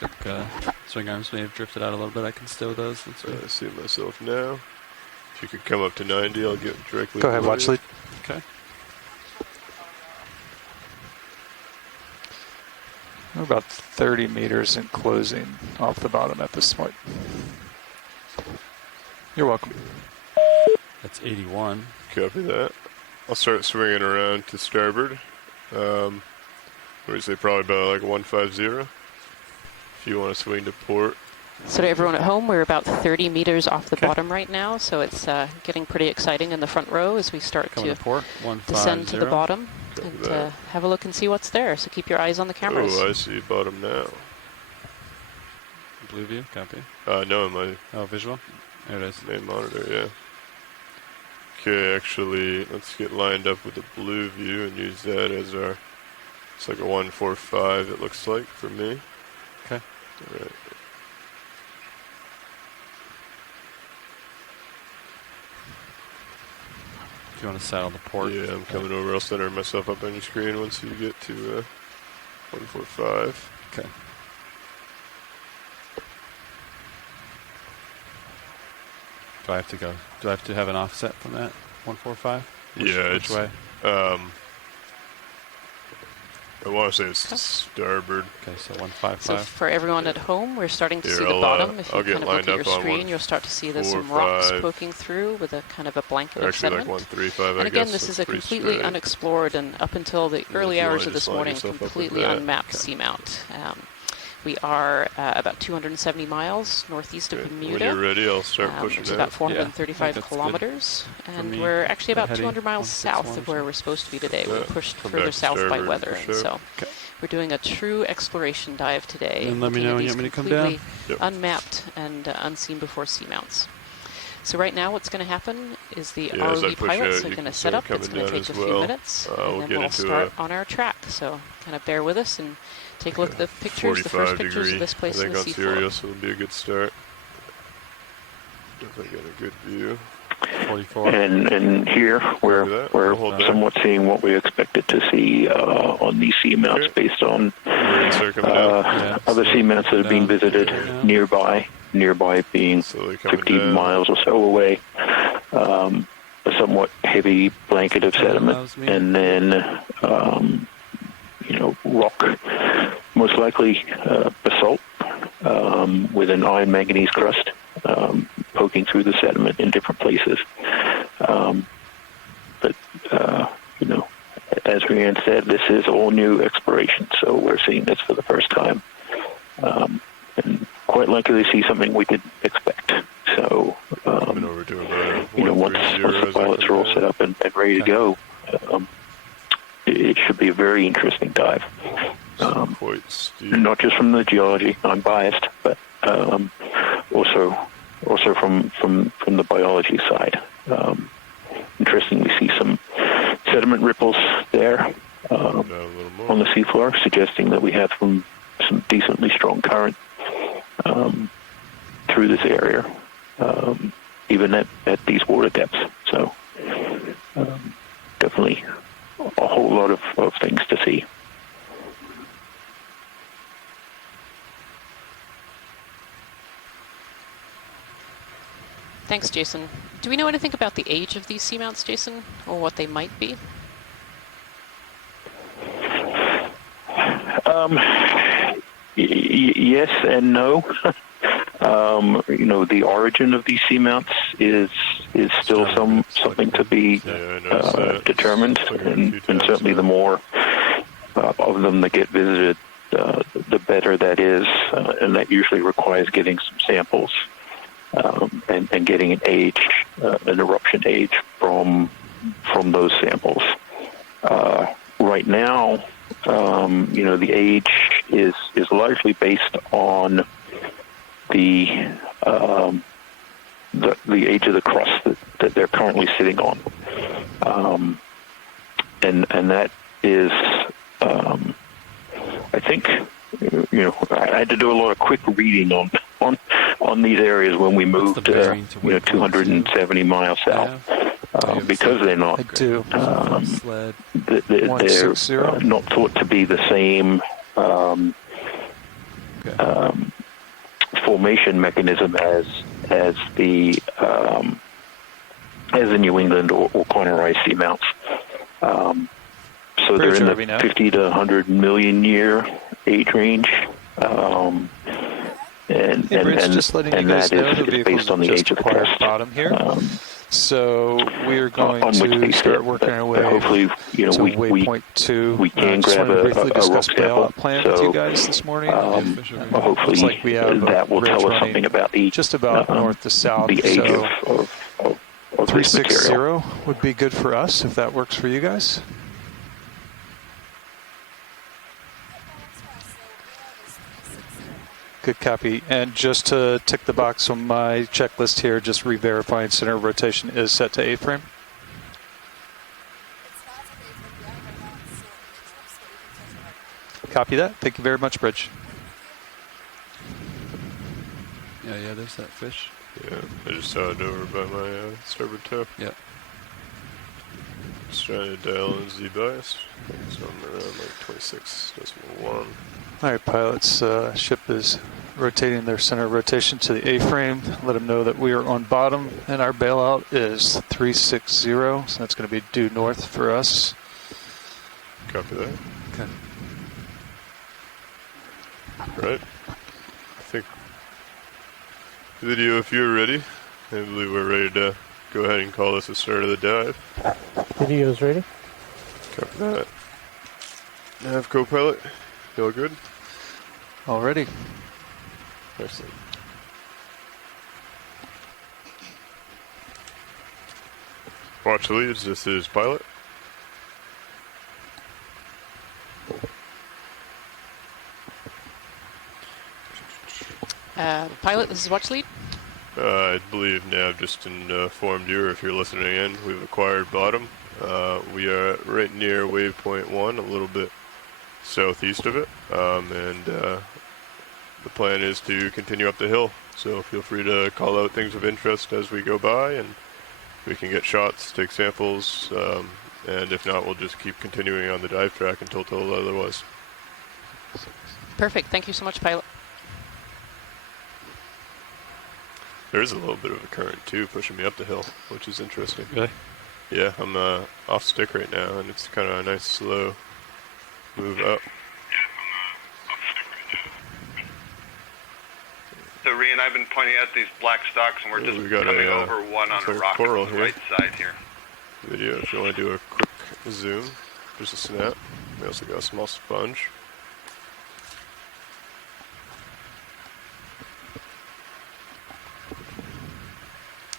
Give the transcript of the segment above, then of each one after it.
Looks like swing arms may have drifted out a little bit. I can stow those. I see myself now. If you could come up to 90, I'll get directly. Go ahead, watch lead. Okay. We're about 30 meters and closing off the bottom at this point. You're welcome. That's 81. Copy that. I'll start swinging around to starboard. What do you say, probably about like 150? If you want to swing to port. So to everyone at home, we're about 30 meters off the bottom right now, so it's getting pretty exciting in the front row as we start to port. descend to the bottom and have a look and see what's there. So keep your eyes on the cameras. Oh, I see bottom now. Blue view, copy. No, my visual. There it is. Main monitor, yeah. Okay, actually, let's get lined up with the blue view and use that as our. It's like a 145. It looks like for me. Okay. All right. If you want to saddle the port. Yeah, I'm coming over. I'll center myself up on your screen once you get to 145. Okay. Do I have to go? Do I have to have an offset from that 145? Which way? I want to say it's starboard. Okay, so 155. So for everyone at home, we're starting to see the bottom. If you kind of look at your screen, you'll start to see there's some rocks poking through with a kind of a blanket of sediment. Like 135, and again, this is a completely unexplored and up until the early hours of this morning, completely unmapped seamount. We are about 270 miles northeast of Bermuda. When you're ready, I'll start pushing It's about 435 kilometers, and we're actually about 200 miles south of where we're supposed to be today. We're pushed further south by weather, and so we're doing a true exploration dive today. And let me know when you want me to come down. Unmapped and unseen before seamount. So right now what's going to happen is the ROV pilots are going to set up. It's going to take a few minutes, and then we'll start on our track. So kind of bear with us and take a look at the pictures, the first pictures of this place in the seafloor. I think on Sirius will be a good start. Definitely got a good view. 44. And here we're somewhat seeing what we expected to see on these seamounts based on other seamounts that have been visited nearby being 15 miles or so away. A somewhat heavy blanket of sediment, and then rock, most likely basalt with an iron manganese crust poking through the sediment in different places. But as Rhiannon said, this is all new exploration, so we're seeing this for the first time. And quite likely to see something we didn't expect. So, once the pilots are all set up and ready to go, it should be a very interesting dive. Not just from the geology, I'm biased, but also from the biology side. Interesting, we see some sediment ripples there on the seafloor, suggesting that we have some decently strong current through this area, even at these water depths. So definitely a whole lot of things to see. Thanks, Jason. Do we know anything about the age of these seamounts, Jason, or what they might be? Yes and no. The origin of these seamounts is still something to be determined, and certainly the more of them that get visited, the better that is, and that usually requires getting some samples and getting an eruption age from those samples. Right now, the age is largely based on the age of the crust that they're currently sitting on, and that is, I think, I had to do a lot of quick reading on these areas when we moved 270 miles south. Because they're not, they're not thought to be the same formation mechanism as the New England or corner ice seamounts. So they're in the 50 to 100 million year age range, and that is based on the age of the crest. Bottom here. So we're going to start working our way hopefully, to waypoint 2. We can grab a rock sample. Plan with you guys this morning. Hopefully, like we have that will tell us something about the just about north to south. The age so of 360 would be good for us if that works for you guys. Good copy. And just to tick the box on my checklist here, just re-verifying center of rotation is set to A-frame. Copy that. Thank you very much, Bridge. Yeah, there's that fish. Yeah, I just saw it over by my starboard toe. Yeah. Just trying to dial in Z-bias. So I'm around like 26.1. All right, pilots, ship is rotating their center of rotation to the A-frame. Let them know that we are on bottom, and our bailout is 360, so that's going to be due north for us. Copy that. Okay. Right. I think video, if you're ready, I believe we're ready to go ahead and call this the start of the dive. Video's ready. Copy that. Nav co-pilot, you all good? Already. Excellent. Watch leads, this is pilot. Pilot, this is watch lead. I believe Nav just informed you, or if you're listening in, we've acquired bottom. We are right near waypoint 1, a little bit southeast of it, and the plan is to continue up the hill, so feel free to call out things of interest as we go by, and we can get shots, take samples, and if not, we'll just keep continuing on the dive track until told otherwise. Perfect. Thank you so much, pilot. There is a little bit of a current too, pushing me up the hill, which is interesting. Really? Yeah, I'm off stick right now, and it's kind of a nice slow move up. So, Rian, I've been pointing out these black stalks, and we're just coming over one on a rock on the right side here. Video, if you want to do a quick zoom, just a snap. We also got a small sponge.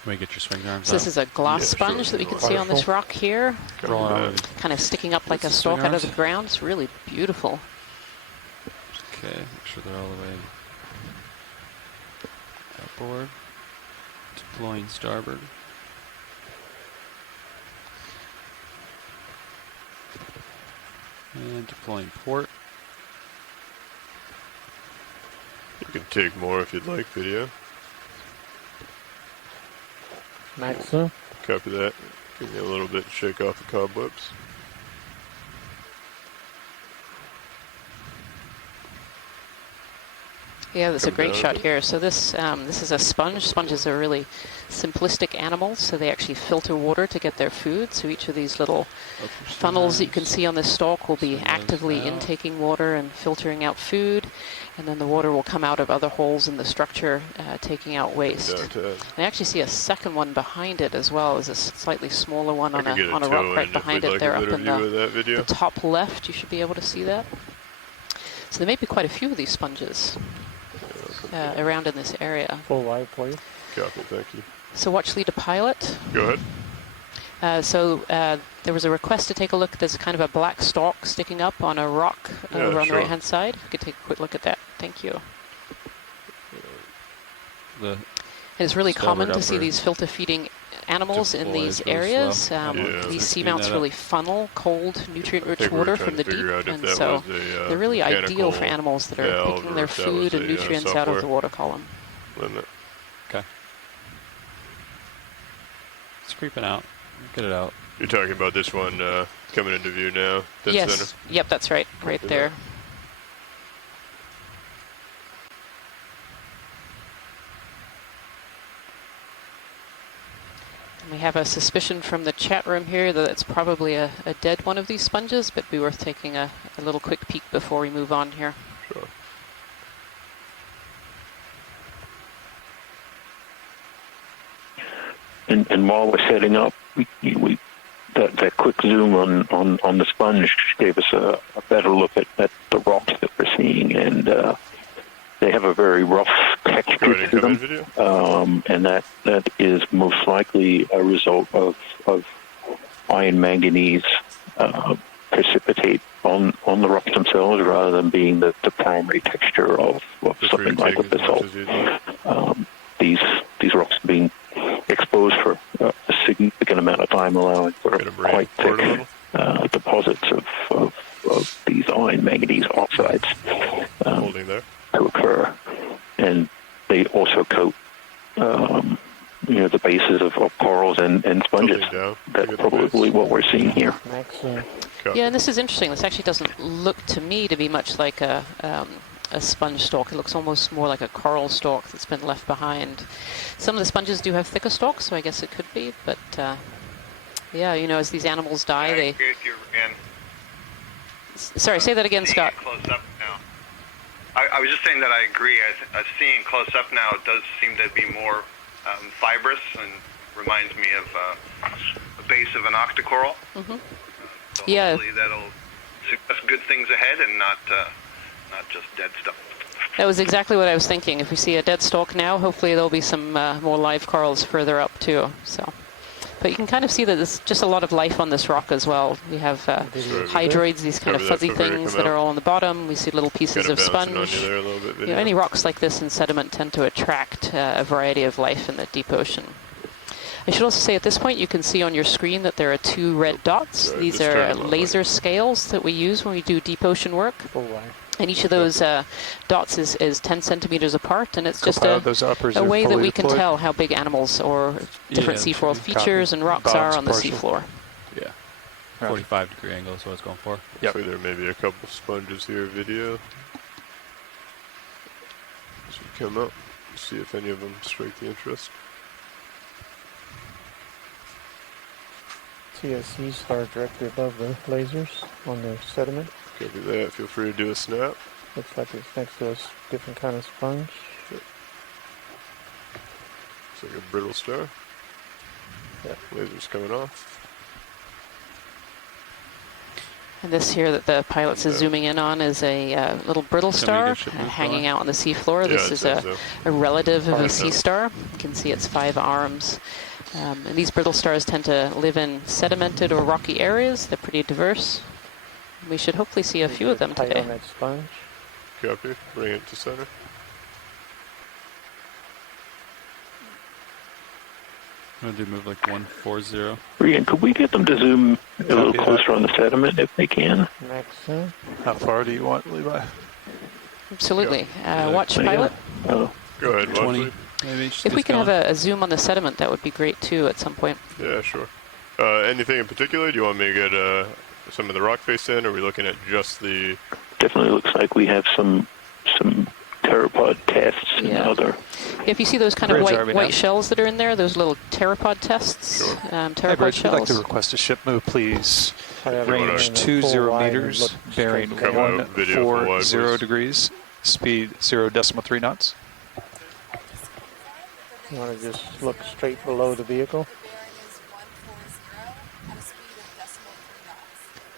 Let me get your swing arms. So this is a gloss sponge that we can see on this rock here, kind of sticking up like a stalk out of the ground. It's really beautiful. Okay, make sure they're all the way outboard. Deploying starboard. And deploying port. You can take more if you'd like, video. Maximum. Copy that. Give me a little bit to shake off the cobwebs. Yeah, that's a great shot here. So this is a sponge. Sponges are really simplistic animals, so they actually filter water to get their food. So each of these little funnels that you can see on this stalk will be actively intaking water and filtering out food, and then the water will come out of other holes in the structure, taking out waste. And I actually see a second one behind it as well, as a slightly smaller one on a rock right behind it there up in the top left. You should be able to see that. So there may be quite a few of these sponges around in this area. Full live for you. Copy, thank you. So watch lead to pilot. Go ahead. There was a request to take a look. There's kind of a black stalk sticking up on a rock over on the right-hand side. We could take a quick look at that. Thank you. And it's really common to see these filter-feeding animals in these areas. These seamounts really funnel cold, nutrient-rich water from the deep, and so they're really ideal for animals that are picking their food and nutrients out of the water column. Limit. Okay. It's creeping out. Get it out. You're talking about this one coming into view now? Yes. Yep, that's right. Right there. We have a suspicion from the chat room here that it's probably a dead one of these sponges, but it'd be worth taking a little quick peek before we move on here. Sure. And while we're setting up, that quick zoom on the sponge gave us a better look at the rocks that we're seeing, and they have a very rough texture to them, and that is most likely a result of iron manganese precipitate on the rocks themselves, rather than being the primary texture of something like a basalt. These rocks are being exposed for a significant amount of time, allowing for quite thick deposits of these iron manganese oxides to occur. And they also coat the bases of corals and sponges. That's probably what we're seeing here. Yeah, and this is interesting. This actually doesn't look to me to be much like a sponge stalk. It looks almost more like a coral stalk that's been left behind. Some of the sponges do have thicker stalks, so I guess it could be, but yeah, as these animals die, I agree with you, Ryan. Sorry, say that again, Scott. Close up now. I was just saying that I agree. Seeing close up now, it does seem to be more fibrous and reminds me of the base of an octocoral. Mm-hmm. So yeah. Hopefully that'll suggest good things ahead and not just dead stuff. That was exactly what I was thinking. If we see a dead stalk now, hopefully there'll be some more live corals further up too. So, but you can kind of see that there's just a lot of life on this rock as well. We have hydroids, these kind of fuzzy things that are all on the bottom. We see little pieces of sponge. Any rocks like this in sediment tend to attract a variety of life in the deep ocean. I should also say at this point you can see on your screen that there are 2 red dots. These are laser scales that we use when we do deep ocean work. And each of those dots is 10 centimeters apart, and it's just a way that we can tell how big animals or different seafloor features and rocks are on the seafloor. Yeah. 45-degree angle is what it's going for. Yep. So there may be a couple sponges here video. Should come up, see if any of them strike the interest. TSCs are directly above the lasers on the sediment. Copy that. Feel free to do a snap. Looks like it's next to a different kind of sponge. Yep. Looks like a brittle star. Yep. Lasers coming off. And this here that the pilots is zooming in on is a little brittle star hanging out on the seafloor. This is a relative of a sea star. You can see its 5 arms. And these brittle stars tend to live in sedimented or rocky areas. They're pretty diverse. We should hopefully see a few of them today. On that sponge. Copy. Bring it to center. I'm going to do move like 140. Rian, could we get them to zoom a little closer on the sediment if they can? Maxim. How far do you want, Levi? Absolutely. Watch pilot. Oh. Go ahead, 20. Maybe if we can have a zoom on the sediment, that would be great too at some point. Yeah, sure. Anything in particular? Do you want me to get some of the rock face in, or are we looking at just the... Definitely looks like we have some pteropod tests and other... If you see those kind of white shells that are in there, those little pteropod tests, sure. pteropod shells. I'd like to request a ship move, please. Range 20 meters, bearing 140 degrees, speed 0.3 knots. You want to just look straight below the vehicle?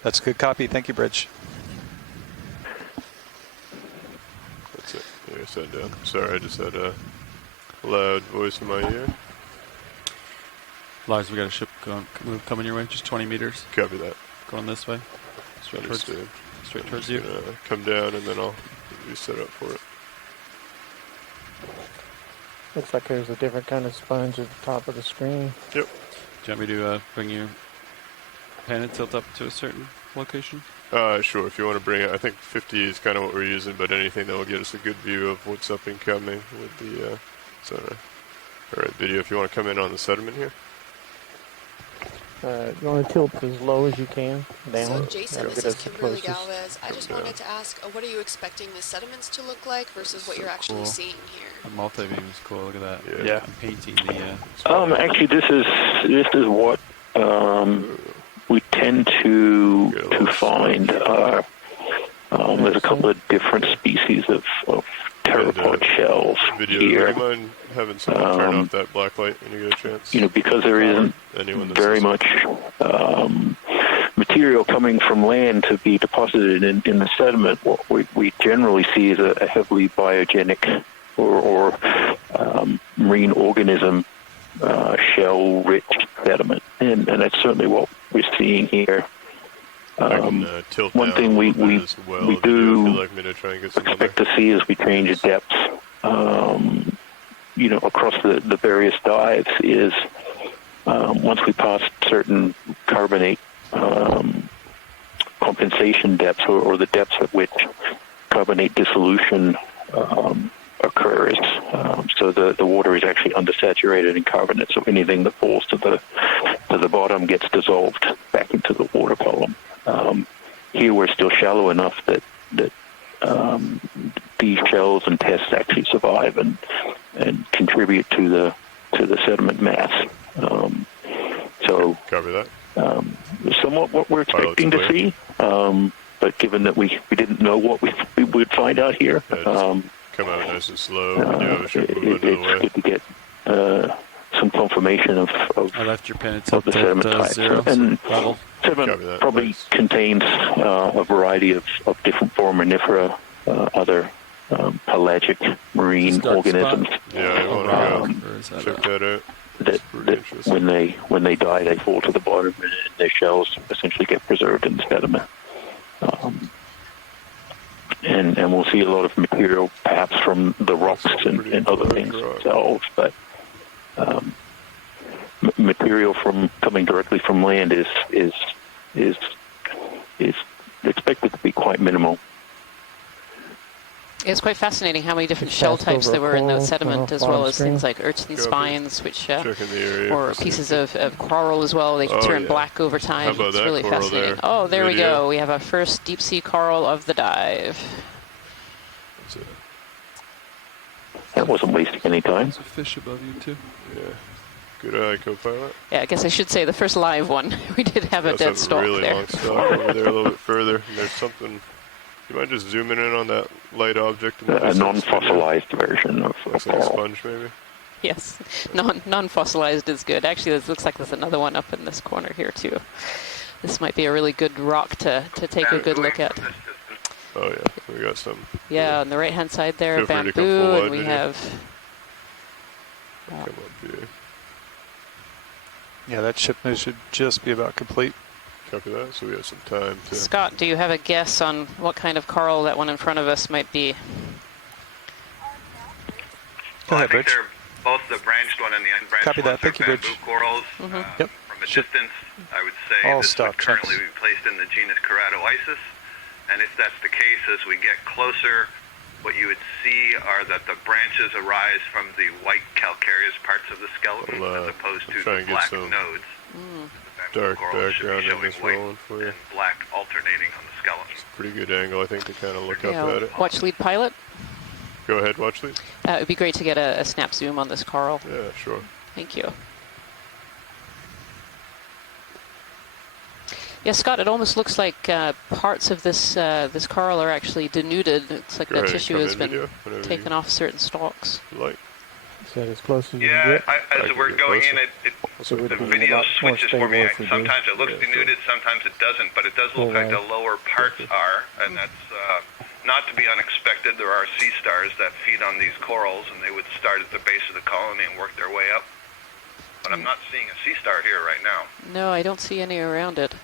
That's a good copy. Thank you, Bridge. That's it. There, set down. Sorry, I just had a loud voice in my ear. Lars, we got a ship coming your way, just 20 meters. Copy that. Going this way. Straight towards you. Come down, and then I'll be set up for it. Looks like there's a different kind of sponge at the top of the screen. Yep. Do you want me to bring you pan and tilt up to a certain location? Sure, if you want to bring it. I think 50 is kind of what we're using, but anything that will get us a good view of what's up and coming with the center. All right, video, if you want to come in on the sediment here. You want to tilt as low as you can down. So, Jason, That'll this get is us the Kimberly closest. Galvez. I just wanted to ask, what are you expecting the sediments to look like versus what you're actually Cool. seeing here? The multi-beam is cool. Look at that. Yeah. I'm painting the. Actually, this is what we tend to find. There's a couple of different species of pteropod shells Video, here. would you mind having someone turn off that black light when you get a chance? Because there isn't very much material coming from land to be deposited in the sediment. What we generally see is a heavily biogenic or marine organism shell-rich sediment, and that's certainly what we're seeing here. Tilt one thing we do expect to see as we change depths, across the various dives is once we pass certain carbonate compensation depths or the depths at which carbonate dissolution occurs. So the water is actually undersaturated in carbonate, so anything that falls to the bottom gets dissolved back into the water column. Here we're still shallow enough that these shells and tests actually survive and contribute to the sediment mass. So cover that. Somewhat what we're expecting to see, but given that we didn't know what we would find out here, come out nice and slow. When you have a ship move under the way. It's good to get some confirmation of I left your pin of the sediment type. zero, And level. sediment probably contains a variety of different foraminifera, other pelagic marine organisms. Yeah, I want to go check that out. That when they die, they fall to the bottom, and their shells essentially get preserved in the sediment. And we'll see a lot of material, perhaps from the rocks and other things themselves, but material from coming directly from land is expected to be quite minimal. It's quite fascinating how many different shell types there were in the sediment, as well as things like urchin spines, which or pieces of coral as well. They turn black over time. It's really fascinating. There? Oh, there we go. We have our first deep sea coral of the dive. That wasn't wasting any time. There's a fish above you too. Yeah. Good eye, co-pilot. Yeah, I guess I should say the first live one. We did have a dead stalk really there. Long stalk over there a little bit further. And there's something. You mind just zooming in on that light object? A non-fossilized version of looks like a sponge, maybe? Yes, non-fossilized is good. Actually, this looks like there's another one up in this corner here, too. This might be a really good rock to take a good look at. Oh, yeah, we got some. Yeah, on the right-hand side there, bamboo, and we have... Come up here. Yeah, that ship should just be about complete. Copy that, so we have some time to... Scott, do you have a guess on what kind of coral that one in front of us might be? Well, I think they're both the branched one and the unbranched Copy that. ones Thank you, are Rich. bamboo corals. Yep. From a distance, I would say All this stock would currently chunks. be placed in the genus Keratoisis. And if that's the case, as we get closer, what you would see are that the branches arise from the white calcareous parts of the skeleton as opposed to the black nodes. Dark Corals should be background in showing this white one for you. and black alternating on the skeleton. Pretty good angle, I think, to kind of look up at it. Watch lead pilot. Go ahead, watch lead. It would be great to get a snap zoom on this coral. Yeah, sure. Thank you. Yeah, Scott, it almost looks like parts of this this coral are actually denuded. It's like the tissue has been taken off certain stalks. Like. Is that as close as you Yeah, can get? as we're going in, the video switches for me. Sometimes it looks denuded, sometimes it doesn't, but it does look like the lower parts are, and that's not to be unexpected. There are sea stars that feed on these corals, and they would start at the base of the colony and work their way up. But I'm not seeing a sea star here right now. No, I don't see any around it.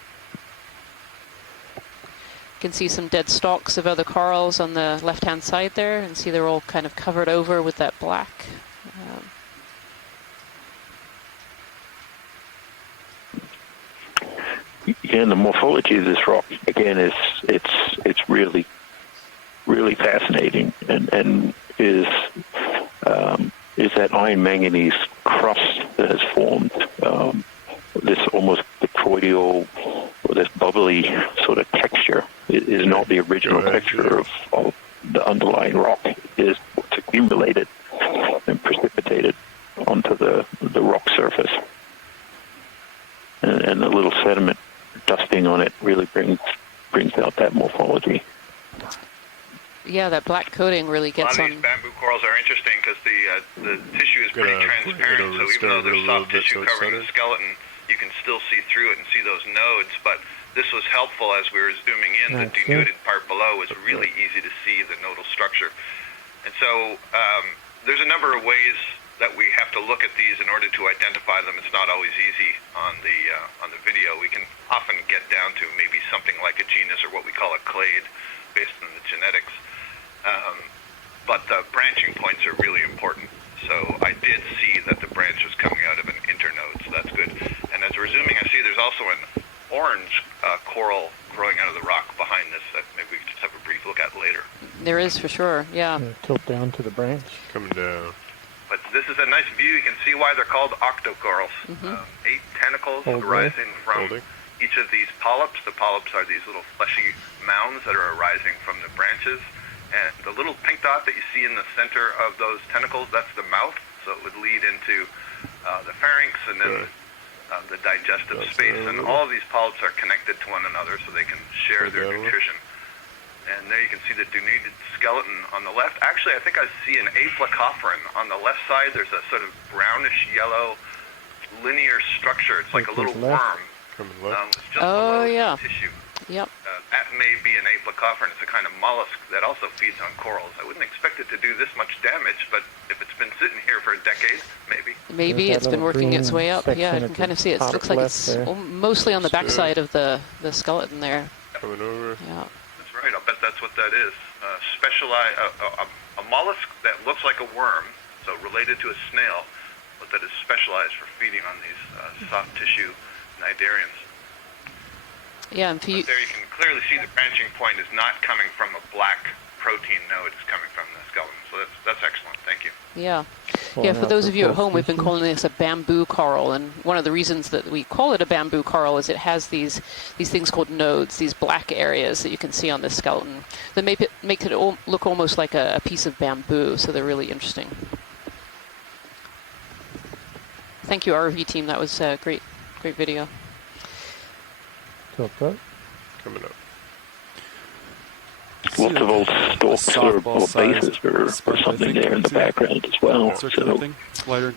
You can see some dead stalks of other corals on the left-hand side there, and see they're all kind of covered over with that black. Yeah, and the morphology of this rock again it's really fascinating, and is that iron manganese crust that has formed. This almost colloidal, or this bubbly sort of texture is not the original texture of the underlying rock. It is what's accumulated and precipitated onto the rock surface. And the little sediment dusting on it really brings out that morphology. Yeah, that black coating really gets on. A lot of these bamboo corals are interesting because the tissue is pretty transparent, so even though there's soft tissue covering the skeleton, you can still see through it and see those nodes. But this was helpful as we were zooming in. The denuded part below was really easy to see the nodal structure. And so there's a number of ways that we have to look at these in order to identify them. It's not always easy on the video. We can often get down to maybe something like a genus or what we call a clade based on the genetics. But the branching points are really important. So I did see that the branch was coming out of an internode, so that's good. And as we're zooming, I see there's also an orange coral growing out of the rock behind this that maybe we could just have a brief look at later. There is for sure, yeah. Tilt down to the branch. Coming down. But this is a nice view. You can see why they're called octocorals. 8 tentacles arising from each of these polyps. The polyps are these little fleshy mounds that are arising from the branches. And the little pink dot that you see in the center of those tentacles, that's the mouth. So it would lead into the pharynx and then the digestive space. And all of these polyps are connected to one another so they can share their nutrition. And there you can see the denuded skeleton on the left. Actually, I think I see an aplacophorine. On the left side, there's a sort of brownish yellow linear structure. It's like a little worm. Coming left. It's just below the tissue. Yep. That may be an aplacophorine. It's a kind of mollusk that also feeds on corals. I wouldn't expect it to do this much damage, but if it's been sitting here for a decade, maybe. Maybe it's been working its way up. Yeah, I can kind of see it. It looks like it's mostly on the backside of the skeleton there. Coming over. Yeah. That's right. I'll bet that's what that is. A mollusk that looks like a worm, so related to a snail, but that is specialized for feeding on these soft tissue cnidarians. Yeah, and there you can clearly see the branching point is not coming from a black protein node. It's coming from the skeleton. So that's excellent. Thank you. Yeah. Yeah, for those of you at home, we've been calling this a bamboo coral. And one of the reasons that we call it a bamboo coral is it has these things called nodes, these black areas that you can see on the skeleton that make it look almost like a piece of bamboo. So they're really interesting. Thank you, RV team. That was a great video. Tilt up. Coming up. Lots of old stalks or bases or something there in the background as well.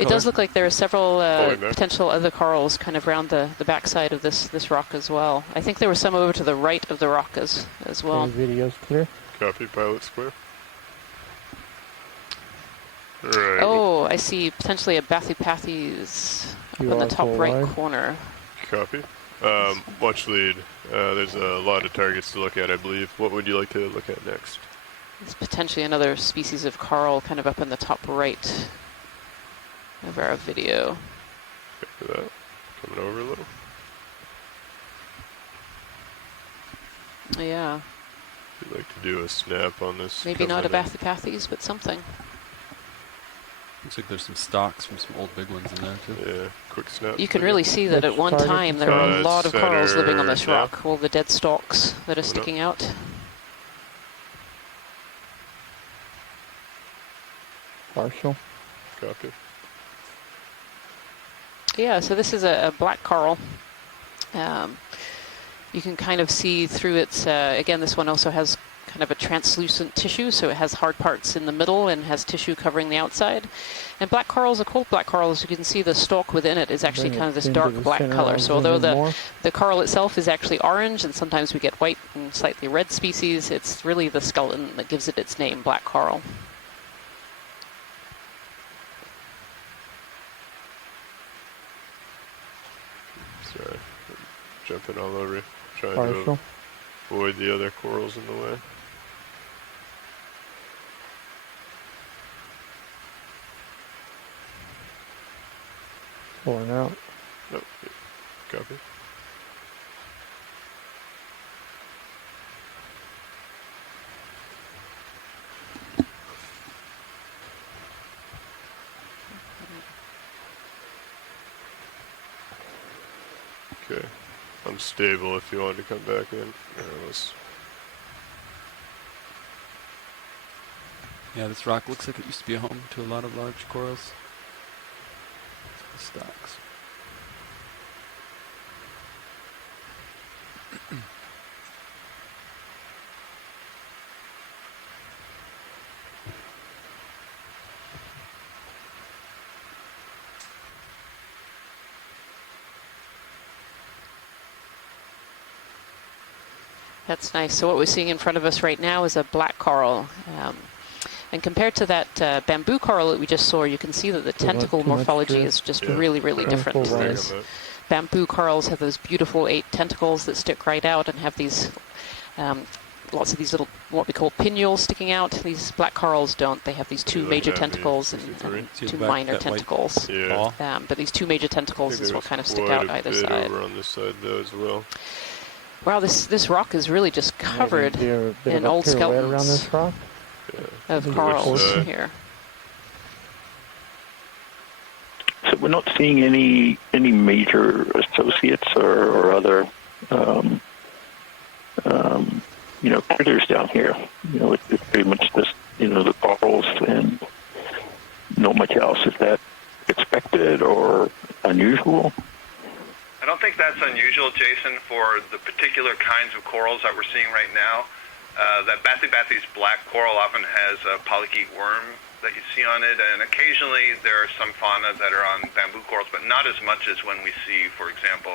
It does look like there are several potential other corals kind of around the backside of this rock as well. I think there were some over to the right of the rock as well. Video's clear. Copy, pilot's clear. Right. Oh, I see potentially a Bathypathes up in the top right corner. Copy. Watch lead. There's a lot of targets to look at, I believe. What would you like to look at next? It's potentially another species of coral kind of up in the top right of our video. Copy that. Coming over a little. Yeah. If you'd like to do a snap on this. Maybe not a Bathypathes, but something. Looks like there's some stalks from some old big ones in there, too. Yeah, quick snap. You can really see that at one time there were a lot of corals living on this rock, all the dead stalks that are sticking out. Partial. Copy. Yeah, so this is a black coral. You can kind of see through its, again, this one also has kind of a translucent tissue, so it has hard parts in the middle and has tissue covering the outside. And black corals are called black corals. You can see the stalk within it is actually kind of this dark black color. So although the coral itself is actually orange, and sometimes we get white and slightly red species, it's really the skeleton that gives it its name, black coral. Sorry, jumping all over you. Trying to avoid the other corals in the way. Pulling out. Nope. Copy. Okay. I'm stable if you want to come back in. Yeah, this rock looks like it used to be a home to a lot of large corals. Stocks. That's nice. So what we're seeing in front of us right now is a black coral. And compared to that bamboo coral that we just saw, you can see that the tentacle morphology is just really, really different. Bamboo corals have those beautiful 8 tentacles that stick right out and have these lots of these little, what we call pinnules sticking out. These black corals don't. They have these 2 major tentacles and 2 minor tentacles. But these 2 major tentacles is what kind of stick out either side. Over on this side though as well. Wow, this rock is really just covered in old skeletons around this rock? of corals here. So we're not seeing any major associates or other critters down here. It's pretty much just the corals and not much else. Is that expected or unusual? I don't think that's unusual, Jason, for the particular kinds of corals that we're seeing right now. That Bathybathy's black coral often has a polychaete worm that you see on it, and occasionally there are some fauna that are on bamboo corals, but not as much as when we see, for example,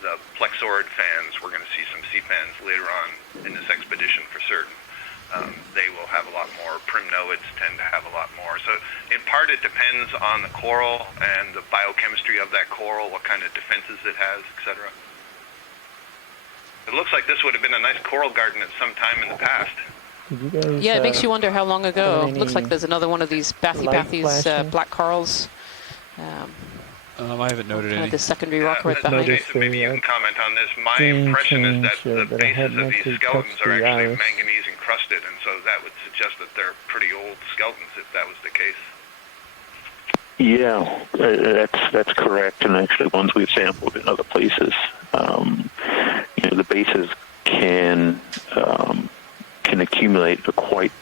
the plexaurid fans. We're going to see some sea fans later on in this expedition for certain. They will have a lot more. Primnoids tend to have a lot more. So in part it depends on the coral and the biochemistry of that coral, what kind of defenses it has, etc. It looks like this would have been a nice coral garden at some time in the past. Guys, yeah, it makes you wonder how long ago. Looks like there's another one of these Bathybathy's black corals. I haven't noted any. The secondary rock right behind it. Jason, maybe you can comment on this. My impression is that the bases of these skeletons are actually manganese encrusted, and so that would suggest that they're pretty old skeletons if that was the case. Yeah, that's correct, and actually ones we've sampled in other places. The bases can accumulate a quite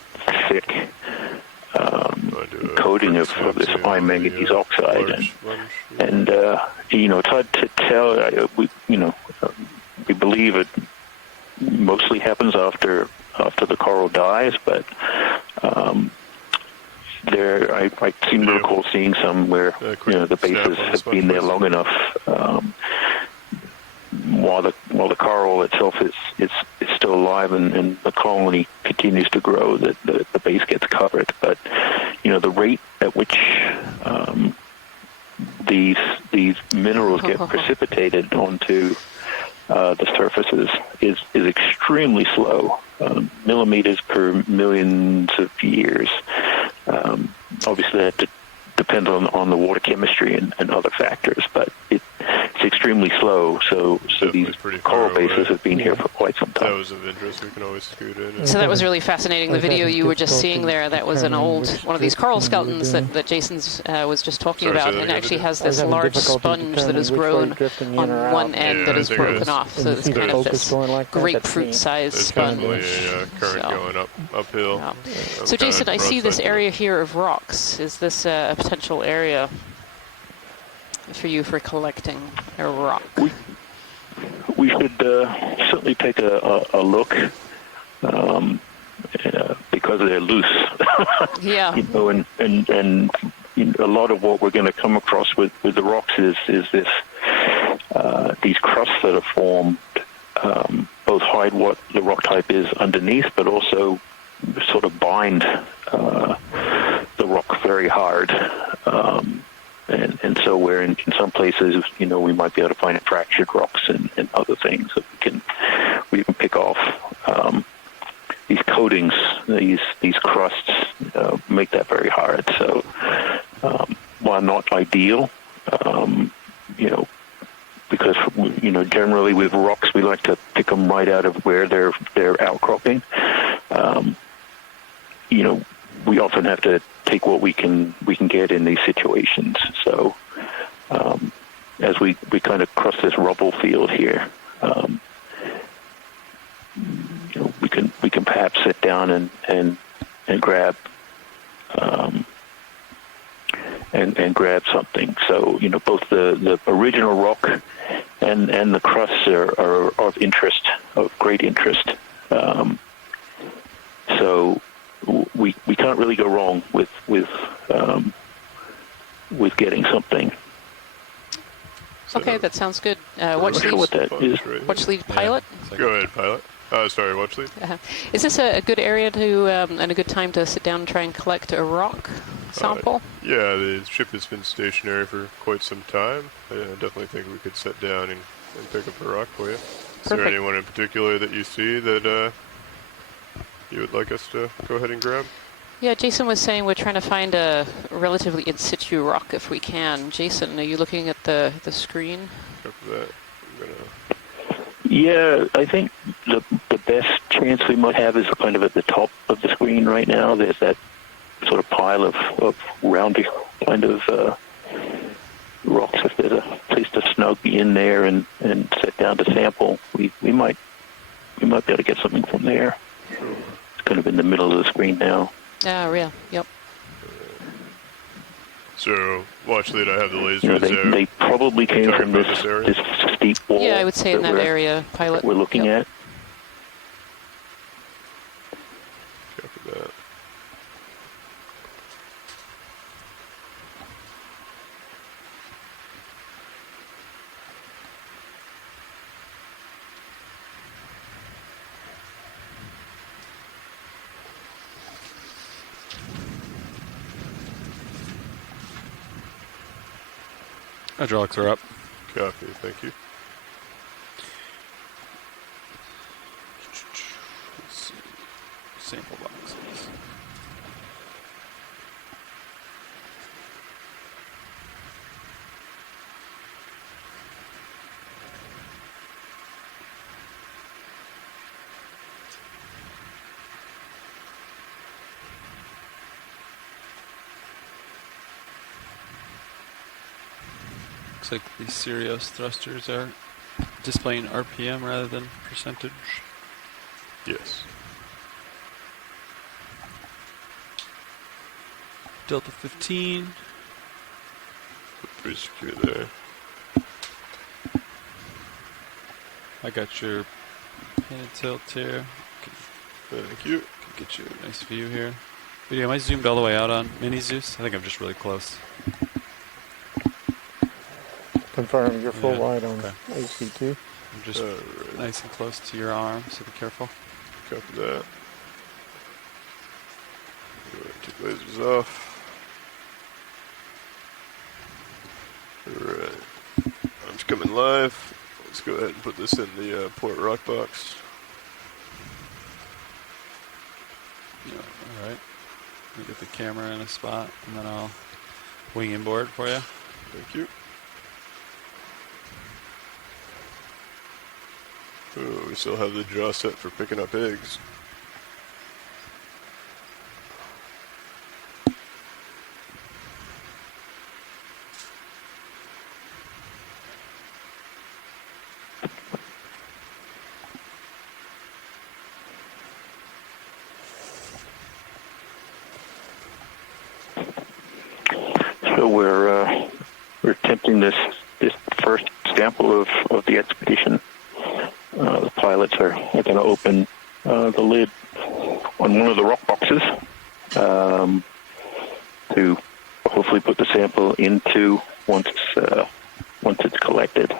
thick coating of this high manganese oxide, and it's hard to tell. We believe it mostly happens after the coral dies, but I seem to recall seeing some where the bases have been there long enough. While the coral itself is still alive and the colony continues to grow, that the base gets covered. But the rate at which these minerals get precipitated onto the surfaces is extremely slow, millimeters per millions of years. Obviously, that depends on the water chemistry and other factors, but it's extremely slow. So these coral bases have been here for quite some time. That was of interest. We can always scoot in. So that was really fascinating. The video you were just seeing there, that was an old one of these coral skeletons that Jason's was just talking about, and it actually has this large sponge that has grown on one end that is broken off. So it's kind of this grapefruit-sized sponge. Current going uphill. Wow. So Jason, I see this area here of rocks. Is this a potential area for you for collecting a rock? We should certainly take a look because they're loose. Yeah. And a lot of what we're going to come across with the rocks is this these crusts that are formed, both hide what the rock type is underneath, but also sort of bind the rock very hard. And so where in some places, we might be able to find fractured rocks and other things that we can pick off. These coatings, these crusts, make that very hard. So while not ideal, because generally with rocks we like to pick them right out of where they're outcropping. We often have to take what we can get in these situations. So as we kind of cross this rubble field here, we can perhaps sit down and grab and grab something. So both the original rock and the crusts are of interest, of great interest. So we can't really go wrong with getting something. Okay, that sounds good. Watch lead. What that is. Watch lead pilot. Yeah. Go ahead, pilot. Sorry, watch lead. Is this a good area to and a good time to sit down and try and collect a rock sample? Yeah, the ship has been stationary for quite some time. I definitely think we could sit down and pick up a rock for you. Is there anyone in particular that you see that you would like us to go ahead and grab? Yeah, Jason was saying we're trying to find a relatively in situ rock if we can. Jason, are you looking at the screen? After that, Yeah, I think the best chance we might have is kind of at the top of the screen right now. There's that sort of pile of rounded kind of rocks. If there's a place to snug in there and sit down to sample, we might be able to get something from there. It's kind of in the middle of the screen now. Real. Yep. So, watch lead, I have the lasers there. They probably came from this steep wall. Yeah, I would say in that area, pilot. We're looking at. Copy that. Hydraulics are up. Copy, thank you. Let's see. Sample boxes. Looks like the Sirius thrusters are displaying RPM rather than percentage. Yes. Delta 15. Pretty secure there. I got your painted tilt here. Thank you. Can get you a nice view here. Video, am I zoomed all the way out on Mini Zeus? I think I'm just really close. Confirm you're full wide on AC2. I'm just nice and close to your arm, so be careful. Copy that. Take lasers off. Alright. Arm's coming live. Let's go ahead and put this in the port rock box. Yeah, alright. Let me get the camera in a spot, and then I'll wing inboard for you. Thank you. Ooh, we still have the jaw set for picking up eggs. So we're attempting this first sample of the expedition. The pilots are going to open the lid on one of the rock boxes to hopefully put the sample into once it's collected.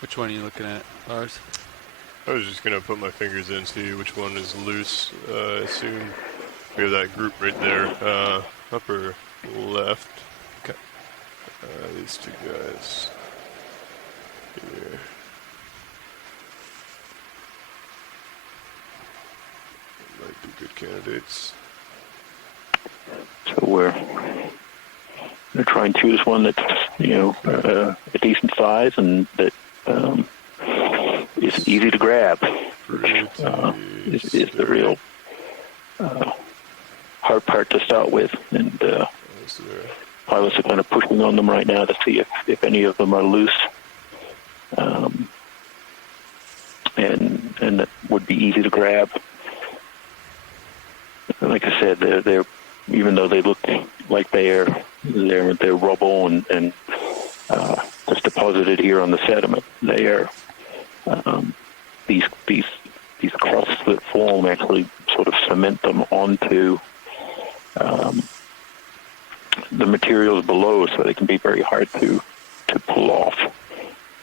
Which one are you looking at, Lars? I was just going to put my fingers in, see which one is loose. I assume we have that group right there, upper left. Okay. These two guys here. Might be good candidates. So we're going to try and choose one that's, a decent size and that is easy to grab. Is the real hard part to start with, and pilots are kind of pushing on them right now to see if any of them are loose, and that would be easy to grab. Like I said, they're even though they look like they're rubble and just deposited here on the sediment, they are these crusts that form actually sort of cement them onto the materials below, so they can be very hard to pull off.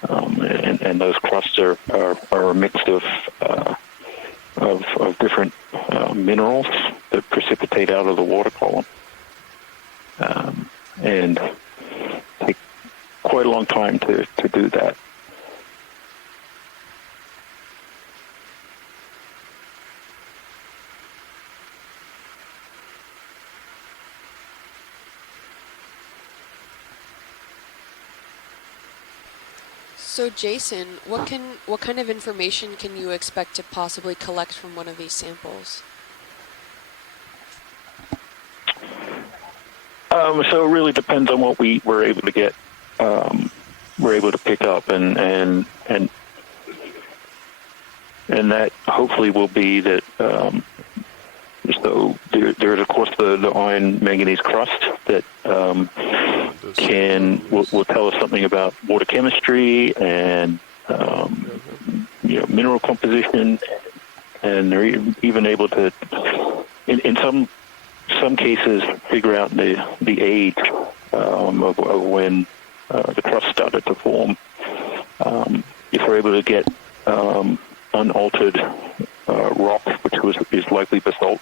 And those crusts are a mix of different minerals that precipitate out of the water column, and take quite a long time to do that. So Jason, what kind of information can you expect to possibly collect from one of these samples? So it really depends on what we were able to get. We're able to pick up, and that hopefully will be that. So there's of course the iron manganese crust that will tell us something about water chemistry and mineral composition, and they're even able to in some cases figure out the age of when the crust started to form. If we're able to get unaltered rock, which is likely basalt,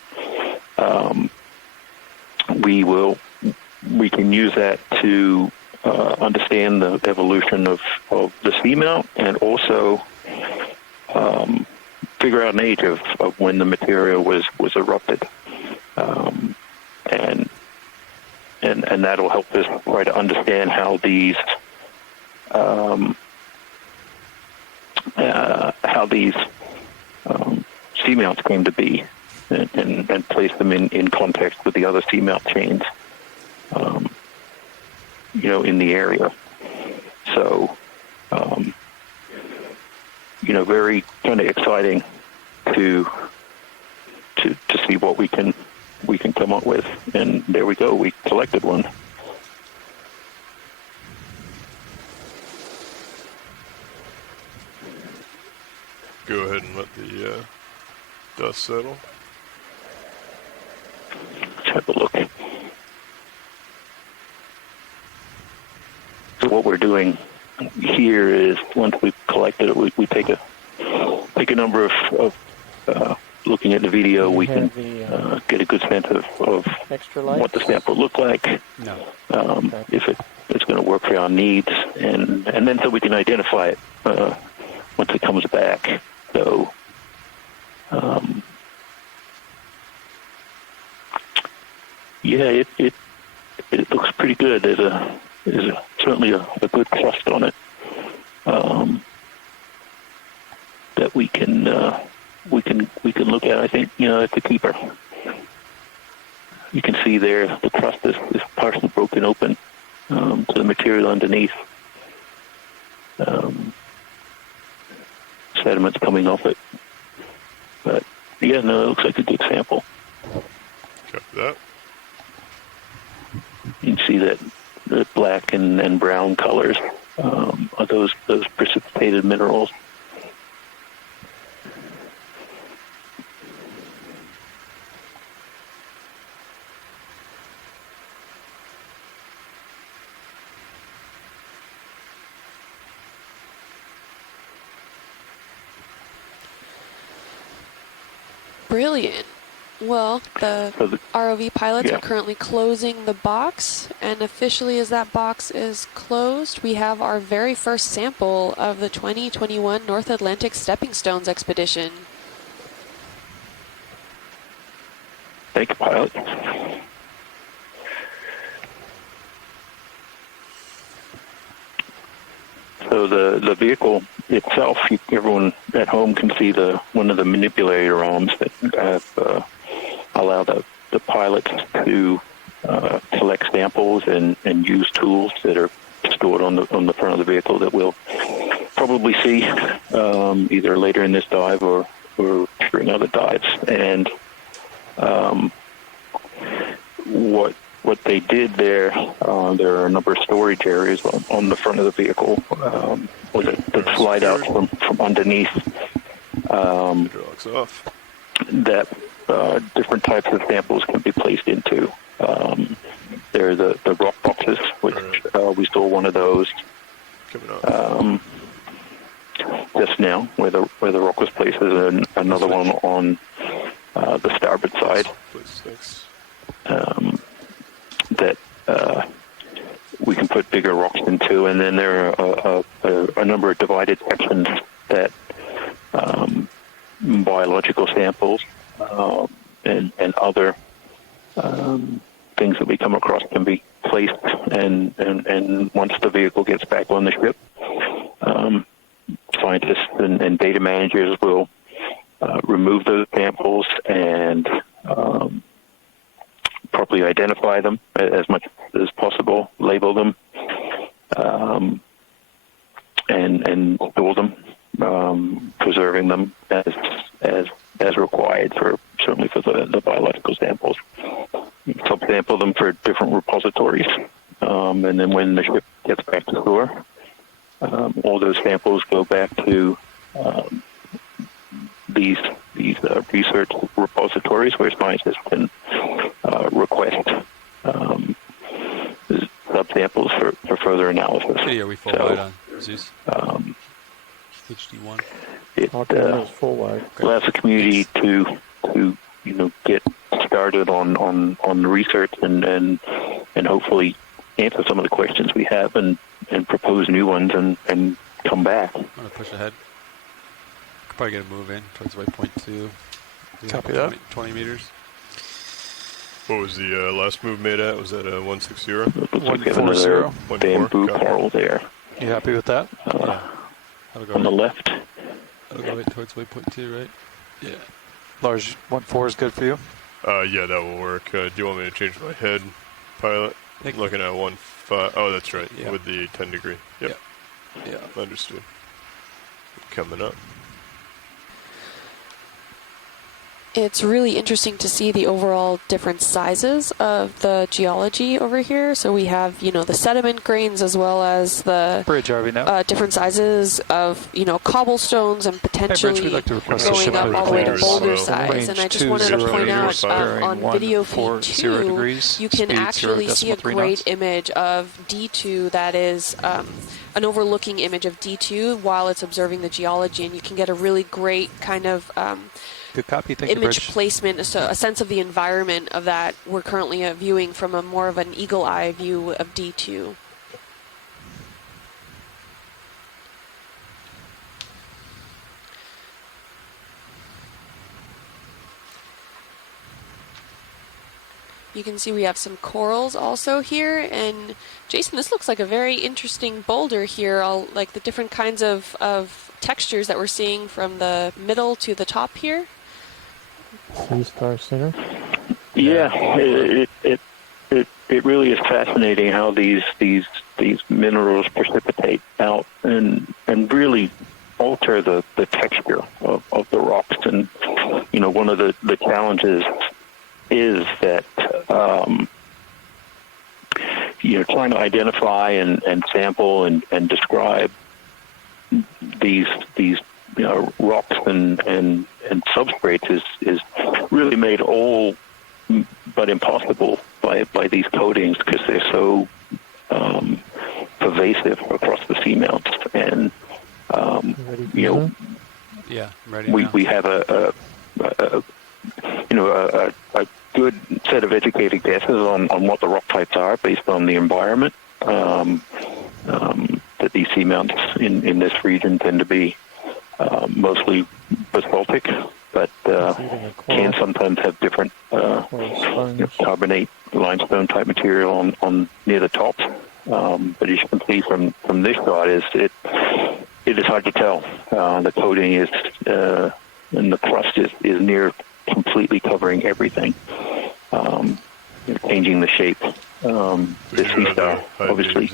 we can use that to understand the evolution of the seamount, and also figure out an age of when the material was erupted, and that'll help us try to understand how these seamounts came to be, and place them in context with the other seamount chains, in the area. So, very kind of exciting to see what we can come up with. And there we go. We collected one. Go ahead and let the dust settle. Let's have a look. So what we're doing here is, once we've collected it, we take a number of looking at the video, we can get a good sense of what the sample looked like, if it's going to work for our needs, and then so we can identify it once it comes back. So it looks pretty good. There's certainly a good crust on it that we can look at. I think it's a keeper. You can see there the crust is partially broken open to the material underneath. Sediments coming off it, but it looks like a good sample. Copy that. You can see that the black and brown colors are those precipitated minerals. Brilliant. Well, the ROV pilots are currently closing the box, and officially as that box is closed, we have our very first sample of the 2021 North Atlantic Stepping Stones expedition. Thank you, pilot. So the vehicle itself, everyone at home can see one of the manipulator arms that have allow the the pilots to collect samples and use tools that are stored on the front of the vehicle that we'll probably see either later in this dive or during other dives. And what they did there are a number of storage areas on the front of the vehicle that slide out from underneath that different types of samples can be placed into. There are the rock boxes, which we saw one of those just now, where the rock was placed. There's another one on the starboard side that we can put bigger rocks into, and then there are a number of divided sections that biological samples and other things that we come across can be placed, and once the vehicle gets back on the ship, scientists and data managers will remove those samples and properly identify them as much as possible, label them, and store them, preserving them as required certainly for the biological samples. Subsample them for different repositories, and then when the ship gets back to shore, all those samples go back to these research repositories where scientists can request subsamples for further analysis. Are we full wide on Zeus? HD1. It allows the community to get started on the research and hopefully answer some of the questions we have and propose new ones and come back. I'm going to push ahead. Could probably get a move in towards waypoint 2. Copy that. 20 meters. What was the last move made at? Was that a 160? 140. Bamboo coral there. You happy with that? Yeah. On the left. That'll go right towards waypoint 2, right? Yeah. Large 1.4 is good for you? Yeah, that will work. Do you want me to change my head, pilot? Looking at 1.5. Oh, that's right. Yeah. With the 10 degree. Yep. Yeah. Understood. Coming up. It's really interesting to see the overall different sizes of the geology over here. So we have, the sediment grains as well as the bridge, are we now? Different sizes of, cobblestones and potentially going up all the way to boulder size. And I just wanted to point out on video feed 2, you can actually see a great image of D2 that is an overlooking image of D2 while it's observing the geology, and you can get a really great kind of good copy. Thank image you, placement, so a sense of the environment of that we're currently viewing from a more of an eagle eye view of D2. You can see we have some corals also here, and Jason, this looks like a very interesting boulder here, like the different kinds of textures that we're seeing from the middle to the top here. Star Center. Yeah, it really is fascinating how these minerals precipitate out and really alter the texture of the rocks. And one of the challenges is that trying to identify and sample and describe these rocks and substrates is really made all but impossible by these coatings because they're so pervasive across the seamounts. And yeah, I'm ready we have a good set of educated guesses on what the rock types are based on the environment. That these seamounts in this region tend to be mostly basaltic, but can sometimes have different carbonate limestone type material on near the tops. But as you can see from this shot, it is hard to tell. The coating is and the crust is near completely covering everything. changing the shape. The sea star, obviously.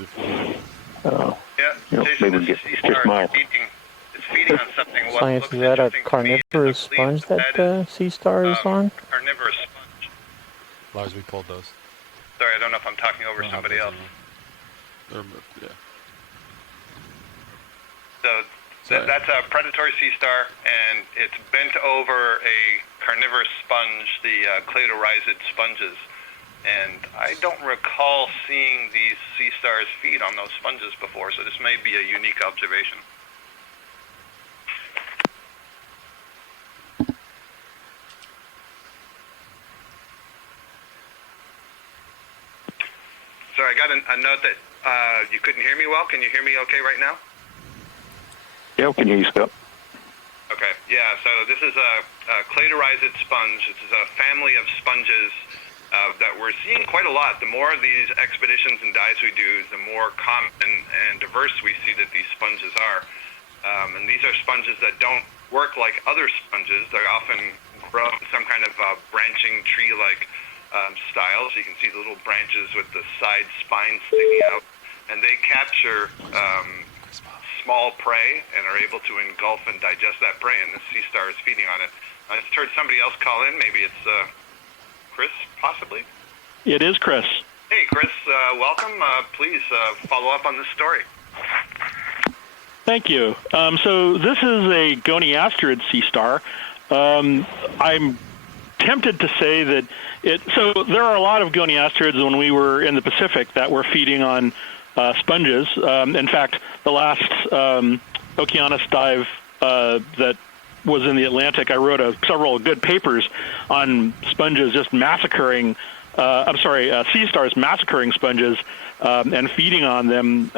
Jason, maybe the sea star is feeding on something. Science, is that a carnivorous sponge that sea star is on? Carnivorous sponge. Lars, we pulled those. Sorry, I don't know if I'm talking over somebody else. They're moved, yeah. So that's a predatory sea star, and it's bent over a carnivorous sponge, the cladorizid sponges. And I don't recall seeing these sea stars feed on those sponges before, so this may be a unique observation. Sorry, I got a note that you couldn't hear me well. Can you hear me okay right now? Yeah, can you hear you, Scott? Okay, yeah, so this is a cladorizid sponge. This is a family of sponges that we're seeing quite a lot. The more of these expeditions and dives we do, the more common and diverse we see that these sponges are. And these are sponges that don't work like other sponges. They're often grow in some kind of branching tree-like styles. You can see the little branches with the side spines sticking out. And they capture small prey and are able to engulf and digest that prey, and the sea star is feeding on it. I just heard somebody else call in. Maybe it's Chris, possibly? It is Chris. Hey, Chris, welcome. Please follow up on this story. Thank you. So this is a goniasterid sea star. I'm tempted to say that so there are a lot of goniasterids when we were in the Pacific that were feeding on sponges. In fact, the last Okeanos dive that was in the Atlantic, I wrote several good papers on sponges just massacring, sea stars massacring sponges and feeding on them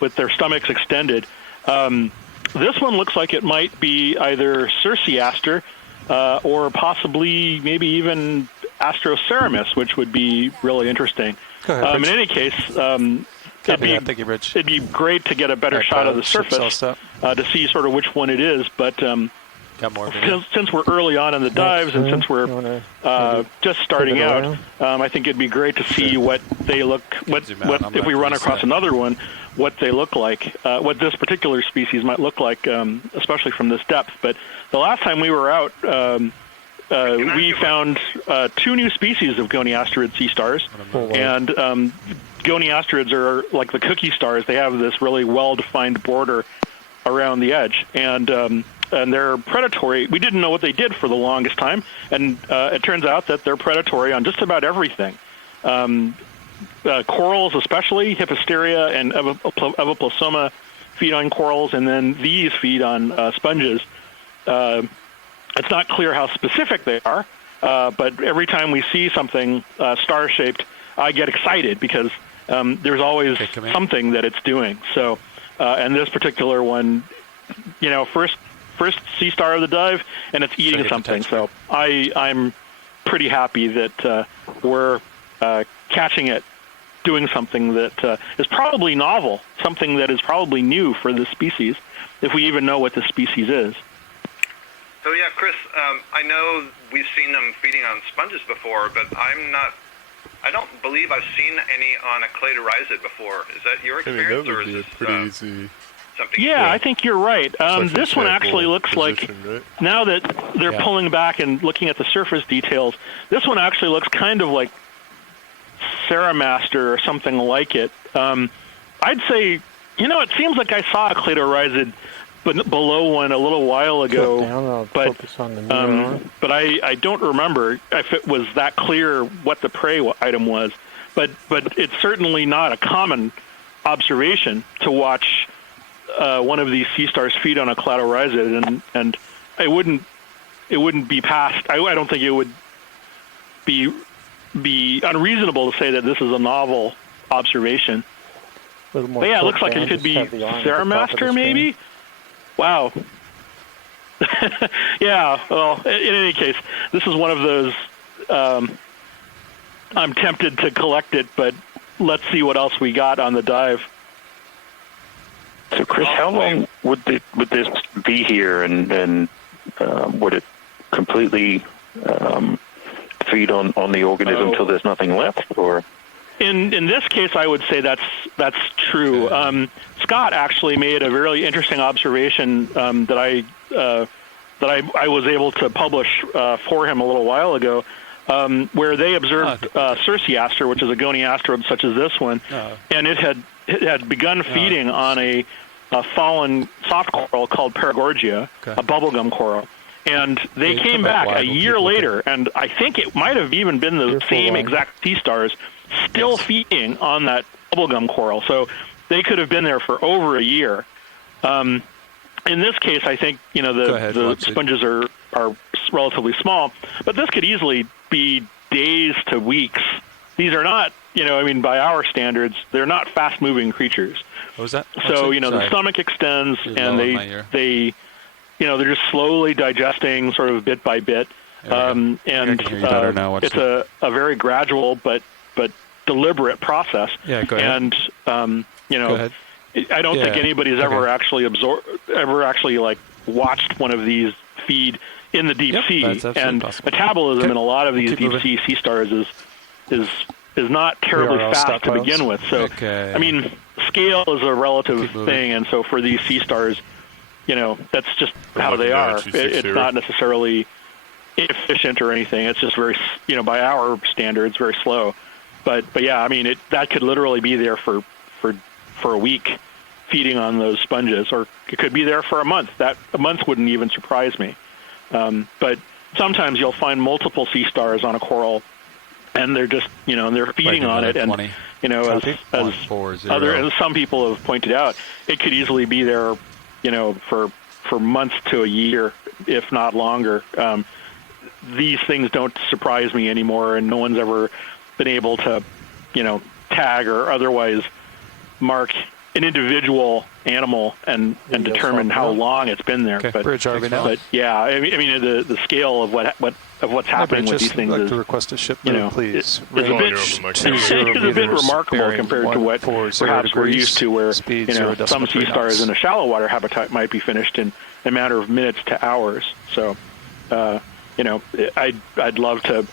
with their stomachs extended. This one looks like it might be either Circeaster or possibly maybe even Astroceramus, which would be really interesting. Go ahead, in any case, Thank you, Rich. it'd be great to get a better shot of the surface to see sort of which one it is. But since we're early on in the dives and since we're just starting out, I think it'd be great to see what they look. What if we run across another one? What they look like? What this particular species might look like, especially from this depth. But the last time we were out, we found 2 new species of goniasterid sea stars, and goniasterids are like the cookie stars. They have this really well-defined border around the edge, and they're predatory. We didn't know what they did for the longest time, and it turns out that they're predatory on just about everything. Corals especially, Hipposteria and Evaplasoma feed on corals, and then these feed on sponges. It's not clear how specific they are, but every time we see something star-shaped, I get excited because there's always something that it's doing. So, and this particular one, first sea star of the dive, and it's eating something. So I'm pretty happy that we're catching it doing something that is probably novel, something that is probably new for this species, if we even know what the species is. So yeah, Chris, I know we've seen them feeding on sponges before, but I don't believe I've seen any on a cladorizid before. Is that your experience, that or would is be this pretty easy? something? Yeah, I think you're right. This one actually looks like, right? now that they're pulling back and looking at the surface details, this one actually looks kind of like Ceramaster or something like it. I'd say, it seems like I saw a cladorizid below one a little while ago, but I don't remember if it was that clear what the prey item was. But it's certainly not a common observation to watch one of these sea stars feed on a cladorizid, and it wouldn't be past. I don't think it would be unreasonable to say that this is a novel observation. But yeah, it looks like it could be Ceramaster, maybe. Wow. Yeah, well, in any case, this is one of those, I'm tempted to collect it, but let's see what else we got on the dive. So, Chris, how long would this be here, and would it completely feed on the organism until there's nothing left, or? In this case, I would say that's true. Scott actually made a really interesting observation that I was able to publish for him a little while ago, where they observed Circeaster, which is a goniasteroid such as this one, and it had begun feeding on a fallen soft coral called Paragorgia, a bubblegum coral. And they came back a year later, and I think it might have even been the same exact sea stars still feeding on that bubblegum coral. So they could have been there for over a year. In this case, I think the sponges are relatively small, but this could easily be days to weeks. These are not, by our standards, they're not fast-moving creatures. What was that? So the stomach extends, and they they're just slowly digesting, sort of bit by bit, and it's a very gradual but deliberate process. Yeah, go ahead. And go ahead. I don't think anybody's ever actually watched one of these feed in the deep sea. And possible. Metabolism in a lot of these deep sea stars is not terribly fast to begin with. So scale is a relative thing, and so for these sea stars, that's just how they are. It's not necessarily inefficient or anything. It's just very, by our standards, very slow. But yeah, that could literally be there for a week, feeding on those sponges, or it could be there for a month. A month wouldn't even surprise me. But sometimes you'll find multiple sea stars on a coral, and they're just, they're feeding on it, and 20. As some people have pointed out, it could easily be there, for months to a year, if not longer. These things don't surprise me anymore, and no one's ever been able to, tag or otherwise mark an individual animal and determine how long it's been there. Okay. But yeah, the scale of what's happening with these things like is, to request a shipment, please. It's a bit remarkable compared to what perhaps we're used to, where some sea stars in a shallow water habitat might be finished in a matter of minutes to hours. So, I'd love to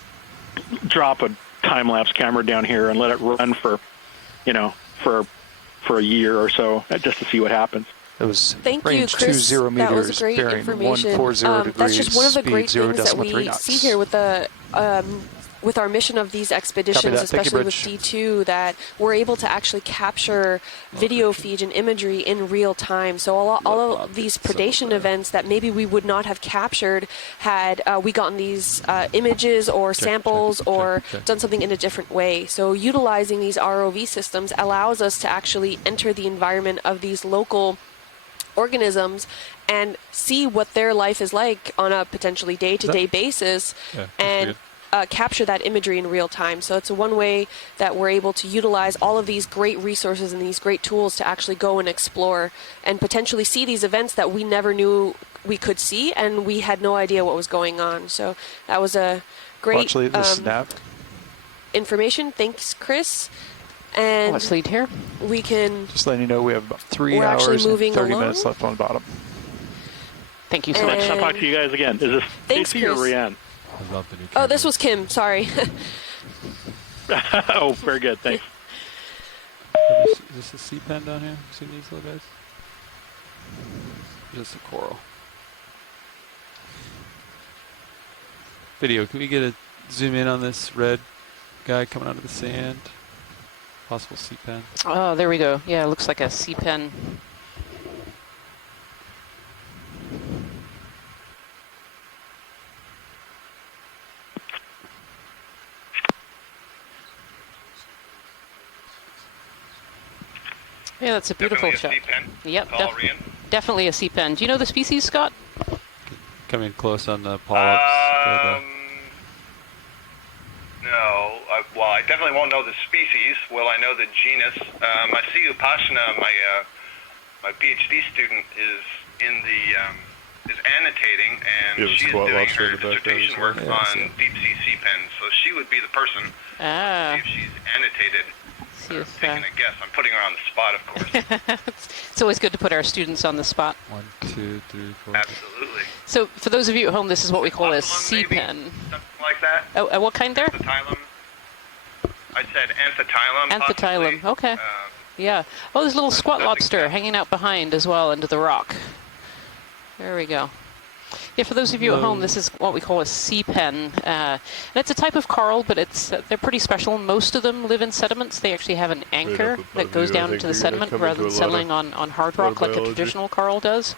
drop a time-lapse camera down here and let it run for a year or so, just to see what happens. It was Thank you, Chris. That was great information. That's just one of the great things that we see here with our mission of these expeditions, especially with D2, that we're able to actually capture video feeds and imagery in real time. So all of these predation events that maybe we would not have captured had we gotten these images or samples or done something in a different way. So utilizing these ROV systems allows us to actually enter the environment of these local organisms and see what their life is like on a potentially day-to-day basis, and capture that imagery in real time. So it's one way that we're able to utilize all of these great resources and these great tools to actually go and explore and potentially see these events that we never knew we could see, and we had no idea what was going on. So that was a great information. Thanks, Chris. And let's lead here. We can just letting you know we have about 3 hours and 30 minutes left on the bottom. Thank you so much. I'll talk to you guys again. Is this Stacy or Rianne? Oh, this was Kim. Sorry. Oh, very good. Thanks. Is this a sea pen down here? See these little guys? Just a coral. Video, can we get a zoom in on this red guy coming out of the sand? Possible sea pen. Oh, there we go. Yeah, it looks like a sea pen. Yeah, that's a beautiful shot. Yep, definitely a sea pen. Do you know the species, Scott? Coming close on the polyps. No. Well, I definitely won't know the species. Well, I know the genus. I see Upashana, my PhD student, is annotating, and she's doing her dissertation work on deep sea pens. So she would be the person. See if she's annotated see if, taking a guess. I'm putting her on the spot, of course. It's always good to put our students on the spot. 1, 2, 3, 4. Absolutely. So for those of you at home, this is what we call a sea maybe? pen. Something like that. Oh, what kind there? Amphitylum. I said amphitylum. Amphitylum, possibly. okay. Yeah. Oh, there's a little squat lobster hanging out behind as well under the rock. There we go. Yeah, for those of you at home, this is what we call a sea pen. And it's a type of coral, but they're pretty special. Most of them live in sediments. They actually have an anchor that goes down into the sediment rather than settling on hard rock like a traditional coral does.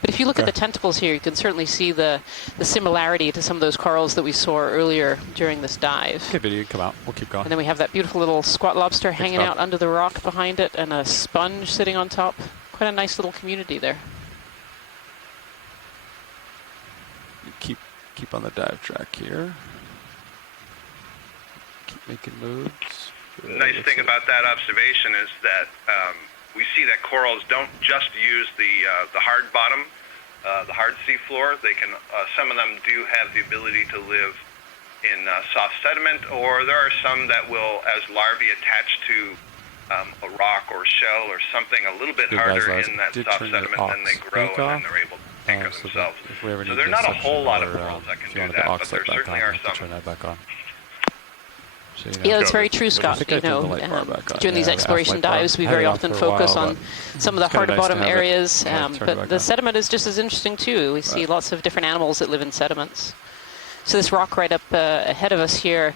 But if you look at the tentacles here, you can certainly see the similarity to some of those corals that we saw earlier during this dive. Okay, video, come out. We'll keep going. And then we have that beautiful little squat lobster hanging out under the rock behind it and a sponge sitting on top. Quite a nice little community there. Keep on the dive track here. Keep making moves. Nice thing about that observation is that we see that corals don't just use the hard bottom, the hard sea floor. They can some of them do have the ability to live in soft sediment, or there are some that will, as larvae, attach to a rock or shell or something a little bit harder in that soft sediment, then they grow and then they're able to anchor themselves. So there are not a whole lot of corals that can do that, but there certainly are some. Turn that back on. So, yeah, that's very true, Scott. You know, during these exploration dives, we very often focus on some of the harder bottom areas, but the sediment is just as interesting too. We see lots of different animals that live in sediments. So this rock right up ahead of us here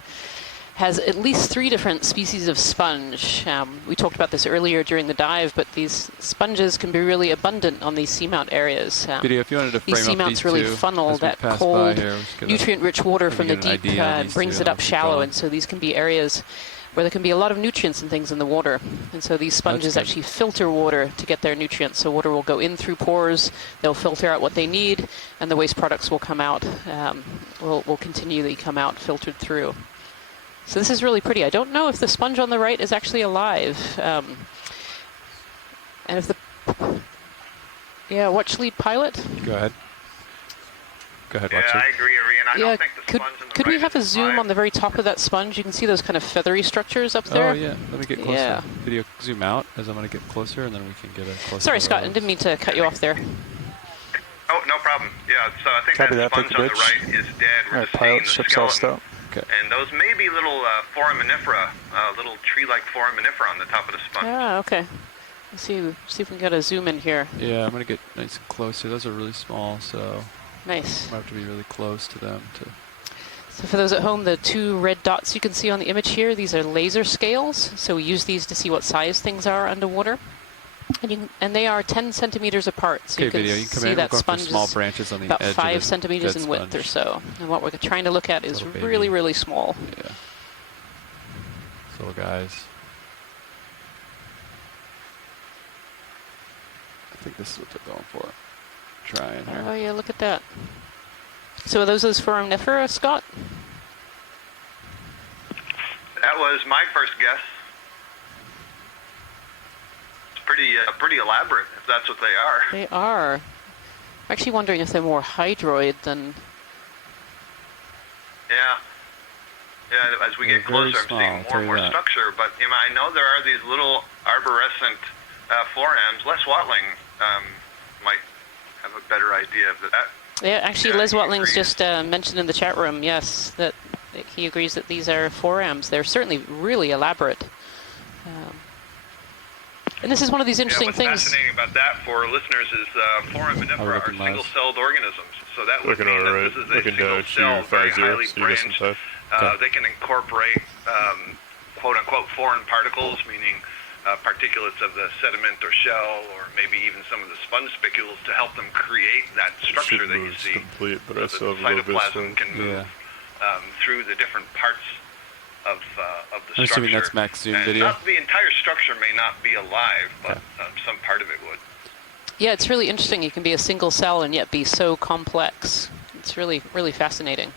has at least 3 different species of sponge. We talked about this earlier during the dive, but these sponges can be really abundant on these seamount areas. Video, if you wanted to frame these seamounts really funnel that cold, nutrient-rich water from the deep and brings it up shallow, and so these can be areas where there can be a lot of nutrients and things in the water. And so these sponges actually filter water to get their nutrients. So water will go in through pores, they'll filter out what they need, and the waste products will come out, will continually come out filtered through. So this is really pretty. I don't know if the sponge on the right is actually alive. And if the... Yeah, watch lead pilot. Go ahead. Go ahead, watch I agree, Arian. I don't think the sponge on the right could we have a is zoom alive. on the very top of that sponge? You can see those kind of feathery structures up there. Oh, yeah. Let me get closer. Yeah. Video, zoom out as I'm going to get closer, and then we can get a closer. Sorry, Scott. I didn't mean to cut you off there. Oh, no problem. Yeah, so I think that sponge on the right is dead. We're just seeing the skeleton. Okay. And those may be little foraminifera, little tree-like foraminifera on the top of the sponge. Ah, okay. Let's see if we can get a zoom in here. Yeah, I'm going to get nice and close here. Those are really small, so... Nice. I have to be really close to them. So for those at home, the 2 red dots you can see on the image here, these are laser scales. So we use these to see what size things are underwater. And they are 10 centimeters apart. So you can see that sponge small branches on the about edge 5 centimeters in width or so. And what we're trying to look at is really, really small. Yeah. So guys, I think this is what they're going for. Trying here. Oh yeah, look at that. So are those foraminifera, Scott? That was my first guess. Pretty elaborate, if that's what they are. They are. I'm actually wondering if they're more hydroid than... Yeah, as we get closer, I'm seeing more and more structure, but I know there are these little arborescent forams. Les Watling might have a better idea of that. Yeah, actually, Les Watling's just mentioned in the chat room, yes, that he agrees that these are forams. They're certainly really elaborate. And this is one of these interesting things. What's fascinating about that for listeners is foraminifera are single-celled organisms. So that would mean that this is a single cell, very highly branched. They can incorporate quote-unquote foreign particles, meaning particulates of the sediment or shell, or maybe even some of the sponge spicules to help them create that structure that you see. Complete, but so the cytoplasm can move through the different parts of the structure. I'm assuming that's max zoom video. The entire structure may not be alive, but some part of it would. Yeah, it's really interesting. You can be a single cell and yet be so complex. It's really, really fascinating.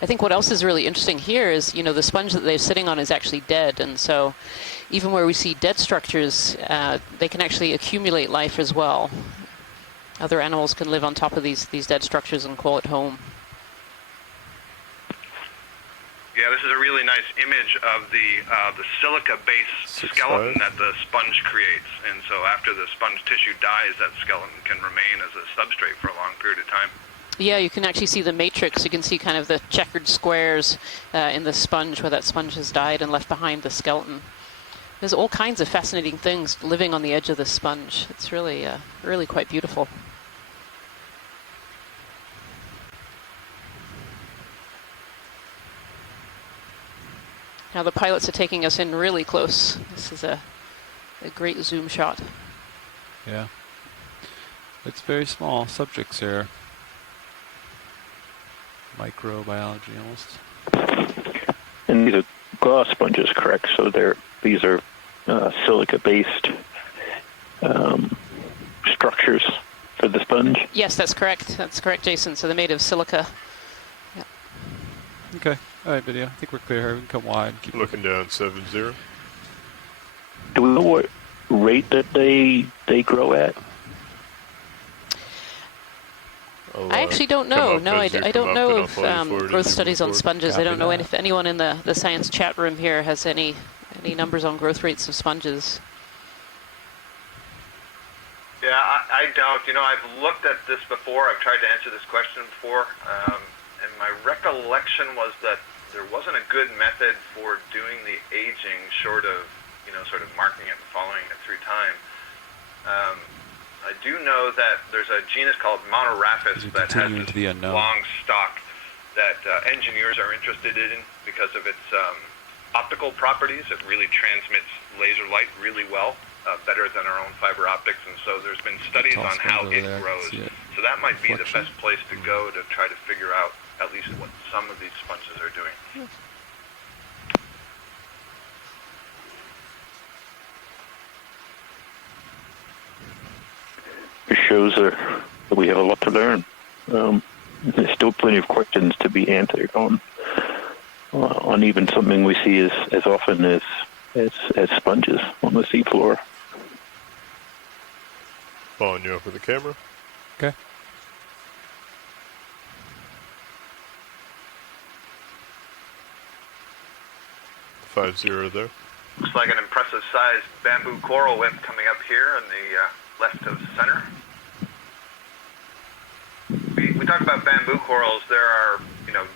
I think what else is really interesting here is, the sponge that they're sitting on is actually dead, and so even where we see dead structures, they can actually accumulate life as well. Other animals can live on top of these dead structures and call it home. Yeah, this is a really nice image of the silica-based skeleton that the sponge creates. And so after the sponge tissue dies, that skeleton can remain as a substrate for a long period of time. Yeah, you can actually see the matrix. You can see kind of the checkered squares in the sponge where that sponge has died and left behind the skeleton. There's all kinds of fascinating things living on the edge of the sponge. It's really, really quite beautiful. Now the pilots are taking us in really close. This is a great zoom shot. Yeah. It's very small subjects here. Microbiology almost. And these are glass sponges, correct? So these are silica-based structures for the sponge? Yes, that's correct. That's correct, Jason. So they're made of silica. Yeah. Okay. All right, video. I think we're clear here. We can come wide. Keep looking down 70. Do we know what rate that they grow at? I actually don't know. No, I don't know of growth studies on sponges. I don't know if anyone in the science chat room here has any numbers on growth rates of sponges. Yeah, I don't. You know, I've looked at this before. I've tried to answer this question before. And my recollection was that there wasn't a good method for doing the aging short of, sort of marking it and following it through time. I do know that there's a genus called Monoraphis that has this long stalk that engineers are interested in because of its optical properties. It really transmits laser light really well, better than our own fiber optics, and so there's been studies on how it grows. So that might be the best place to go to try to figure out at least what some of these sponges are doing. It shows that we have a lot to learn. There's still plenty of questions to be answered on even something we see as often as sponges on the seafloor. Following you up with the camera. Okay. There. Looks like an impressive sized bamboo coral whip coming up here in the left of center. We talk about bamboo corals. There are,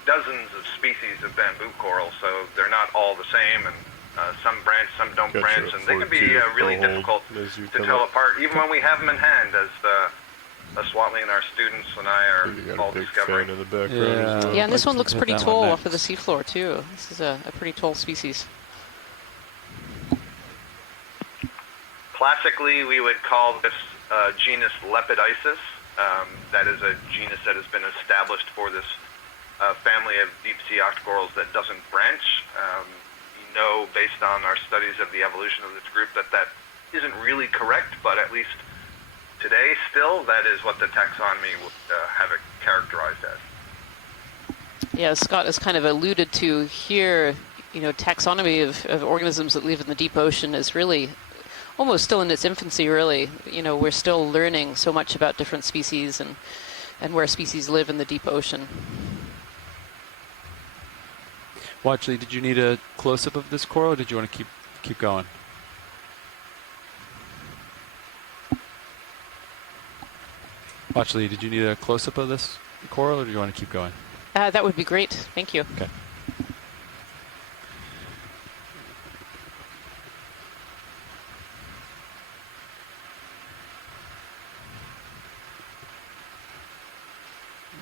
dozens of species of bamboo corals, so they're not all the same, and some branch, some don't branch, and they can be really difficult to tell apart, even when we have them in hand, as Swatley and our students and I are all discovering. Yeah, and this one looks pretty tall off of the seafloor, too. This is a pretty tall species. Classically, we would call this genus Lepidisis. That is a genus that has been established for this family of deep-sea octocorals that doesn't branch. We know, based on our studies of the evolution of this group, that isn't really correct, but at least today, still, that is what the taxonomy would have it characterized as. Yeah, Scott has kind of alluded to here, taxonomy of organisms that live in the deep ocean is really almost still in its infancy, really. We're still learning so much about different species and where species live in the deep ocean. Watchley, did you need a close-up of this coral, or did you want to keep going? Watchley, did you need a close-up of this coral, or do you want to keep going? That would be great. Thank you. Okay.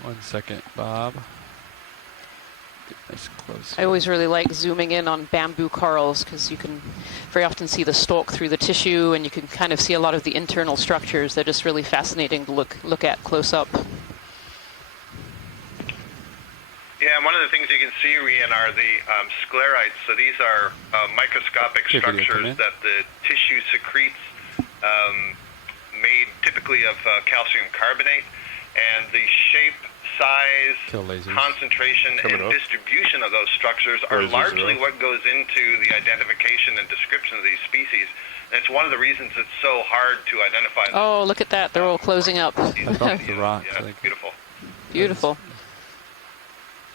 One second, Bob. Nice close. I always really like zooming in on bamboo corals because you can very often see the stalk through the tissue, and you can kind of see a lot of the internal structures. They're just really fascinating to look at close up. Yeah, and one of the things you can see, Rian, are the sclerites. So these are microscopic structures that the tissue secretes, made typically of calcium carbonate, and the shape, size, concentration, and distribution of those structures are largely what goes into the identification and description of these species. And it's one of the reasons it's so hard to identify them. Oh, look at that. They're all closing up. I bumped the rock. Yeah, beautiful. Beautiful.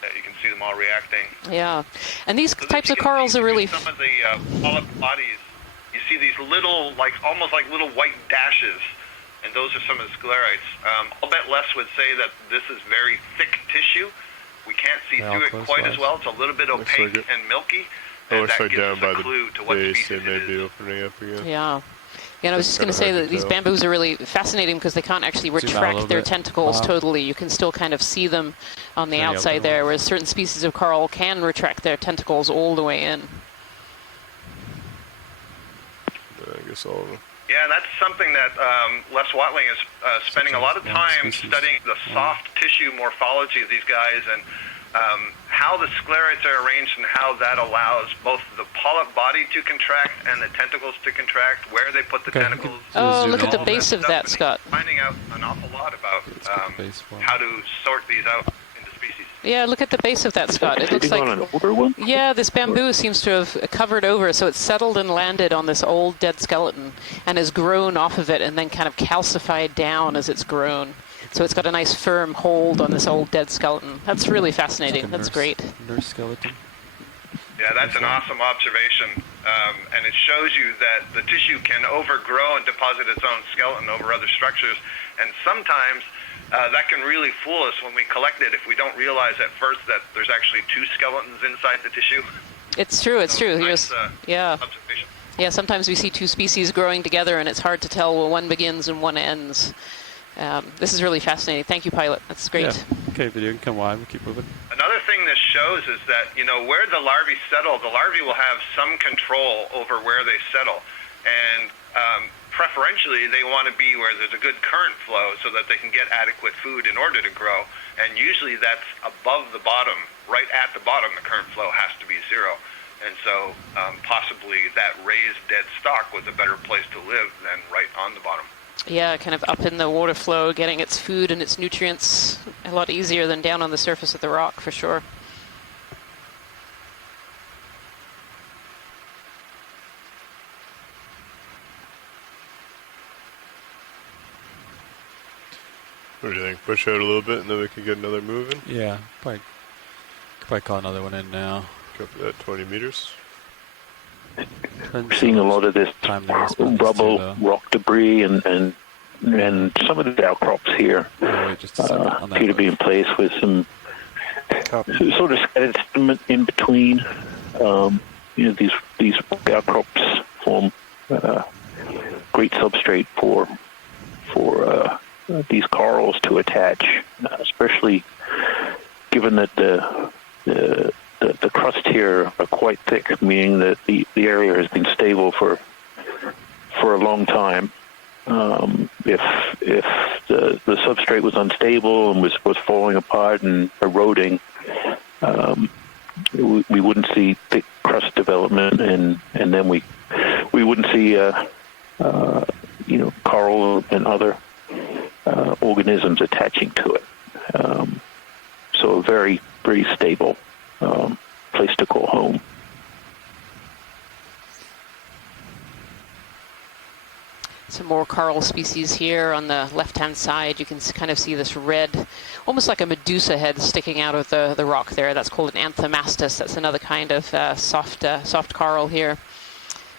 Yeah, you can see them all reacting. Yeah, and these types of corals are really... Some of the polyp bodies, you see these little, almost like little white dashes, and those are some of the sclerites. I'll bet Les would say that this is very thick tissue. We can't see through it quite as well. It's a little bit opaque and milky. And that gives us a clue to what species it is. Opening up again. Yeah. Yeah, and I was just going to say that these bamboos are really fascinating because they can't actually retract their tentacles totally. You can still kind of see them on the outside there, whereas certain species of coral can retract their tentacles all the way in. I guess all of them. Yeah, and that's something that Les Watling is spending a lot of time studying the soft tissue morphology of these guys and how the sclerites are arranged and how that allows both the polyp body to contract and the tentacles to contract, where they put the tentacles. Oh, look at the base of that, Scott. Finding out an awful lot about how to sort these out into species. Yeah, look at the base of that, Scott. It looks like on an older one? Yeah, this bamboo seems to have covered over, so it's settled and landed on this old dead skeleton and has grown off of it and then kind of calcified down as it's grown. So it's got a nice firm hold on this old dead skeleton. That's really fascinating. That's great. Nurse skeleton. Yeah, that's an awesome observation. And it shows you that the tissue can overgrow and deposit its own skeleton over other structures. And sometimes that can really fool us when we collect it if we don't realize at first that there's actually two skeletons inside the tissue. It's true, it's true. Nice, yeah. Observation. Yeah, sometimes we see two species growing together and it's hard to tell where one begins and one ends. This is really fascinating. Thank you, Pilot. That's great. Yeah. Okay, video can come live. We'll keep moving. Another thing this shows is that, where the larvae settle, the larvae will have some control over where they settle. And preferentially, they want to be where there's a good current flow so that they can get adequate food in order to grow. And usually that's above the bottom. Right at the bottom, the current flow has to be zero. And so possibly that raised dead stock was a better place to live than right on the bottom. Yeah, kind of up in the water flow, getting its food and its nutrients a lot easier than down on the surface of the rock, for sure. What do you think? Push out a little bit and then we can get another moving? Yeah, could probably call another one in now. Cover that 20 meters. We're seeing a lot of this rubble, rock debris, and some of the outcrops here appear to be in place with some sort of scattered sediment in between. These outcrops form great substrate for these corals to attach, especially given that the crust here are quite thick, meaning that the area has been stable for a long time. If the substrate was unstable and was falling apart and eroding, we wouldn't see thick crust development, and then we wouldn't see coral and other organisms attaching to it. So a very, very stable place to call home. Some more coral species here on the left-hand side. You can kind of see this red, almost like a medusa head sticking out of the rock there. That's called an anthomastus. That's another kind of soft coral here.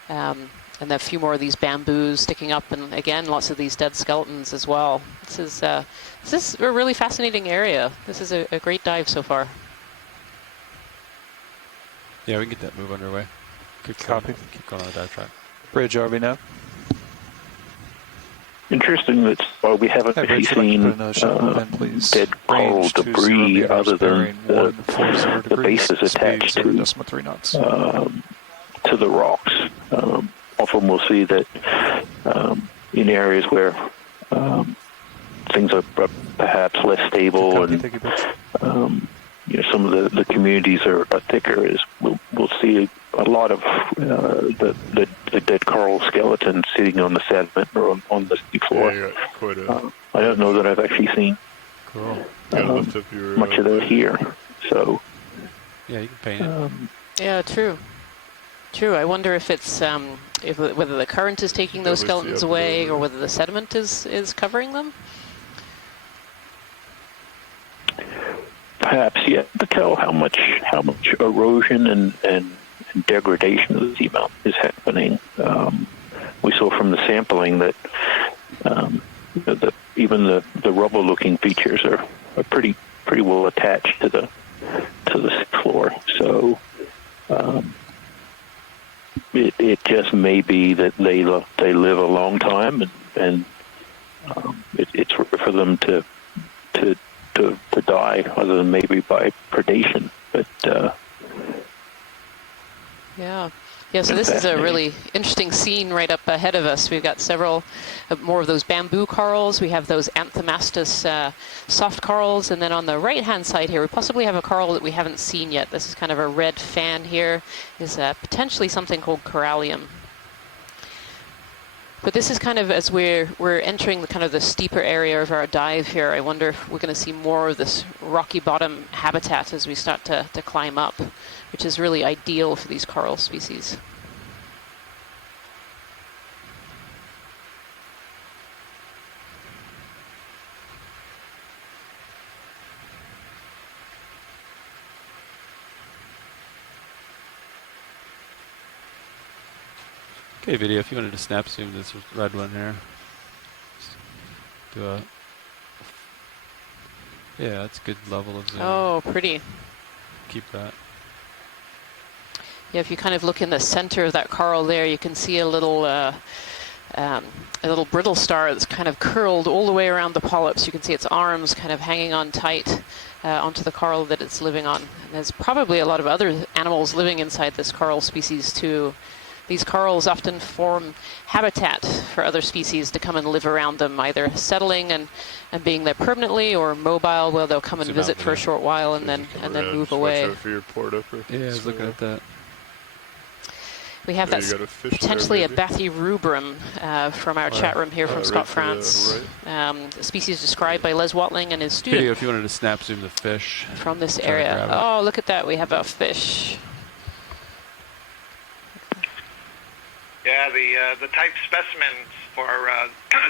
And then a few more of these bamboos sticking up, and again, lots of these dead skeletons as well. This is a really fascinating area. This is a great dive so far. Yeah, we can get that move underway. Good copy. Keep going on the dive track. Bridge RV now. Interesting that we haven't actually seen dead coral debris other than the bases attached to the rocks. Often we'll see that in areas where things are perhaps less stable and some of the communities are thicker, we'll see a lot of the dead coral skeletons sitting on the sediment or on the sea floor. Yeah, I don't know that I've actually seen much of that here. So yeah, you can paint it. Yeah, true. I wonder if it's whether the current is taking those skeletons away or whether the sediment is covering them. perhaps yet to tell how much erosion and degradation of the seamount is happening. We saw from the sampling that even the rubber-looking features are pretty well attached to the floor. So it just may be that they live a long time, and it's for them to die, other than maybe by predation. But yeah. So this is a really interesting scene right up ahead of us. We've got several more of those bamboo corals. We have those Anthomastus soft corals, and then on the right-hand side here, we possibly have a coral that we haven't seen yet. This is kind of a red fan here. Is potentially something called corallium. But this is kind of, as we're entering the kind of the steeper area of our dive here, I wonder if we're going to see more of this rocky bottom habitat as we start to climb up, which is really ideal for these coral species. Okay, video, if you wanted to snap zoom this red one here. Just do a... Yeah, that's a good level of zoom. Oh, pretty. Keep that. Yeah, if you kind of look in the center of that coral there, you can see a little brittle star that's kind of curled all the way around the polyps. You can see its arms kind of hanging on tight onto the coral that it's living on. And there's probably a lot of other animals living inside this coral species too. These corals often form habitat for other species to come and live around them, either settling and being there permanently, or mobile, where they'll come and visit for a short while and then move away. For your port upper. Yeah, I was looking at that. We have that potentially a Bathyrubrum from our chat room here from Scott France. A species described by Les Watling and his student. Video, if you wanted to snap zoom the fish. From this area. Oh, look at that. We have a fish. Yeah, the type specimens for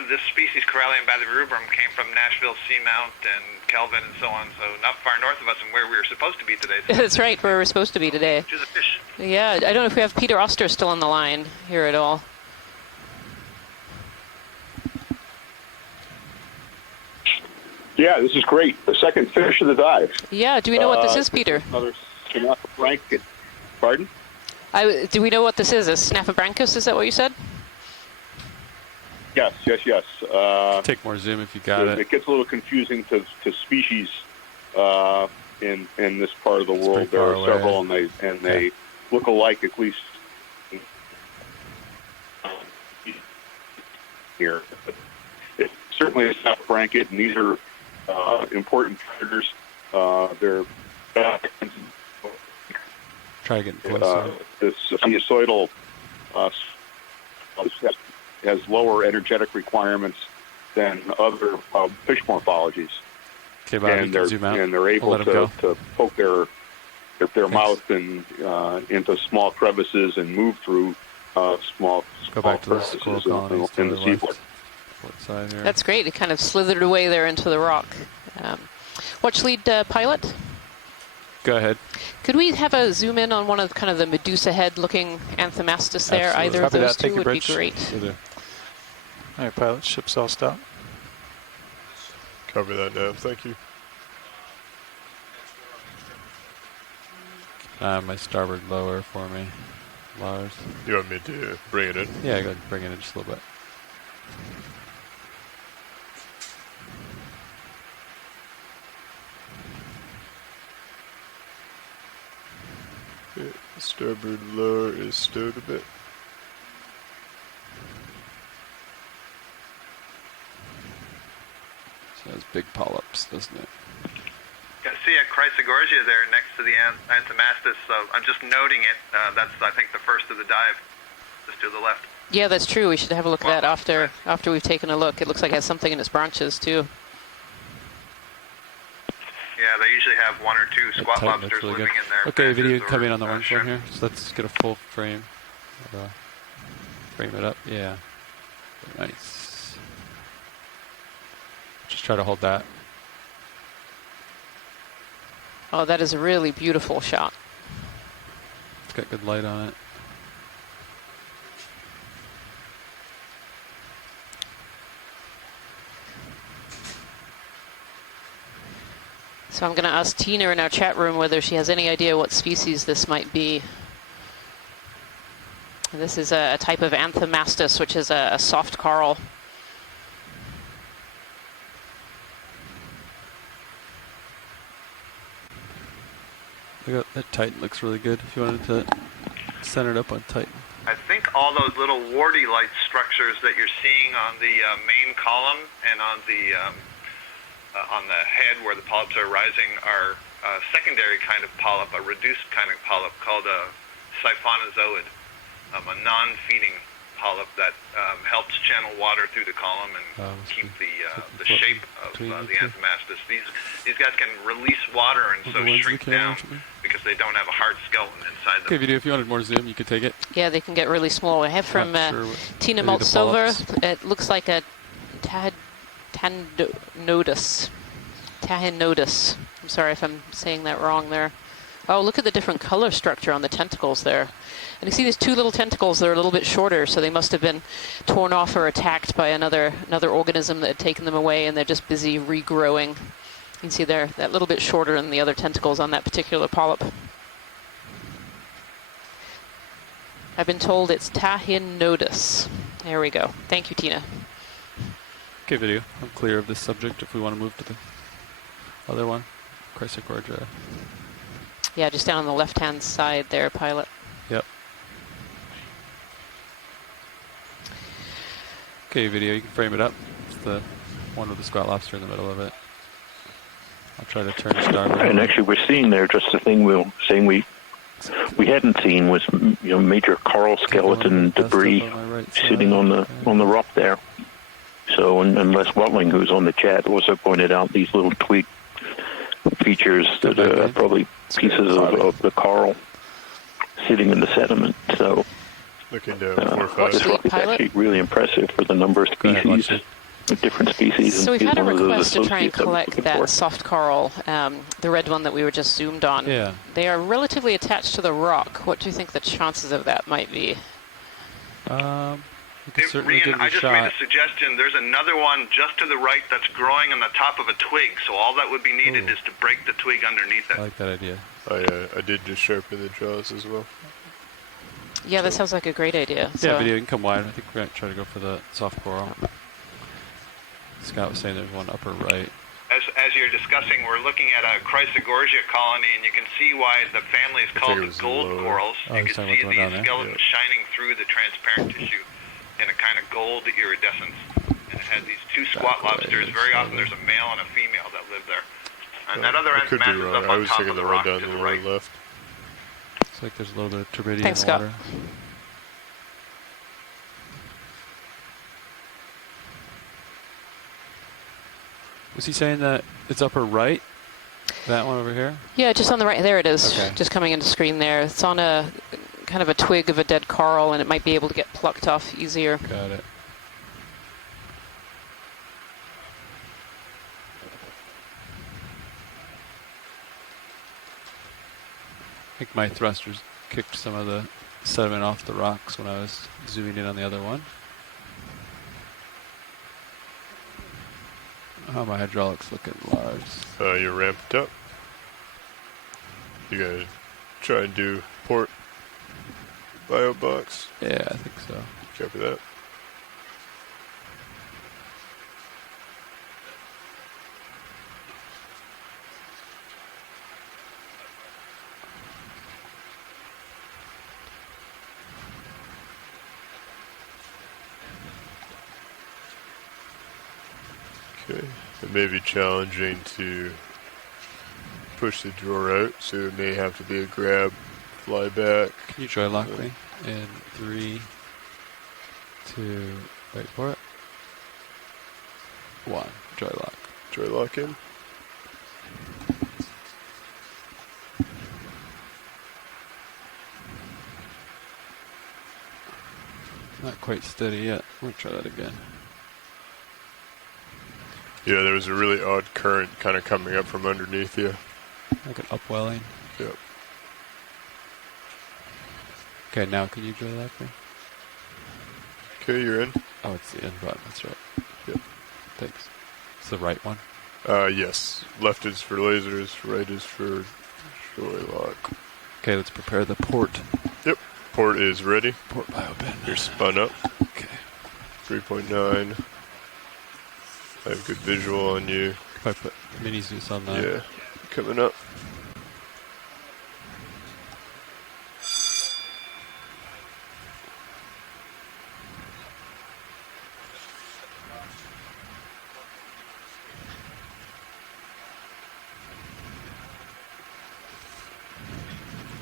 this species, Corallium bathyrubrum, came from Nashville Seamount and Kelvin and so on, so not far north of us and where we were supposed to be today. That's right, where we're supposed to be today. Which is a fish. Yeah, I don't know if we have Peter Oster still on the line here at all. Yeah, this is great. The second fish of the dive. Yeah, do we know what this is, Peter? Another Snaphobranchus. Pardon? Do we know what this is? A Snaphobranchus, is that what you said? Yes. Take more zoom if you got it. It gets a little confusing to species in this part of the world. There are several, and they look alike, at least here. It's certainly a Snaphobranchid, and these are important predators. They're try getting closer. This sinusoidal has lower energetic requirements than other fish morphologies. Okay, Bob, and they're able to poke their mouth into small crevices and move through small crevices in the seafloor. That's great. It kind of slithered away there into the rock. Watch lead pilot. Go ahead. Could we have a zoom in on one of kind of the Medusa head looking Anthomastus there? Absolutely. Either of those two would be great. All right, pilot, ship's all stop. Cover that now, thank you. My starboard lower for me, Lars. You want me to bring it in? Yeah, go ahead and bring it in just a little bit. Okay, starboard lower is stowed a bit. So it's big polyps, doesn't it? You can see a Chrysogorgia there next to the Anthomastus. I'm just noting it. That's, I think, the first of the dive, just to the left. Yeah, that's true. We should have a look at that after we've taken a look. It looks like it has something in its branches, too. Yeah, they usually have one or two squat lobsters really living in there. Okay, video coming on the orange one here. So let's get a full frame. Frame it up. Yeah. Nice. Just try to hold that. Oh, that is a really beautiful shot. It's got good light on it. So I'm going to ask Tina in our chat room whether she has any idea what species this might be. This is a type of Anthomastus, which is a soft coral. That Titan looks really good. If you wanted to center it up on Titan. I think all those little warty light structures that you're seeing on the main column and on the head where the polyps are rising are a secondary kind of polyp, a reduced kind of polyp called a siphonozoid, a non-feeding polyp that helps channel water through the column and keep the shape of the Anthomastus. These guys can release water and so shrink down because they don't have a hard skeleton inside them. Okay, video, if you wanted more zoom, you could take it. Yeah, they can get really small. I have from Tina Malt-Silver. It looks like a Tahinodus. I'm sorry if I'm saying that wrong there. Oh, look at the different color structure on the tentacles there. And you see these two little tentacles that are a little bit shorter, so they must have been torn off or attacked by another organism that had taken them away, and they're just busy regrowing. You can see they're that little bit shorter than the other tentacles on that particular polyp. I've been told it's Tahinodus. There we go. Thank you, Tina. Okay, video. I'm clear of this subject if we want to move to the other one. Chrysogorgia. Yeah, just down on the left-hand side there, pilot. Yep. Okay, video, you can frame it up. It's the one with the squat lobster in the middle of it. I'll try to turn the star. And actually, we're seeing there just the thing we hadn't seen was major coral skeleton debris sitting on the rock there. So, and Les Watling, who's on the chat, also pointed out these little twig features that are probably pieces of the coral sitting in the sediment. So looking down 4 or 5. This rock is actually really impressive for the number of species, different species. So we've had a request to try and collect that soft coral, the red one that we were just zoomed on. Yeah. They are relatively attached to the rock. What do you think the chances of that might be? Rian, I just made a suggestion. There's another one just to the right that's growing on the top of a twig, so all that would be needed is to break the twig underneath it. I like that idea. I did just sharpen the jaws as well. Yeah, that sounds like a great idea. Yeah, video, you can come wide. I think we're going to try to go for the soft coral. Scott was saying there's one upper right. As you're discussing, we're looking at a Chrysogorgia colony, and you can see why the family is called the gold corals. You can see the skeleton shining through the transparent tissue in a kind of gold iridescence. And it had these two squat lobsters. Very often there's a male and a female that live there. And that other Anthomastus is up on top of the rock to the right. Left. Looks like there's a little bit of turbidity in the water. Was he saying that it's upper right? That one over here? Yeah, just on the right. There it is. Okay. Just coming into screen there. It's on a kind of a twig of a dead coral, and it might be able to get plucked off easier. Got it. I think my thrusters kicked some of the sediment off the rocks when I was zooming in on the other one. Oh, my hydraulics looking large. You're ramped up. You gotta try and do port bio box. Yeah, I think so. Copy that. Okay, it may be challenging to push the drawer out, so it may have to be a grab, fly back. Can you try lock me? In 3, 2, wait for it. 1, dry lock. Dry lock in. Not quite steady yet. We'll try that again. Yeah, there was a really odd current kind of coming up from underneath you. Like an upwelling. Yep. Okay, now can you drill that thing? Okay, you're in. Oh, it's the end button. That's right. Yep. Thanks. It's the right one? Yes. Left is for lasers, right is for joy lock. Okay, let's prepare the port. Yep. Port is ready. Port biopin. You're spun up. Okay. 3.9. I have good visual on you. If I put mini Zeus on that. Yeah. Coming up.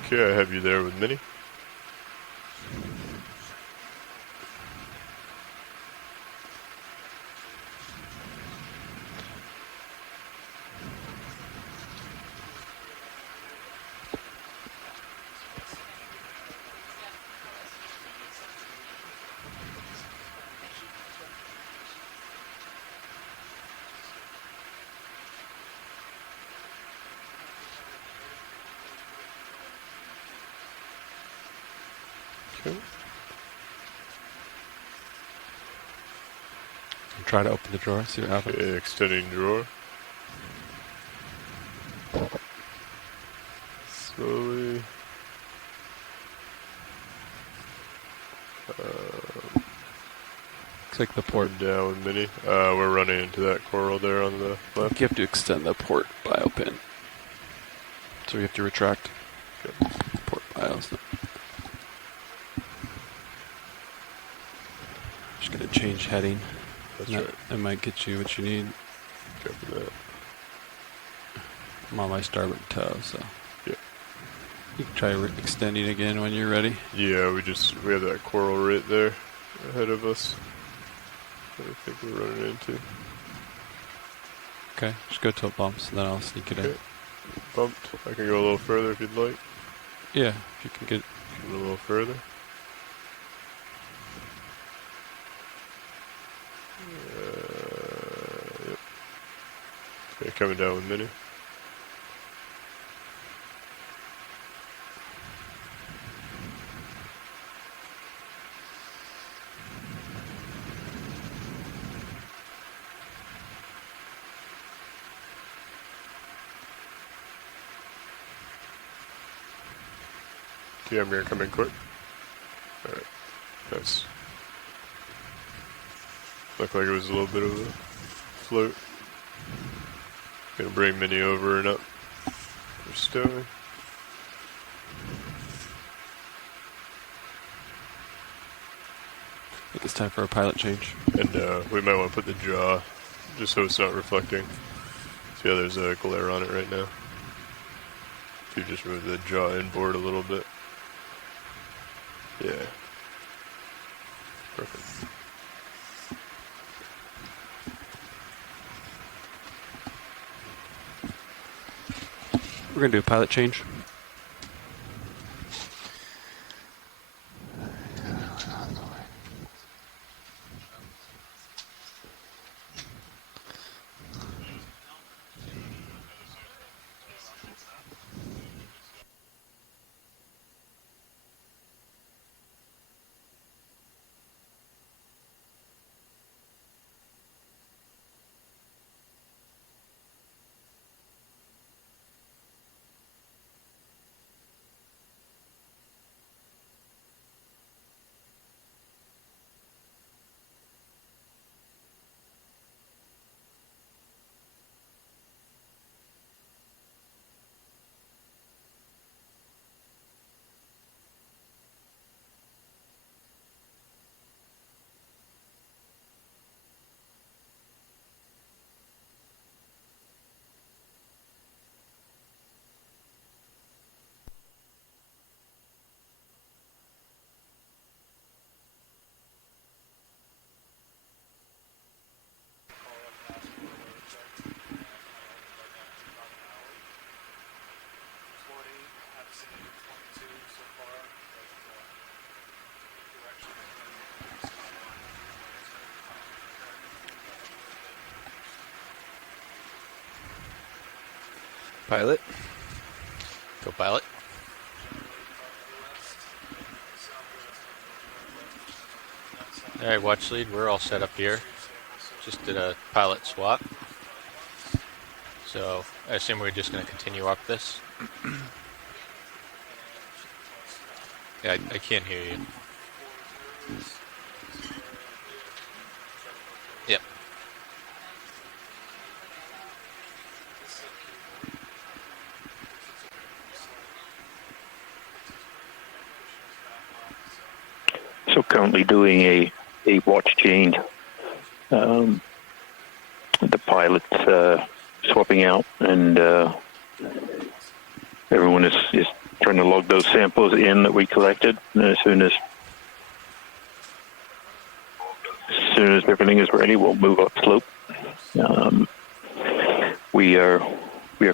Okay, I have you there with Mini. Okay. Try to open the drawer, see what happens. Okay, extending drawer. Slowly. Looks like the port. Down with Mini. We're running into that coral there on the left. You have to extend the port biopin. So we have to retract. Okay. Port bios. Just gonna change heading. That's right. That might get you what you need. Copy that. I'm on my starboard toe, so. Yeah. You can try extending again when you're ready. Yeah, we have that coral right there ahead of us. That I think we're running into. Okay, just go till it bumps, and then I'll sneak it in. Bumped. I can go a little further if you'd like. Yeah, if you can get a little further. Yep. Okay, coming down with Mini. Okay, I'm gonna come in quick. Alright, nice. Looked like it was a little bit of a float. Gonna bring Mini over and up for stowing. I think it's time for a pilot change. And we might want to put the jaw, just so it's not reflecting. See how there's a glare on it right now? If you just move the jaw inboard a little bit. Yeah. Perfect. We're going to do a pilot change. pilot. Go pilot. All right, watch lead. We're all set up here. Just did a pilot swap. So I assume we're just going to continue up this. Yeah, I can't hear you. Yep. So currently doing a watch change. The pilot's swapping out, and everyone is trying to log those samples in that we collected. And as soon as everything is ready, we'll move up slope. We are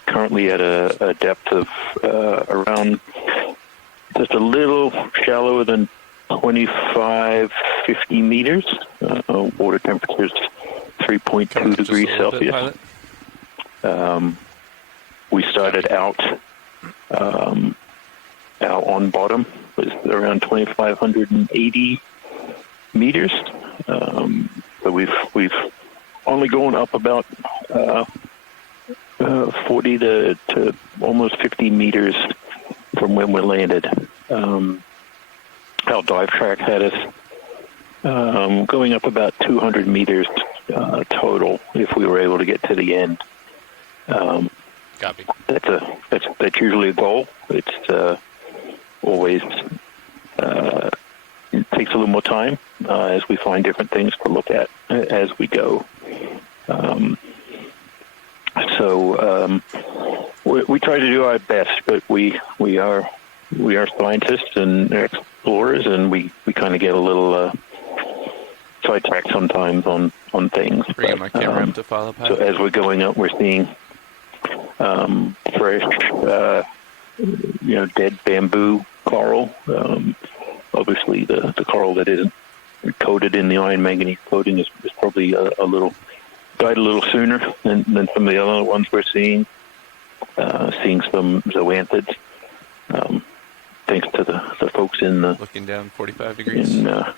currently at a depth of around just a little shallower than 25-50 meters. Water temperature is 3.2 degrees Celsius. We started out on bottom was around 2,580 meters. So we've only gone up about 40 to almost 50 meters from when we landed. Our dive track had us going up about 200 meters total if we were able to get to the end. Copy. That's usually a goal. It's always it takes a little more time as we find different things to look at as we go. We try to do our best, but we are scientists and explorers, and we kind of get a little sidetracked sometimes on things. Bring my camera up to follow. So as we're going up, we're seeing fresh, dead bamboo coral. Obviously, the coral that isn't coated in the iron manganese coating is probably died a little sooner than some of the other ones we're seeing. Seeing some zoanthids, thanks to the folks in the looking down 45 degrees in the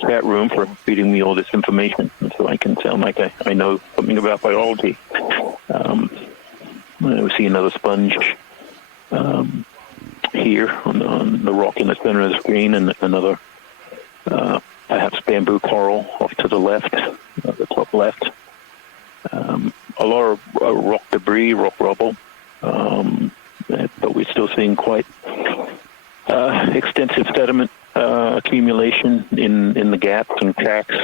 chat room for feeding me all this information, so I can sound like I know something about biology. We see another sponge here on the rock in the center of the screen, and another perhaps bamboo coral off to the left, the top left. A lot of rock debris, rock rubble, but we're still seeing quite extensive sediment accumulation in the gaps and cracks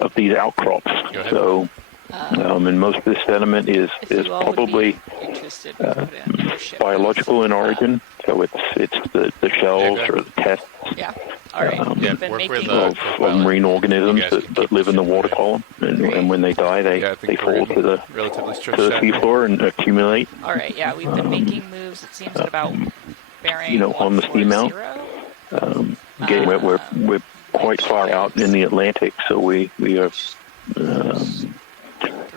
of these outcrops. So, and most of this sediment is probably biological in origin. So it's the shells or the tests. Yeah. All right. Of marine organisms that live in the water column, and when they die, they fall to the seafloor and accumulate. All right. Yeah, we've been making moves. It seems at about bearing on the seamount. We're quite far out in the Atlantic, so we are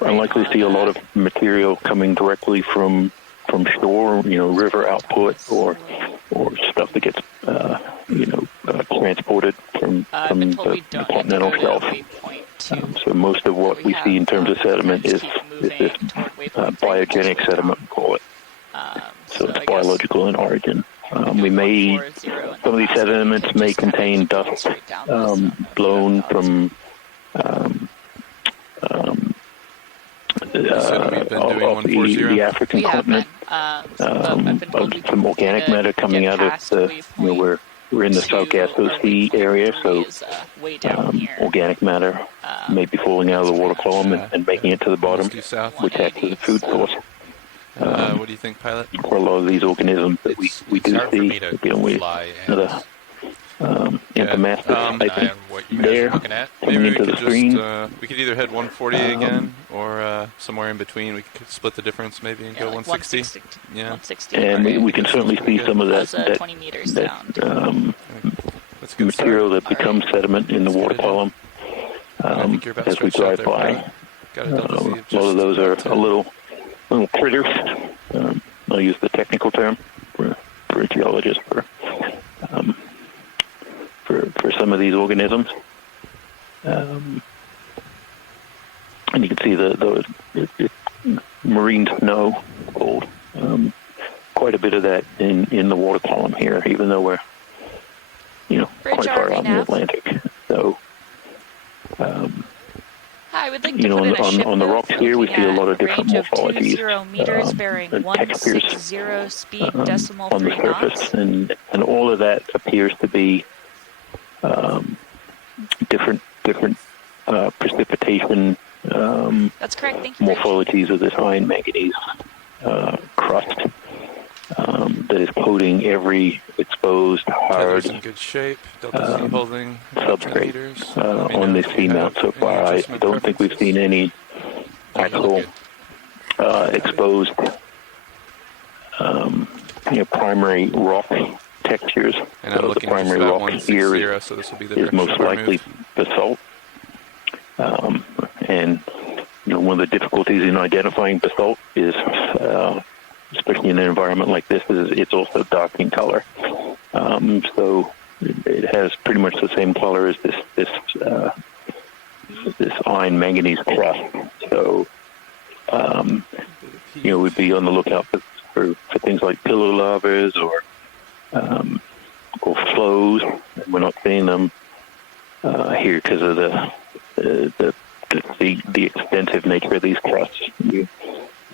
unlikely to see a lot of material coming directly from shore, river output or stuff that gets transported from the continental shelf. So most of what we see in terms of sediment is this biogenic sediment, we call it. So it's biological in origin. Some of these sediments may contain dust blown from the African continent, some organic matter coming out of we're in the South Gasto Sea area, so organic matter may be falling out of the water column and making it to the bottom, which acts as a food source. What do you think, pilot? For a lot of these organisms that we do see, Intermastis, I think, there, coming into the screen. We could either head 140 again, or somewhere in between. We could split the difference maybe and go 160. Yeah. 160. And we can certainly see some of that 20 meters down. Material that becomes sediment in the water column. as we drive by. A lot of those are a little critters. I'll use the technical term for a geologist for some of these organisms. And you can see the marine snow gold. Quite a bit of that in the water column here, even though we're quite far out in the Atlantic. So. Hi, I would like to put in a ship on the rocks here, we see a lot of different morphologies, 20 meters bearing 160 speed decimal on the surface, and all of that appears to be different precipitation. That's correct. Thank you. Morphologies of this iron manganese crust that is coating every exposed hard in good shape. Delta C holding substrate on this seamount so far. I don't think we've seen any actual exposed primary rock textures. And I'm looking the primary for that rock 160, here so this will be the is most likely basalt. And one of the difficulties in identifying basalt is, especially in an environment like this, is it's also dark in color. So it has pretty much the same color as this iron manganese crust. So we'd be on the lookout for things like pillow lavas or flows. We're not seeing them here because of the extensive nature of these crusts. You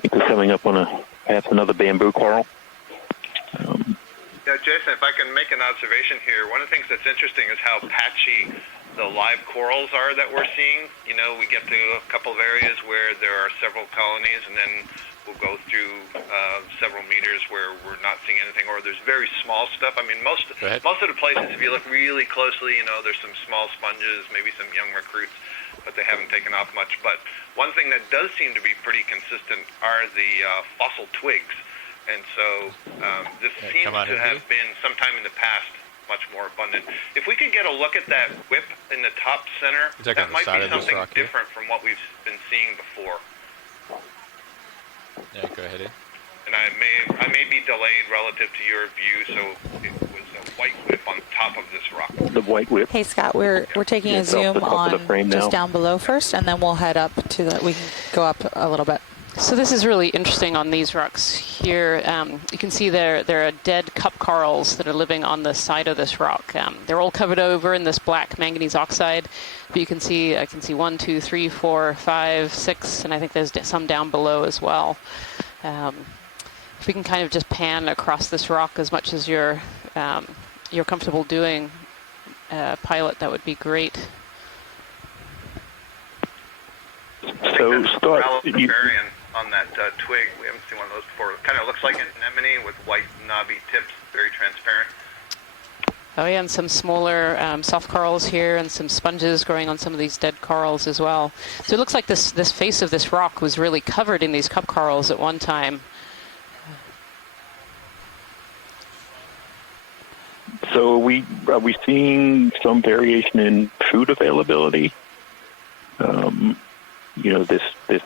think we're coming up on perhaps another bamboo coral. Yeah, Jason, if I can make an observation here, one of the things that's interesting is how patchy the live corals are that we're seeing. We get to a couple of areas where there are several colonies, and then we'll go through several meters where we're not seeing anything, or there's very small stuff. I mean, most of the places, if you look really closely, there's some small sponges, maybe some young recruits, but they haven't taken off much. But one thing that does seem to be pretty consistent are the fossil twigs. And so this seems to have been, sometime in the past, much more abundant. If we could get a look at that whip in the top center, that might be something different from what we've been seeing before. Yeah, go ahead. And I may be delayed relative to your view, so it was a white whip on top of this rock. The white whip. Hey Scott, we're taking a zoom on just down below first, and then we'll head up to we can go up a little bit. So this is really interesting on these rocks here. You can see there are dead cup corals that are living on the side of this rock. They're all covered over in this black manganese oxide. But I can see 1, 2, 3, 4, 5, 6, and I think there's some down below as well. If we can kind of just pan across this rock as much as you're comfortable doing, pilot, that would be great. So Scott, on that twig, we haven't seen one of those before. It kind of looks like an anemone with white knobby tips, very transparent. Oh yeah, and some smaller soft corals here, and some sponges growing on some of these dead corals as well. So it looks like this face of this rock was really covered in these cup corals at one time. So are we seeing some variation in food availability? This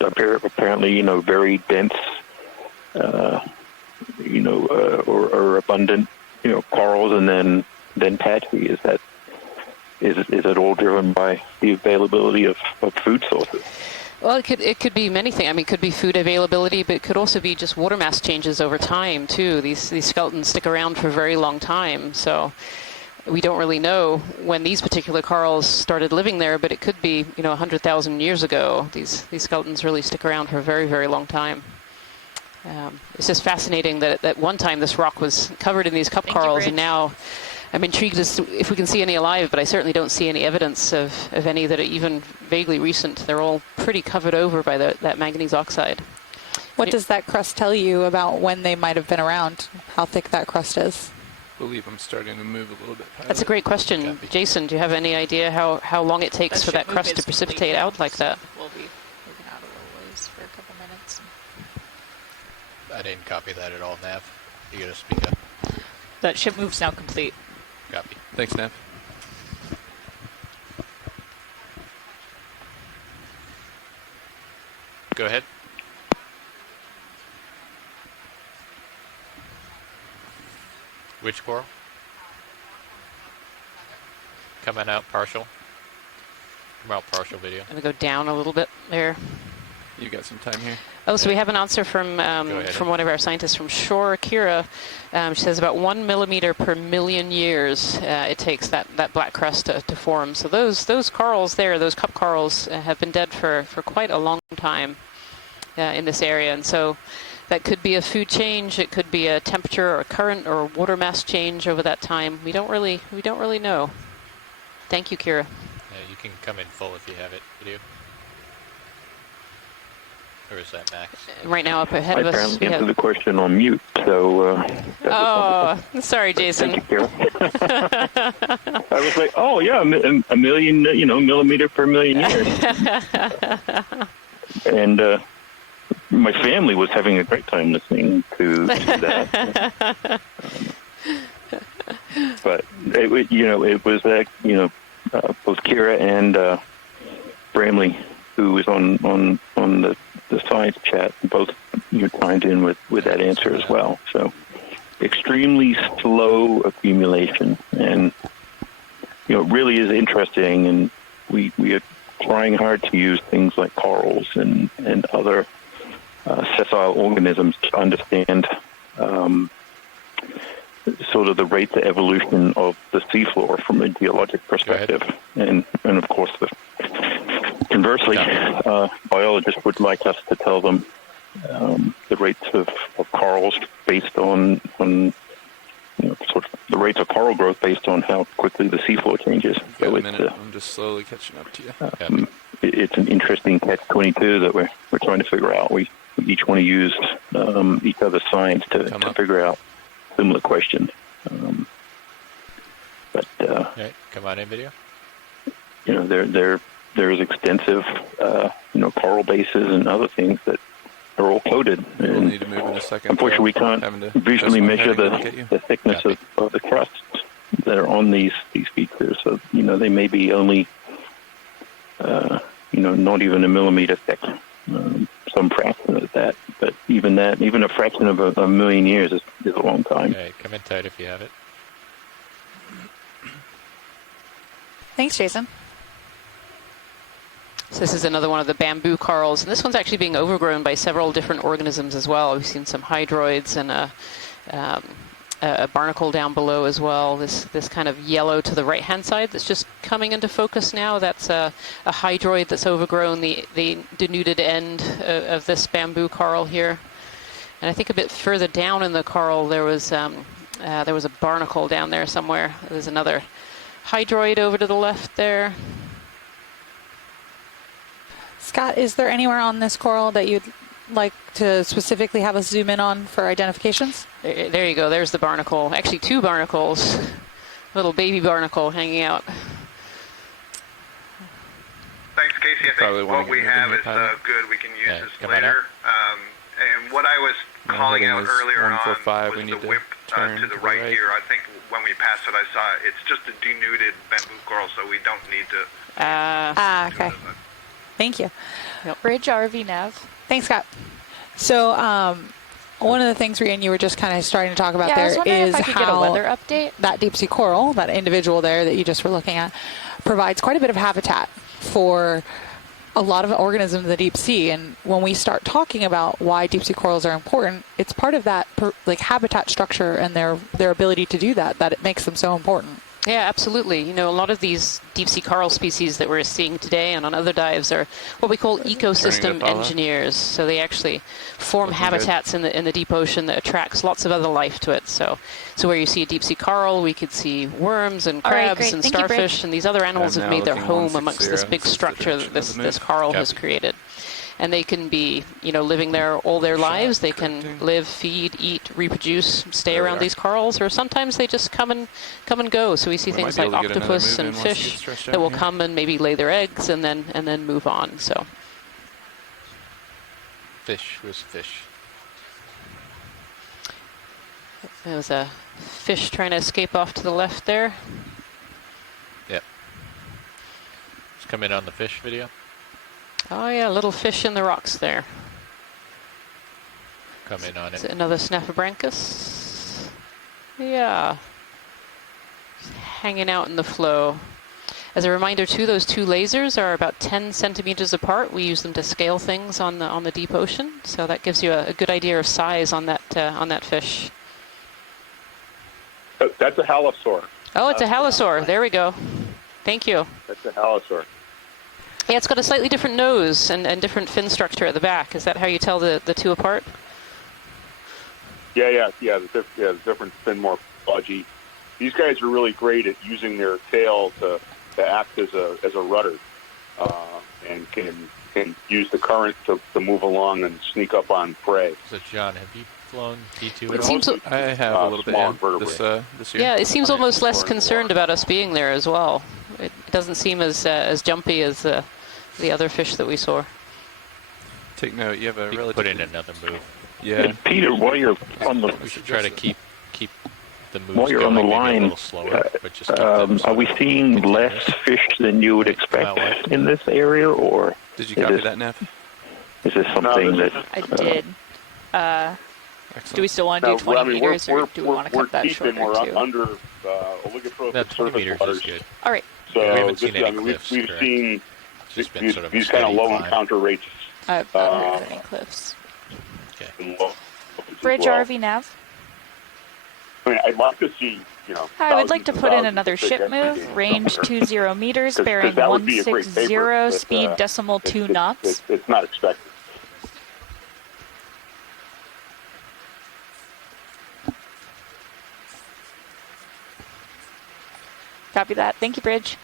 apparently, very dense, or abundant, corals, and then patchy. Is it all driven by the availability of food sources? Well, it could be many things. I mean, it could be food availability, but it could also be just water mass changes over time too. These skeletons stick around for a very long time, so we don't really know when these particular corals started living there, but it could be 100,000 years ago. These skeletons really stick around for a very, very long time. It's just fascinating that at one time this rock was covered in these cup corals, and now I'm intrigued as to if we can see any alive, but I certainly don't see any evidence of any that are even vaguely recent. They're all pretty covered over by that manganese oxide. What does that crust tell you about when they might have been around, how thick that crust is? I believe I'm starting to move a little bit. That's a great question. Jason, do you have any idea how long it takes for that crust to precipitate out like that? We'll be moving out a little ways for a couple minutes. I didn't copy that at all, Nav. You gotta speak up. That ship move's now complete. Copy. Thanks, Nav. Go ahead. Which coral? Coming out partial. Come out partial video. I'm going to go down a little bit there. You got some time here. Oh, so we have an answer from one of our scientists from shore, Kira. She says about 1 millimeter per million years it takes that black crust to form. So those corals there, those cup corals, have been dead for quite a long time in this area, and so that could be a food change. It could be a temperature or a current or water mass change over that time. We don't really know. Thank you, Kira. You can come in full if you have it. Video. Or is that Max? Right now, up ahead of us. I apparently answered the question on mute, so. Oh, sorry, Jason. Thank you, Kira. I was like, oh yeah, a million, millimeter per million years. And my family was having a great time listening to that. But it was both Kira and Bramley, who was on the science chat, both timed in with that answer as well. So extremely slow accumulation, and it really is interesting. And we are trying hard to use things like corals and other sessile organisms to understand sort of the rates of evolution of the seafloor from a geologic perspective, and of course conversely, biologists would like us to tell them the rates of corals based on sort of the rates of coral growth based on how quickly the seafloor changes. So I'm just slowly catching up to you. It's an interesting catch-22 that we're trying to figure out. We each want to use each other's science to figure out similar questions. Come on in video. There's extensive coral bases and other things that are all coated. We'll need to move in a second. Unfortunately, we can't visually measure the thickness of the crusts that are on these features. So they may be only not even a millimeter thick. Some fraction of that, but even a fraction of a million years is a long time. Okay, come in tight if you have it. Thanks, Jason. So this is another one of the bamboo corals, and this one's actually being overgrown by several different organisms as well. We've seen some hydroids and a barnacle down below as well. This kind of yellow to the right-hand side that's just coming into focus now. That's a hydroid that's overgrown the denuded end of this bamboo coral here. And I think a bit further down in the coral there was a barnacle down there somewhere. There's another hydroid over to the left there. Scott, is there anywhere on this coral that you'd like to specifically have us zoom in on for identifications? There you go. There's the barnacle. Actually, two barnacles. Little baby barnacle hanging out. Thanks, Casey. I think what we have is good. We can use this later. And what I was calling out earlier on was the whip to the right here. I think when we passed it, I saw it's just a denuded bamboo coral, so we don't need to. Okay. Thank you. Yep. Bridge RV nav. Thanks, Scott. So one of the things, Rian, you were just kind of starting to talk about there is how weather update. That deep sea coral, that individual there that you just were looking at, provides quite a bit of habitat for a lot of organisms in the deep sea. And when we start talking about why deep sea corals are important, it's part of that habitat structure and their ability to do that it makes them so important. Yeah, absolutely. A lot of these deep sea coral species that we're seeing today and on other dives are what we call ecosystem engineers. So they actually form habitats in the deep ocean that attracts lots of other life to it. So where you see a deep sea coral, we could see worms and crabs and starfish, and these other animals have made their home amongst this big structure that this coral has created. And they can be, living there all their lives. They can live, feed, eat, reproduce, stay around these corals, or sometimes they just come and go. So we see things like octopus and fish that will come and maybe lay their eggs and then move on. So fish was fish. There was a fish trying to escape off to the left there. Yep. Just come in on the fish video. Oh yeah, little fish in the rocks there. Come in on it. Is it another Snaphobranchus? Yeah. Just hanging out in the flow. As a reminder too, those two lasers are about 10 centimeters apart. We use them to scale things on the deep ocean, so that gives you a good idea of size on that fish. That's a halosaur. Oh, it's a halosaur. There we go. Thank you. That's a halosaur. Yeah, it's got a slightly different nose and different fin structure at the back. Is that how you tell the two apart? Yeah. The different fin morphology. These guys are really great at using their tail to act as a rudder, and can use the current to move along and sneak up on prey. So, John, have you flown D2 it seems I have a little bit this year. Yeah, it seems almost less concerned about us being there as well. It doesn't seem as jumpy as the other fish that we saw. Take note, you have a relatively... Put in another move. Yeah. And Peter, while you're on the... We should try to keep the moves while you're going, on the maybe line, a little slower, but just keep them are we seeing less fish than you would expect in this area, or... Did you copy that, Neff? Is this something that... I did. Do we still want to do 20 meters, or do we want to cut that shorter, we're too? under oligotrophic that 20 meters waters. is good. All right. So we haven't seen any cliffs, we've seen been sort of these kind of low encounter rates. I've not heard of any cliffs. Okay. Bridge well. RV nav. I mean, I'd love to see, Hi, I would like to put in another ship move, range 20 meters, bearing 160, speed decimal 2 knots. It's not expected. Copy that. Thank you, Bridge.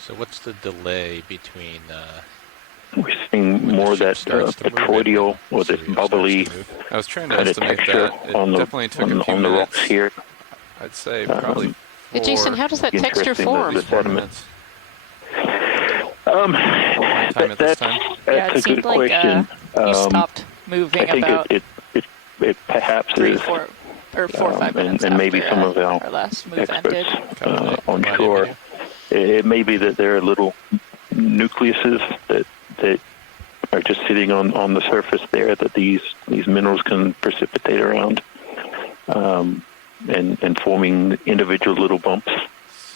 So what's the delay between... We're seeing more of that petroleal or this bubbly I was trying to kind of estimate texture that. It on definitely took a few on the minutes. rocks here. I'd say probably Hey, Jason, how does that texture form? The sediment. Time at this time? Yeah, That's it a seemed good like question. you stopped moving I think about it perhaps 3 is, or 4 or 5 minutes and maybe after, some of our last move ended. experts on shore. It may be that there are little nucleuses that are just sitting on the surface there that these minerals can precipitate around, and forming individual little bumps.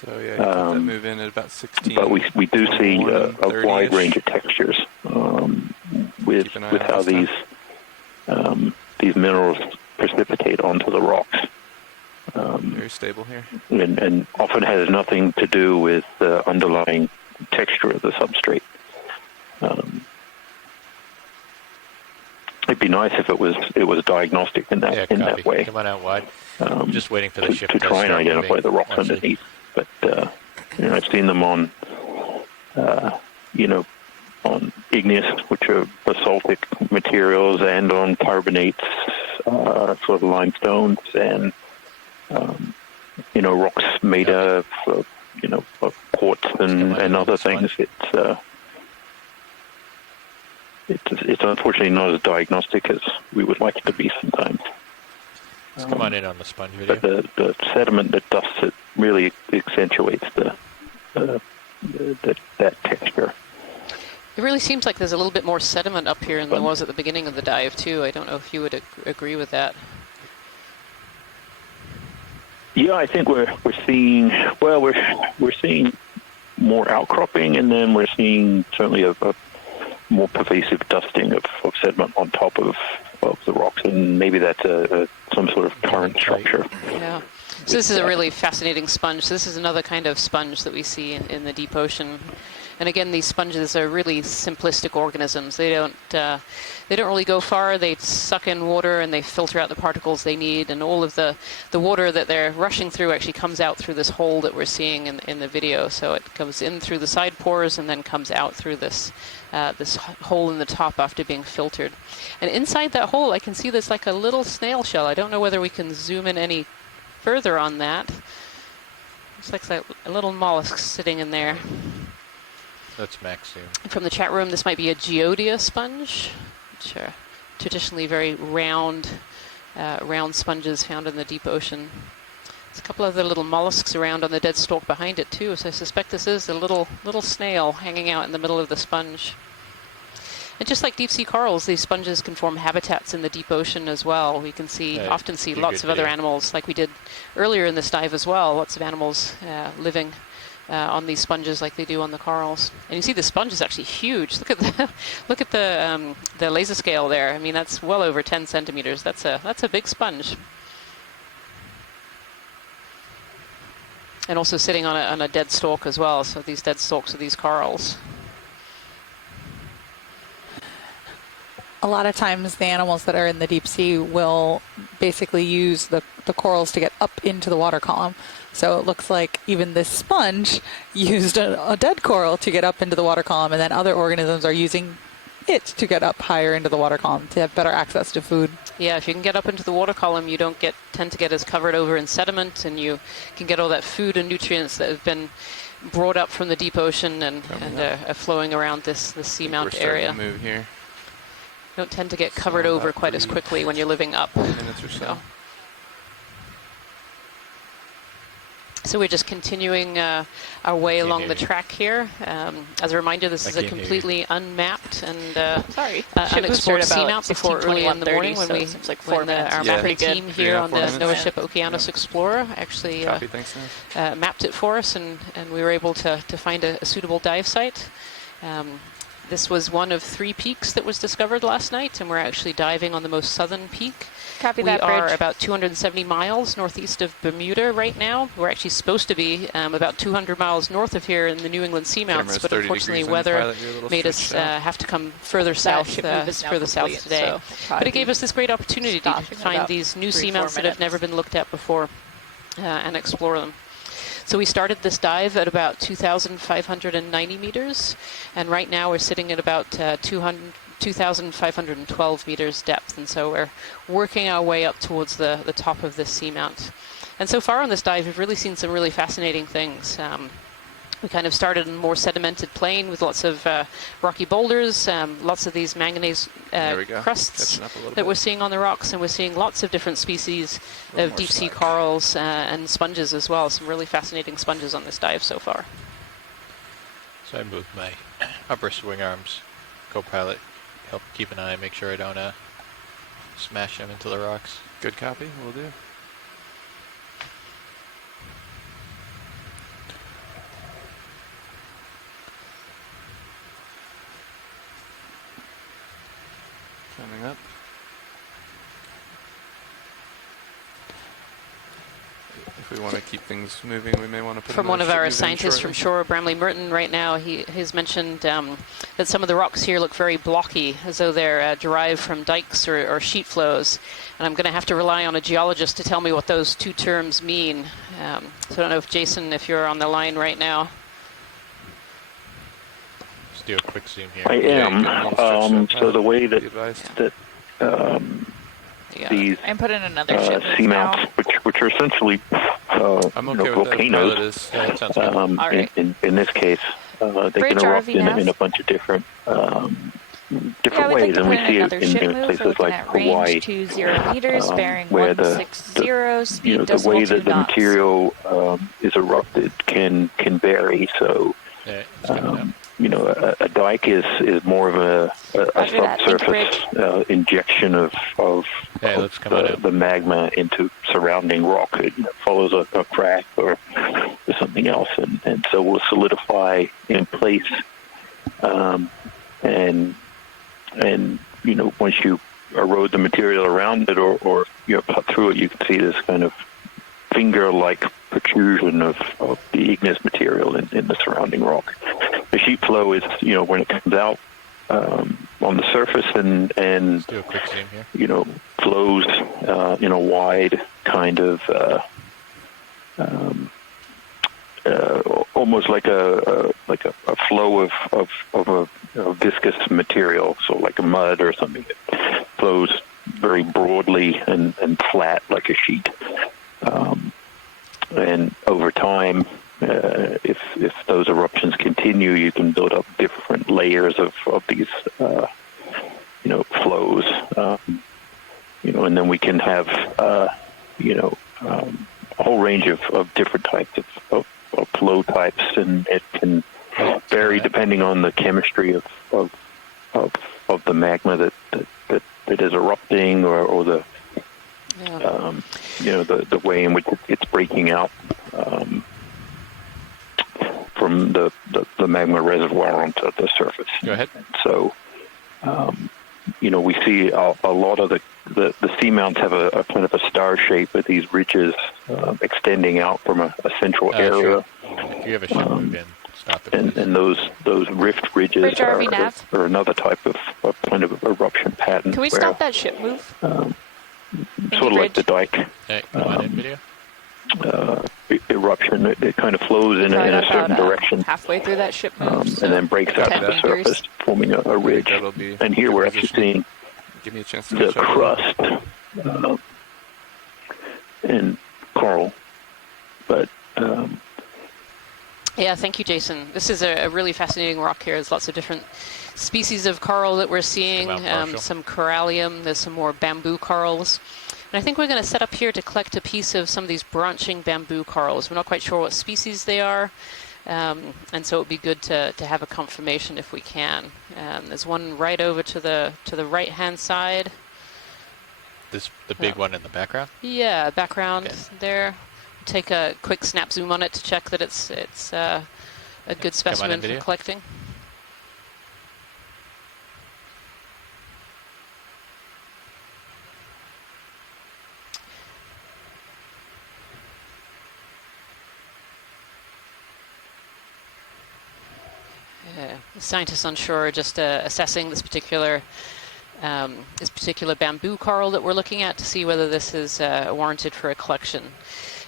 So yeah, you put that move in at about 16. But we do see a wide range of textures with how these minerals precipitate onto the rocks. Very stable here. And often has nothing to do with the underlying texture of the substrate. It'd be nice if it was diagnostic in that way. Come on out wide. I'm just waiting for the ship to try and identify moving. the rocks underneath. But I've seen them on on igneous, which are basaltic materials, and on carbonates, sort of limestones, and rocks made of quartz and other things. It's unfortunately not as diagnostic as we would like it to be sometimes. Let's come on in on the sponge video. But the sediment that dusts it really accentuates that texture. It really seems like there's a little bit more sediment up here than there was at the beginning of the dive, too. I don't know if you would agree with that. Yeah, I think we're seeing more outcropping, and then we're seeing certainly a more pervasive dusting of sediment on top of the rocks, and maybe that's some sort of current structure. Yeah. So this is a really fascinating sponge. So this is another kind of sponge that we see in the deep ocean. And again, these sponges are really simplistic organisms. They don't really go far. They suck in water and they filter out the particles they need. And all of the water that they're rushing through actually comes out through this hole that we're seeing in the video. So it comes in through the side pores and then comes out through this hole in the top after being filtered. And inside that hole, I can see there's like a little snail shell. I don't know whether we can zoom in any further on that. Looks like a little mollusk sitting in there. That's max zoom. From the chat room, this might be a geodia sponge, which are traditionally very round sponges found in the deep ocean. There's a couple other little mollusks around on the dead stalk behind it too, so I suspect this is a little snail hanging out in the middle of the sponge. And just like deep sea corals, these sponges can form habitats in the deep ocean as well. We can often see lots of other animals, like we did earlier in this dive as well. Lots of animals living on these sponges like they do on the corals. And you see the sponge is actually huge. Look at the laser scale there. I mean, that's well over 10 centimeters. That's a big sponge. And also sitting on a dead stalk as well. So these dead stalks of these corals. A lot of times the animals that are in the deep sea will basically use the corals to get up into the water column. So it looks like even this sponge used a dead coral to get up into the water column, and then other organisms are using it to get up higher into the water column to have better access to food. Yeah, if you can get up into the water column, you don't tend to get as covered over in sediment, and you can get all that food and nutrients that have been brought up from the deep ocean and are flowing around this seamount area. Move here. You don't tend to get covered over quite as quickly when you're living up. Minutes or so. So we're just continuing our way along the track here. As a reminder, this is a completely unmapped and unexplored seamount before early in the morning when our mapping team here on the NOAA ship Okeanos Explorer actually mapped it for us, and we were able to find a suitable dive site. This was one of 3 peaks that was discovered last night, and we're actually diving on the most southern peak. Copy we that, are Bridge. about 270 miles northeast of Bermuda right now. We're actually supposed to be about 200 miles north of here in the New England seamounts, but unfortunately weather made us have to come further south today. So but it gave us this great opportunity to find these new seamounts that have never been looked at before and explore them. So we started this dive at about 2,590 meters, and right now we're sitting at about 2,512 meters depth, and so we're working our way up towards the top of this seamount. And so far on this dive, we've really seen some really fascinating things. We kind of started in a more sedimented plain with lots of rocky boulders, lots of these manganese crusts that we're seeing on the rocks, and we're seeing lots of different species of deep sea corals and sponges as well. Some really fascinating sponges on this dive so far. So I moved my upper swing arms, co-pilot, help keep an eye, make sure I don't smash them into the rocks. Good copy, will do. Coming up. If we want to keep things moving, we may want to put from one of our scientists from shore, Bramley Merton, right now, he's mentioned that some of the rocks here look very blocky, as though they're derived from dikes or sheet flows. And I'm going to have to rely on a geologist to tell me what those 2 terms mean. So I don't know if Jason, if you're on the line right now. Let's do a quick zoom here. I am. So the way that these I'm putting another seamounts, which are essentially volcanoes, in this case, they can erupt in a bunch of different ways, and we see it in places like Hawaii, where the way that the material is erupted can vary. So. A dike is more of a subsurface injection of the magma into surrounding rock. It follows a crack or something else, and so will solidify in place. And once you erode the material around it or cut through it, you can see this kind of finger-like protrusion of the igneous material in the surrounding rock. The sheet flow is, when it comes out on the surface and flows in a wide kind of almost like a flow of a viscous material, so like a mud or something that flows very broadly and flat like a sheet. And over time, if those eruptions continue, you can build up different layers of these flows, and then we can have whole range of different types of flow types, and it can vary depending on the chemistry of the magma that is erupting, or the the way in which it's breaking out from the magma reservoir onto the surface. Go ahead. So, we see a lot of the seamounts have a kind of a star shape with these ridges extending out from a central area. Sure. If you have a ship move in, stop it. And those rift ridges are another type of kind of eruption pattern. Can we stop that ship move? Sort of like the dike. Hey, come on in video. Eruption. It kind of flows in a certain direction. Halfway through that ship move. And then breaks out to the surface, forming a ridge. And here we're actually seeing Give me a chance to the crust and coral. But yeah, thank you, Jason. This is a really fascinating rock here. There's lots of different species of coral that we're seeing. Some corallium. There's some more bamboo corals. And I think we're going to set up here to collect a piece of some of these branching bamboo corals. We're not quite sure what species they are, and so it would be good to have a confirmation if we can. There's one right over to the right-hand side. The big one in the background? Yeah, background there. Take a quick snap zoom on it to check that it's a good specimen for collecting. The scientists on shore are just assessing this particular bamboo coral that we're looking at to see whether this is warranted for a collection.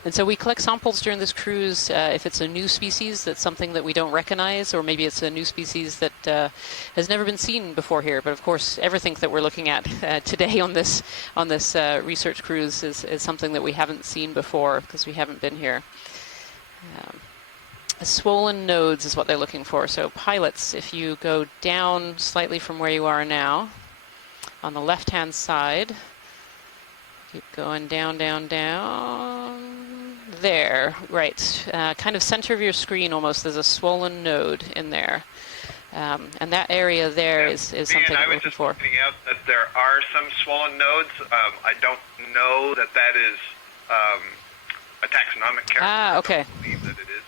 And so we collect samples during this cruise if it's a new species that's something that we don't recognize, or maybe it's a new species that has never been seen before here. But of course, everything that we're looking at today on this research cruise is something that we haven't seen before because we haven't been here. Swollen nodes is what they're looking for. So pilots, if you go down slightly from where you are now, on the left-hand side, keep going down, down, down. There, right. Kind of center of your screen almost, there's a swollen node in there. And that area there is something we're looking for. I was just pointing out that there are some swollen nodes. I don't know that is a taxonomic character. Ah, okay. I don't believe that it is.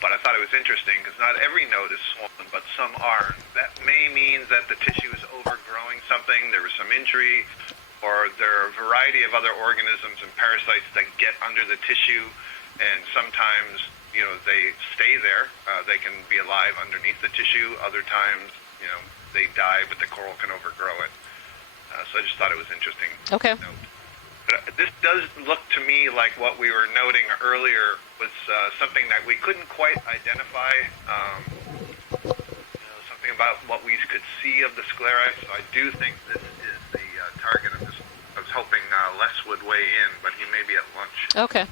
But I thought it was interesting because not every node is swollen, but some are. That may mean that the tissue is overgrowing something, there was some injury, or there are a variety of other organisms and parasites that get under the tissue, and sometimes, they stay there. They can be alive underneath the tissue. Other times, they die, but the coral can overgrow it. So I just thought it was interesting. Okay. But this does look to me like what we were noting earlier was something that we couldn't quite identify. Something about what we could see of the scleri. So I do think this is the target of this. I was hoping Les would weigh in, but he may be at lunch. Okay.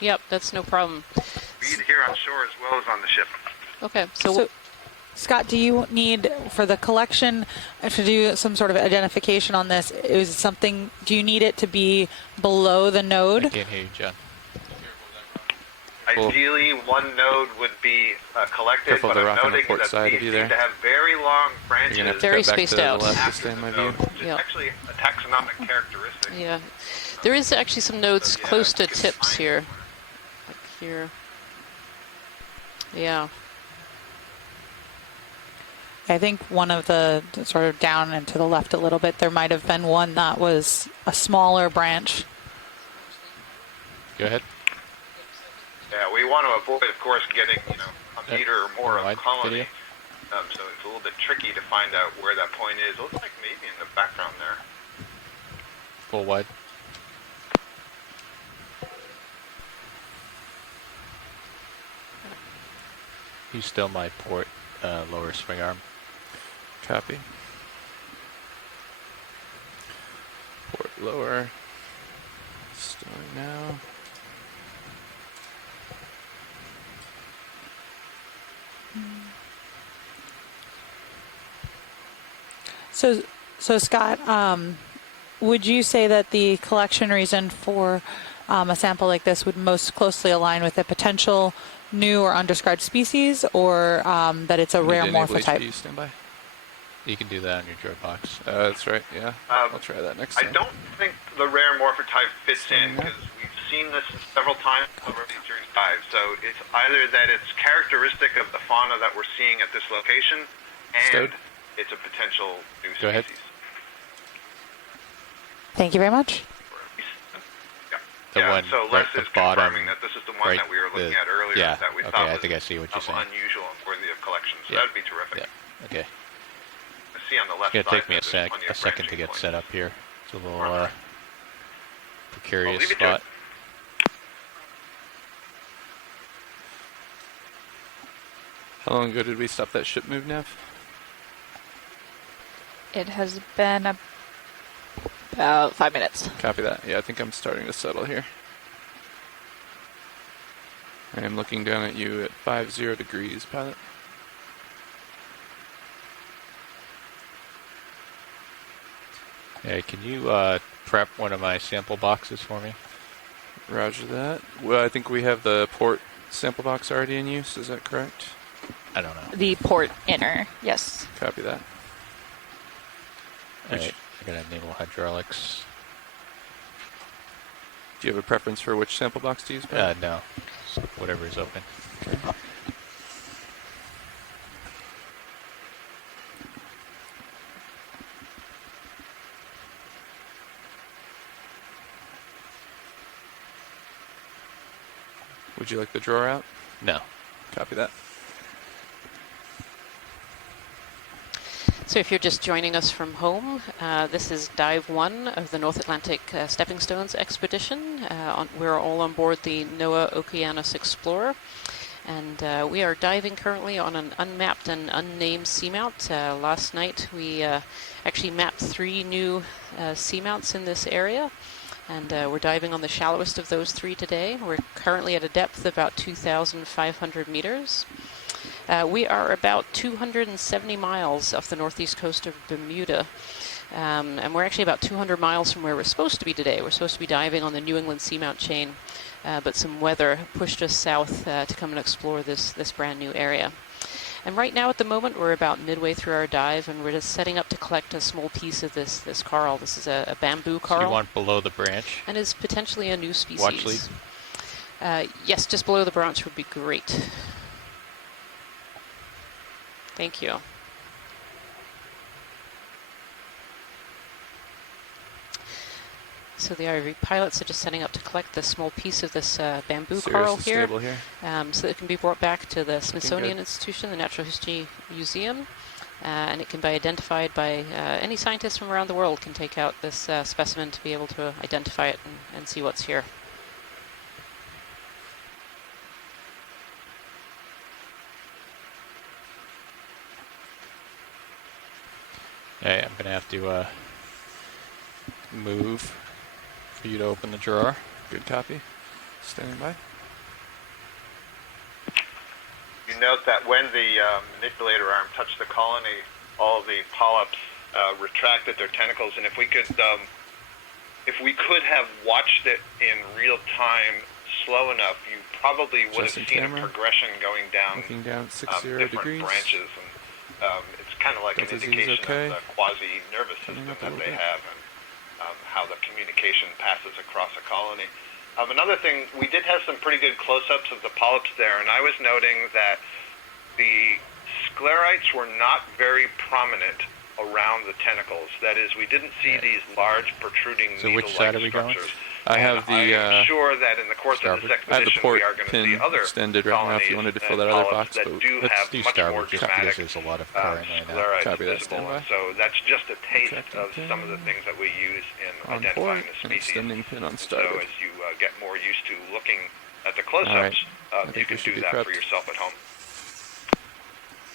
Yep, that's no problem. Be here on shore as well as on the ship. Okay. So Scott, do you need, for the collection, to do some sort of identification on this? Do you need it to be below the node? I can't hear you, John. Ideally, one node would be collected, but I'm noting that these seem to have very long branches. Very spaced out. It's actually a taxonomic characteristic. Yeah. There is actually some nodes close to tips here. Like here. Yeah. I think one of the sort of down and to the left a little bit, there might have been one that was a smaller branch. Go ahead. Yeah, we want to avoid, of course, getting a meter or more of colony. So it's a little bit tricky to find out where that point is. It looks like maybe in the background there. Full wide. He's still my port lower swing arm. Copy. Port lower. Starting now. So Scott, would you say that the collection reason for a sample like this would most closely align with a potential new or undescribed species, or that it's a rare morphotype. Standby. You can do that on your droid box. That's right, yeah. I'll try that next time. I don't think the rare morphotype fits in, because we've seen this several times already during dives. So it's either that it's characteristic of the fauna that we're seeing at this location, and it's a potential new species. Go ahead. Thank you very much. The one so right Les at is the bottom, confirming that this is the one that we were looking at earlier that we thought was I see what you're saying. unusual and worthy of collection. So that'd be terrific. Yeah. Okay. I see on the left It's going to side take me a second to get set up here. It's a little precarious spot. How long ago did we stop that ship move, Nav? It has been about 5 minutes. Copy that. Yeah, I think I'm starting to settle here. I am looking down at you at 50 degrees, pilot. Hey, can you prep one of my sample boxes for me? Roger that. Well, I think we have the port sample box already in use. Is that correct? I don't know. The port inner, yes. Copy that. Alright, I gotta enable hydraulics. Do you have a preference for which sample box to use? No. Whatever is open. Okay. Would you like the drawer out? No. Copy that. So if you're just joining us from home, this is Dive 1 of the North Atlantic Stepping Stones expedition. We're all on board the NOAA Okeanos Explorer, and we are diving currently on an unmapped and unnamed seamount. Last night we actually mapped 3 new seamounts in this area, and we're diving on the shallowest of those 3 today. We're currently at a depth of about 2,500 meters. We are about 270 miles off the northeast coast of Bermuda, and we're actually about 200 miles from where we're supposed to be today. We're supposed to be diving on the New England Seamount chain, but some weather pushed us south to come and explore this brand new area. And right now at the moment we're about midway through our dive, and we're just setting up to collect a small piece of this coral. This is a bamboo coral. So you want below the branch? And is potentially a new species. Watch lead? Yes, just below the branch would be great. Thank you. So the ROV pilots are just setting up to collect the small piece of this bamboo coral here, so that it can be brought back to the Smithsonian Institution, the Natural History Museum, and it can be identified by any scientist from around the world can take out this specimen to be able to identify it and see what's here. Okay, I'm gonna have to move for you to open the drawer. Good copy. Standing by. You note that when the manipulator arm touched the colony, all the polyps retracted their tentacles, and if we could have watched it in real time, slow enough, you probably would have seen a progression going down, different degrees. branches, and it's kind of like an indication of the quasi-nervous system that they have, and how the communication passes across a colony. Another thing, we did have some pretty good close-ups of the polyps there, and I was noting that the sclerites were not very prominent around the tentacles. That is, we didn't see these large protruding needle-like structures. I have the. I'm sure that in the course of this expedition we are going to see other extended right now. If you wanted to fill that other box, that do have much more dramatic there's a lot of sclerites visible. So that's just a taste of some of the things that we use in identifying the species. Extending pin on so as you get more used to looking at the close-ups, you can do that for yourself at home.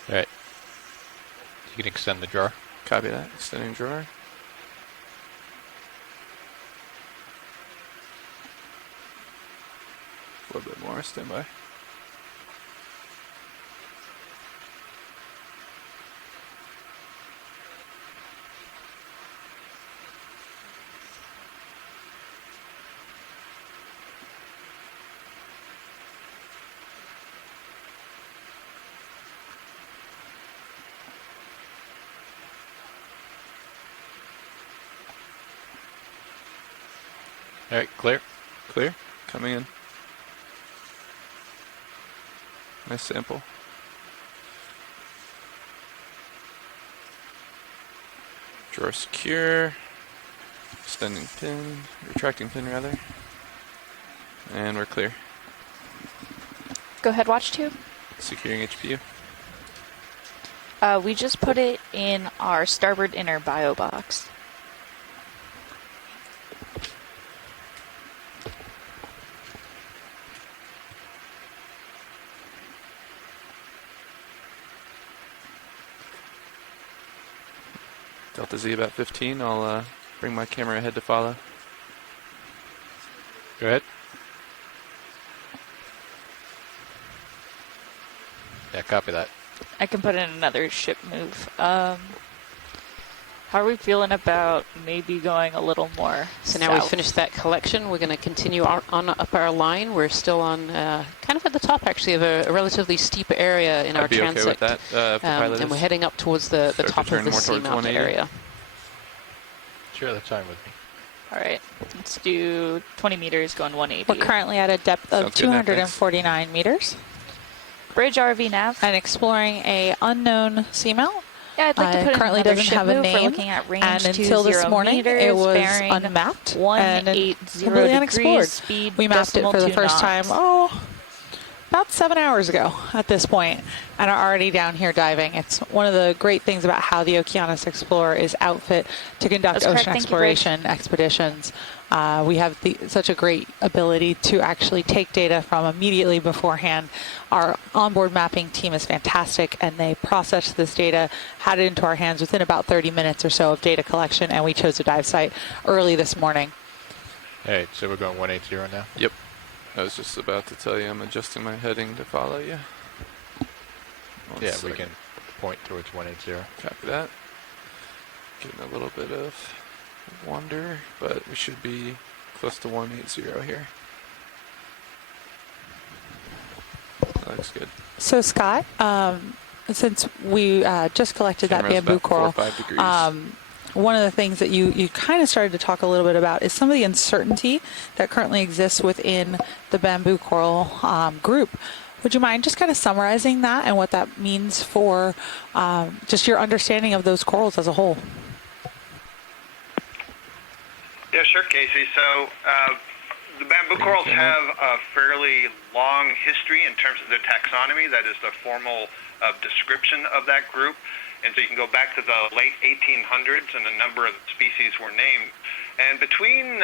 All right. You can extend the drawer. Copy that. Extending drawer. A little bit more. Stand by. All right, clear. Clear. Coming in. Nice sample. Drawer secure. Extending pin, retracting pin rather. And we're clear. Go ahead, watch tube. Securing HPU. We just put it in our starboard inner bio box. Delta Z about 15. I'll bring my camera ahead to follow. Go ahead. Yeah, copy that. I can put in another ship move. How are we feeling about maybe going a little more So south? now we've finished that collection. We're going to continue on up our line. We're still on kind of at the top, actually, of a relatively steep area in our transect. Okay with that, if the pilot and is. we're heading up towards the top of the seamount area. Sure, that's fine with me. All right, let's do 20 meters going 180. We're currently at a depth of 249 meters. Bridge RV nav. And exploring a unknown seamount. Yeah, I'd like to put currently in another doesn't ship have a move. name. We're looking at range And until this morning, meters, it was bearing unmapped 180 and completely unexplored. speed, We mapped it for the first time, about 7 hours ago at this point, and are already down here diving. It's one of the great things about how the Okeanos Explorer is outfit to conduct ocean exploration expeditions. We have such a great ability to actually take data from immediately beforehand. Our onboard mapping team is fantastic, and they processed this data, had it into our hands within about 30 minutes or so of data collection, and we chose a dive site early this morning. All right, so we're going 180 now? Yep. I was just about to tell you I'm adjusting my heading to follow you. Yeah, we can point towards 180. Copy that. Getting a little bit of wander, but we should be close to 180 here. That looks good. So Scott, since we just collected that bamboo coral, 4 or 5 degrees. One of the things that you kind of started to talk a little bit about is some of the uncertainty that currently exists within the bamboo coral group. Would you mind just kind of summarizing that and what that means for just your understanding of those corals as a whole? Yeah, sure, Casey. So the bamboo corals have a fairly long history in terms of their taxonomy. That is the formal description of that group. And so you can go back to the late 1800s, and a number of species were named. And between,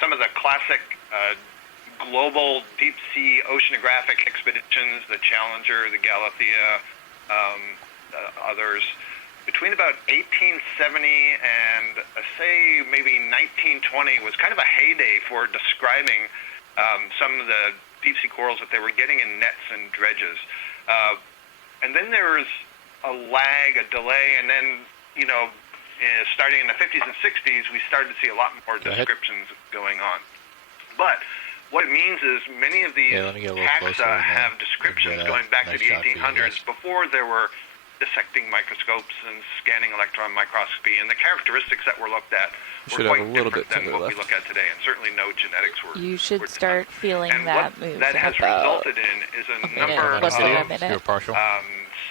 some of the classic global deep-sea oceanographic expeditions, the Challenger, the Galathea, others, between about 1870 and, say, maybe 1920 was kind of a heyday for describing some of the deep-sea corals that they were getting in nets and dredges. And then there was a lag, a delay, and then, starting in the 50s and 60s, we started to see a lot more descriptions going on. But what it means is many of these taxa have descriptions going back to the 1800s before there were dissecting microscopes and scanning electron microscopy, and the characteristics that were looked at were quite different than what we look at today, and certainly no genetics were. You should start feeling and that what move. that has resulted in is a number of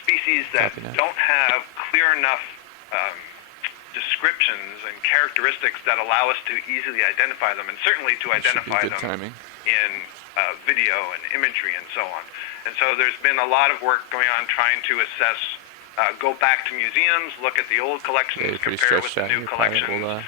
species that don't have clear enough descriptions and characteristics that allow us to easily identify them, and certainly to identify them in video and imagery and so on. And so there's been a lot of work going on trying to assess, go back to museums, look at the old collections, compare with the new collections,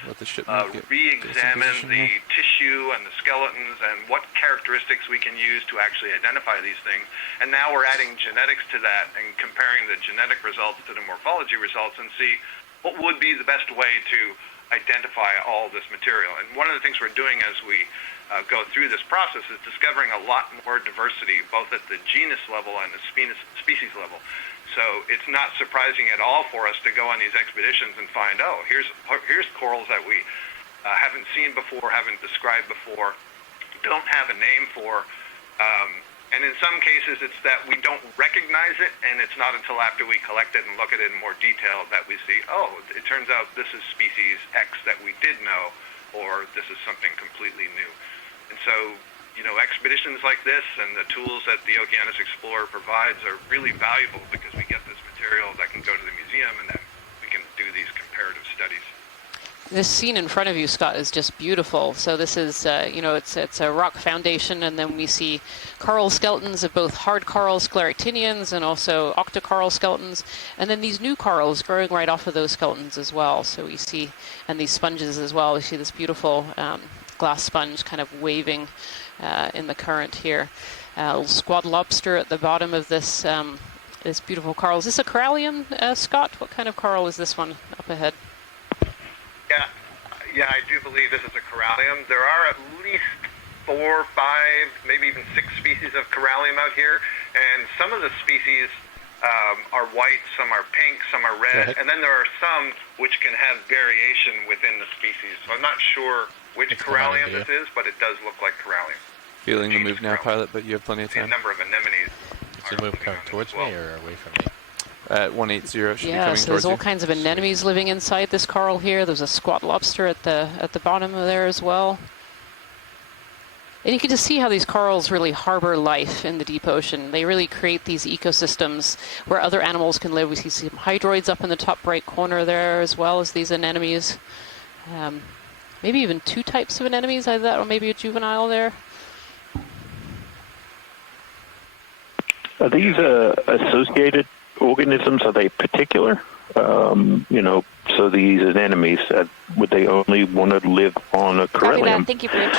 re-examine the tissue and the skeletons and what characteristics we can use to actually identify these things. And now we're adding genetics to that and comparing the genetic results to the morphology results and see what would be the best way to identify all this material. And one of the things we're doing as we go through this process is discovering a lot more diversity, both at the genus level and the species level. So it's not surprising at all for us to go on these expeditions and find, here's corals that we haven't seen before, haven't described before, don't have a name for. And in some cases, it's that we don't recognize it, and it's not until after we collect it and look at it in more detail that we see, it turns out this is species X that we did know, or this is something completely new. And so, you know, expeditions like this and the tools that the Okeanos Explorer provides are really valuable because we get this material that can go to the museum and then we can do these comparative studies. This scene in front of you, Scott, is just beautiful. So this is, you know, it's a rock foundation, and then we see coral skeletons of both hard coral scleractinians and also octocoral skeletons, and then these new corals growing right off of those skeletons as well. So we see, and these sponges as well, we see this beautiful glass sponge kind of waving in the current here. Little squad lobster at the bottom of this this beautiful coral. Is this a corallium, Scott? What kind of coral is this one up ahead? Yeah, I do believe this is a corallium. There are at least 4, 5, maybe even 6 species of corallium out here, and some of the species are white, some are pink, some are red, and then there are some which can have variation within the species. So I'm not sure which corallium this is, but it does look like corallium. Feeling the move now, pilot, but you have plenty of time. The number of anemones. Is the move coming towards me or away from me? At 180, should be coming Yeah, so towards there's all you. kinds of anemones living inside this coral here. There's a squat lobster at the bottom of there as well. And you can just see how these corals really harbor life in the deep ocean. They really create these ecosystems where other animals can live. We see some hydroids up in the top right corner there, as well as these anemones. Maybe even 2 types of anemones, either that or maybe a juvenile there. Are these associated organisms? Are they particular? You know, so these anemones, would they only want to live on a corallium Thank you, Bridge.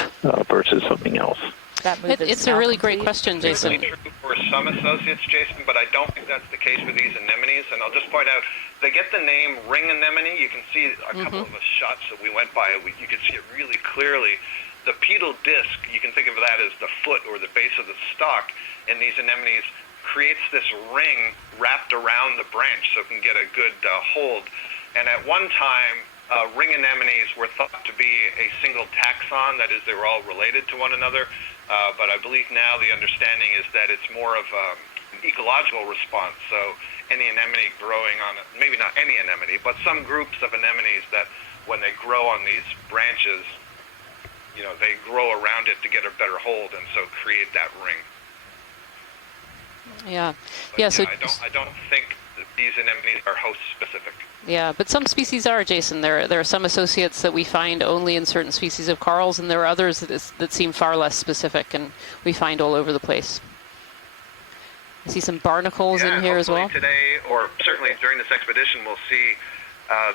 Versus something else? It's a really great question, Jason. It's true for some associates, Jason, but I don't think that's the case for these anemones. And I'll just point out, they get the name ring anemone. You can see a couple of the shots that we went by. You can see it really clearly. The pedal disc, you can think of that as the foot or the base of the stalk in these anemones, creates this ring wrapped around the branch so it can get a good hold. And at one time, ring anemones were thought to be a single taxon, that is, they were all related to one another. But I believe now the understanding is that it's more of an ecological response. So any anemone growing on, maybe not any anemone, but some groups of anemones that when they grow on these branches, you know, they grow around it to get a better hold and so create that ring. Yeah, but, yeah. So I don't think that these anemones are host specific. Yeah, but some species are, Jason. There are some associates that we find only in certain species of corals, and there are others that seem far less specific, and we find all over the place. I see some barnacles in here as well. Today, or certainly during this expedition, we'll see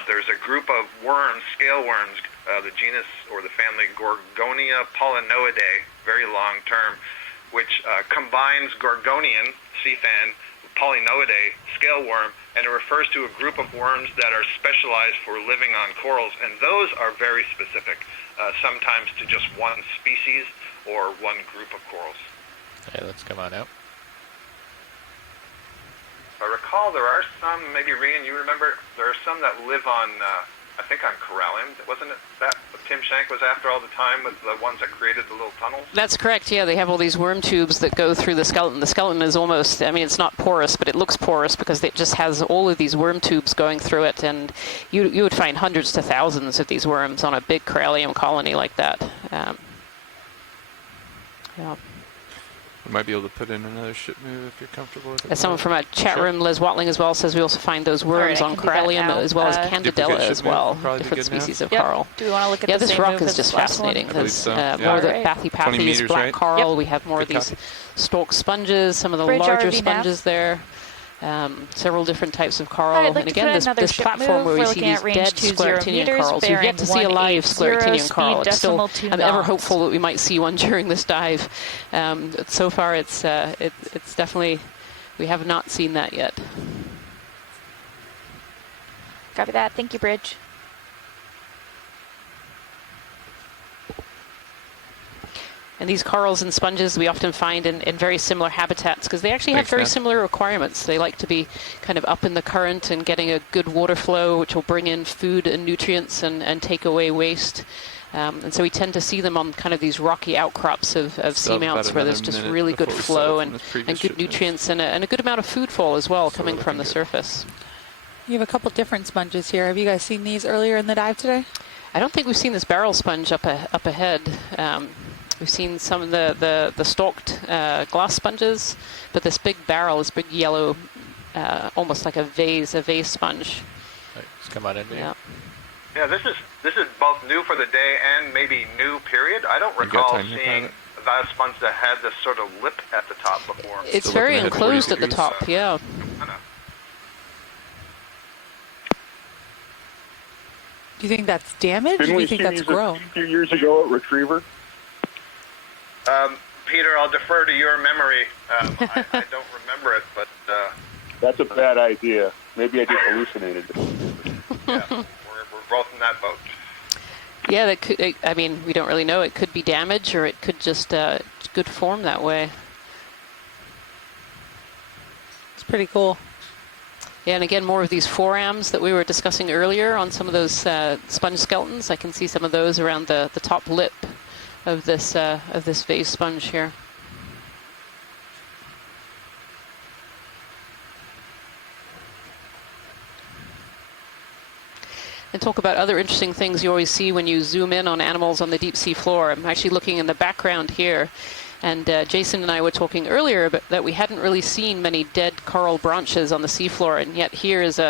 there's a group of worms, scale worms, the genus or the family Gorgonia pollinoidae, very long term, which combines Gorgonian, sea fan, pollinoidae, scale worm, and it refers to a group of worms that are specialized for living on corals, and those are very specific, sometimes to just one species or one group of corals. Okay, let's come on out. If I recall, there are some, maybe Rian, you remember, there are some that live on, I think on corallium. Wasn't it that Tim Shank was after all the time with the ones that created the little tunnels? That's correct, yeah. They have all these worm tubes that go through the skeleton. The skeleton is almost, I mean, it's not porous, but it looks porous because it just has all of these worm tubes going through it. And you would find hundreds to thousands of these worms on a big corallium colony like that. Yeah. We might be able to put in another ship move if you're comfortable with it. Someone from a chat room, Liz Watling as well, says we also find those worms on corallium as well as Candidella as well, different species of coral. Do we want to look at yeah, the this same rock move is as just the last fascinating. one? There's Yeah. more of the Bathypathes, black coral. We have more of these stalk sponges, some of the Bridge larger RV sponges there. Several different types of coral. I'd like And to again, put this ship platform move. where we We're see looking these at range dead 20 scleractinian meters, corals. We've yet to see a live 180, scleractinian coral. speed It's still, decimal 2 I'm ever knots. hopeful that we might see one during this dive. So far, it's definitely, we have not seen that yet. Copy that. Thank you, Bridge. And these corals and sponges we often find in very similar habitats because they actually have very similar requirements. They like to be kind of up in the current and getting a good water flow, which will bring in food and nutrients and take away waste. And so we tend to see them on kind of these rocky outcrops of seamounts where there's just really good flow and good nutrients and a good amount of food fall as well coming from the surface. You have a couple different sponges here. Have you guys seen these earlier in the dive today? I don't think we've seen this barrel sponge up ahead. We've seen some of the stalked glass sponges, but this big barrel, this big yellow, almost like a vase sponge. It's come on in there. Yeah. Yeah, this is both new for the day and maybe new period. I don't recall seeing that sponge that had this sort of lip at the top before. It's very enclosed at the top, yeah. I know. Do you think that's damaged, or do you think that's grown? A few years ago at Retriever? Peter, I'll defer to your memory. I don't remember it, but... That's a bad idea. Maybe I just hallucinated. Yeah, we're both in that boat. Yeah, that could, I mean, we don't really know. It could be damage, or it could just good form that way. It's pretty cool. Yeah, and again, more of these forams that we were discussing earlier on some of those sponge skeletons. I can see some of those around the top lip of this vase sponge here. And talk about other interesting things you always see when you zoom in on animals on the deep sea floor. I'm actually looking in the background here. And Jason and I were talking earlier that we hadn't really seen many dead coral branches on the seafloor, and yet here is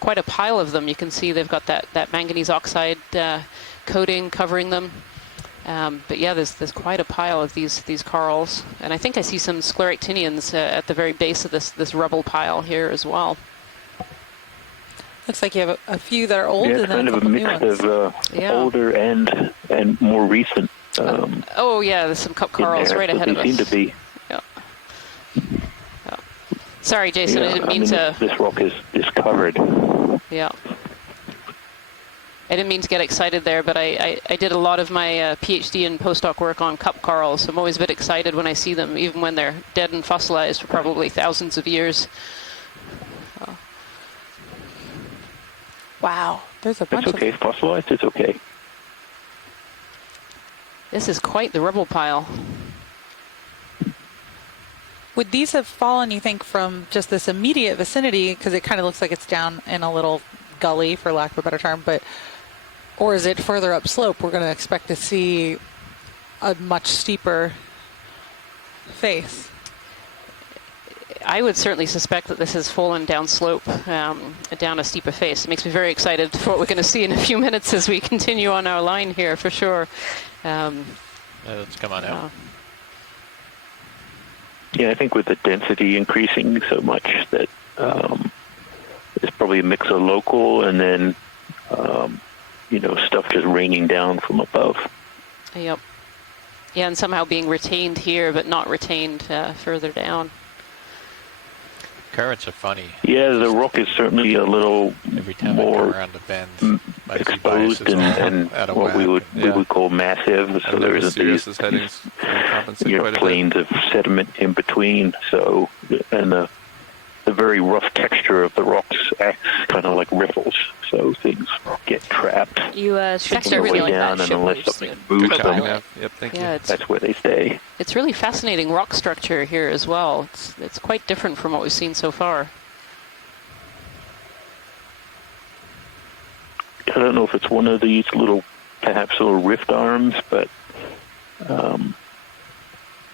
quite a pile of them. You can see they've got that manganese oxide coating covering them. But yeah, there's quite a pile of these corals, and I think I see some scleractinians at the very base of this rubble pile here as well. Looks like you have a few that are old, and then kind of a mix of older and more recent. Oh yeah, there's some cup corals right ahead of us. They seem to be. Yeah. Oh. Sorry, Jason, I didn't mean to. This rock is covered. Yeah. I didn't mean to get excited there, but I did a lot of my PhD and postdoc work on cup corals, so I'm always a bit excited when I see them, even when they're dead and fossilized for probably thousands of years. Oh. Wow, there's a bunch of... It's okay, fossilized, it's okay. This is quite the rubble pile. Would these have fallen, you think, from just this immediate vicinity, because it kind of looks like it's down in a little gully, for lack of a better term, or is it further upslope? We're going to expect to see a much steeper face. I would certainly suspect that this has fallen down slope, down a steeper face. It makes me very excited for what we're going to see in a few minutes as we continue on our line here, for sure. Let's come on out. Yeah, I think with the density increasing so much that it's probably a mix of local and then, stuff just raining down from above. Yep. Yeah, and somehow being retained here, but not retained further down. Currents are funny. Yeah, the rock is certainly a little more around the bend, exposed and what we would call massive. So there's these planes of sediment in between. So, and the very rough texture of the rocks acts kind of like riffles. So things get trapped. You checked their really way down, and unless something moves them, thank you. That's where they stay. It's really fascinating rock structure here as well. It's quite different from what we've seen so far. I don't know if it's one of these perhaps little rift arms, but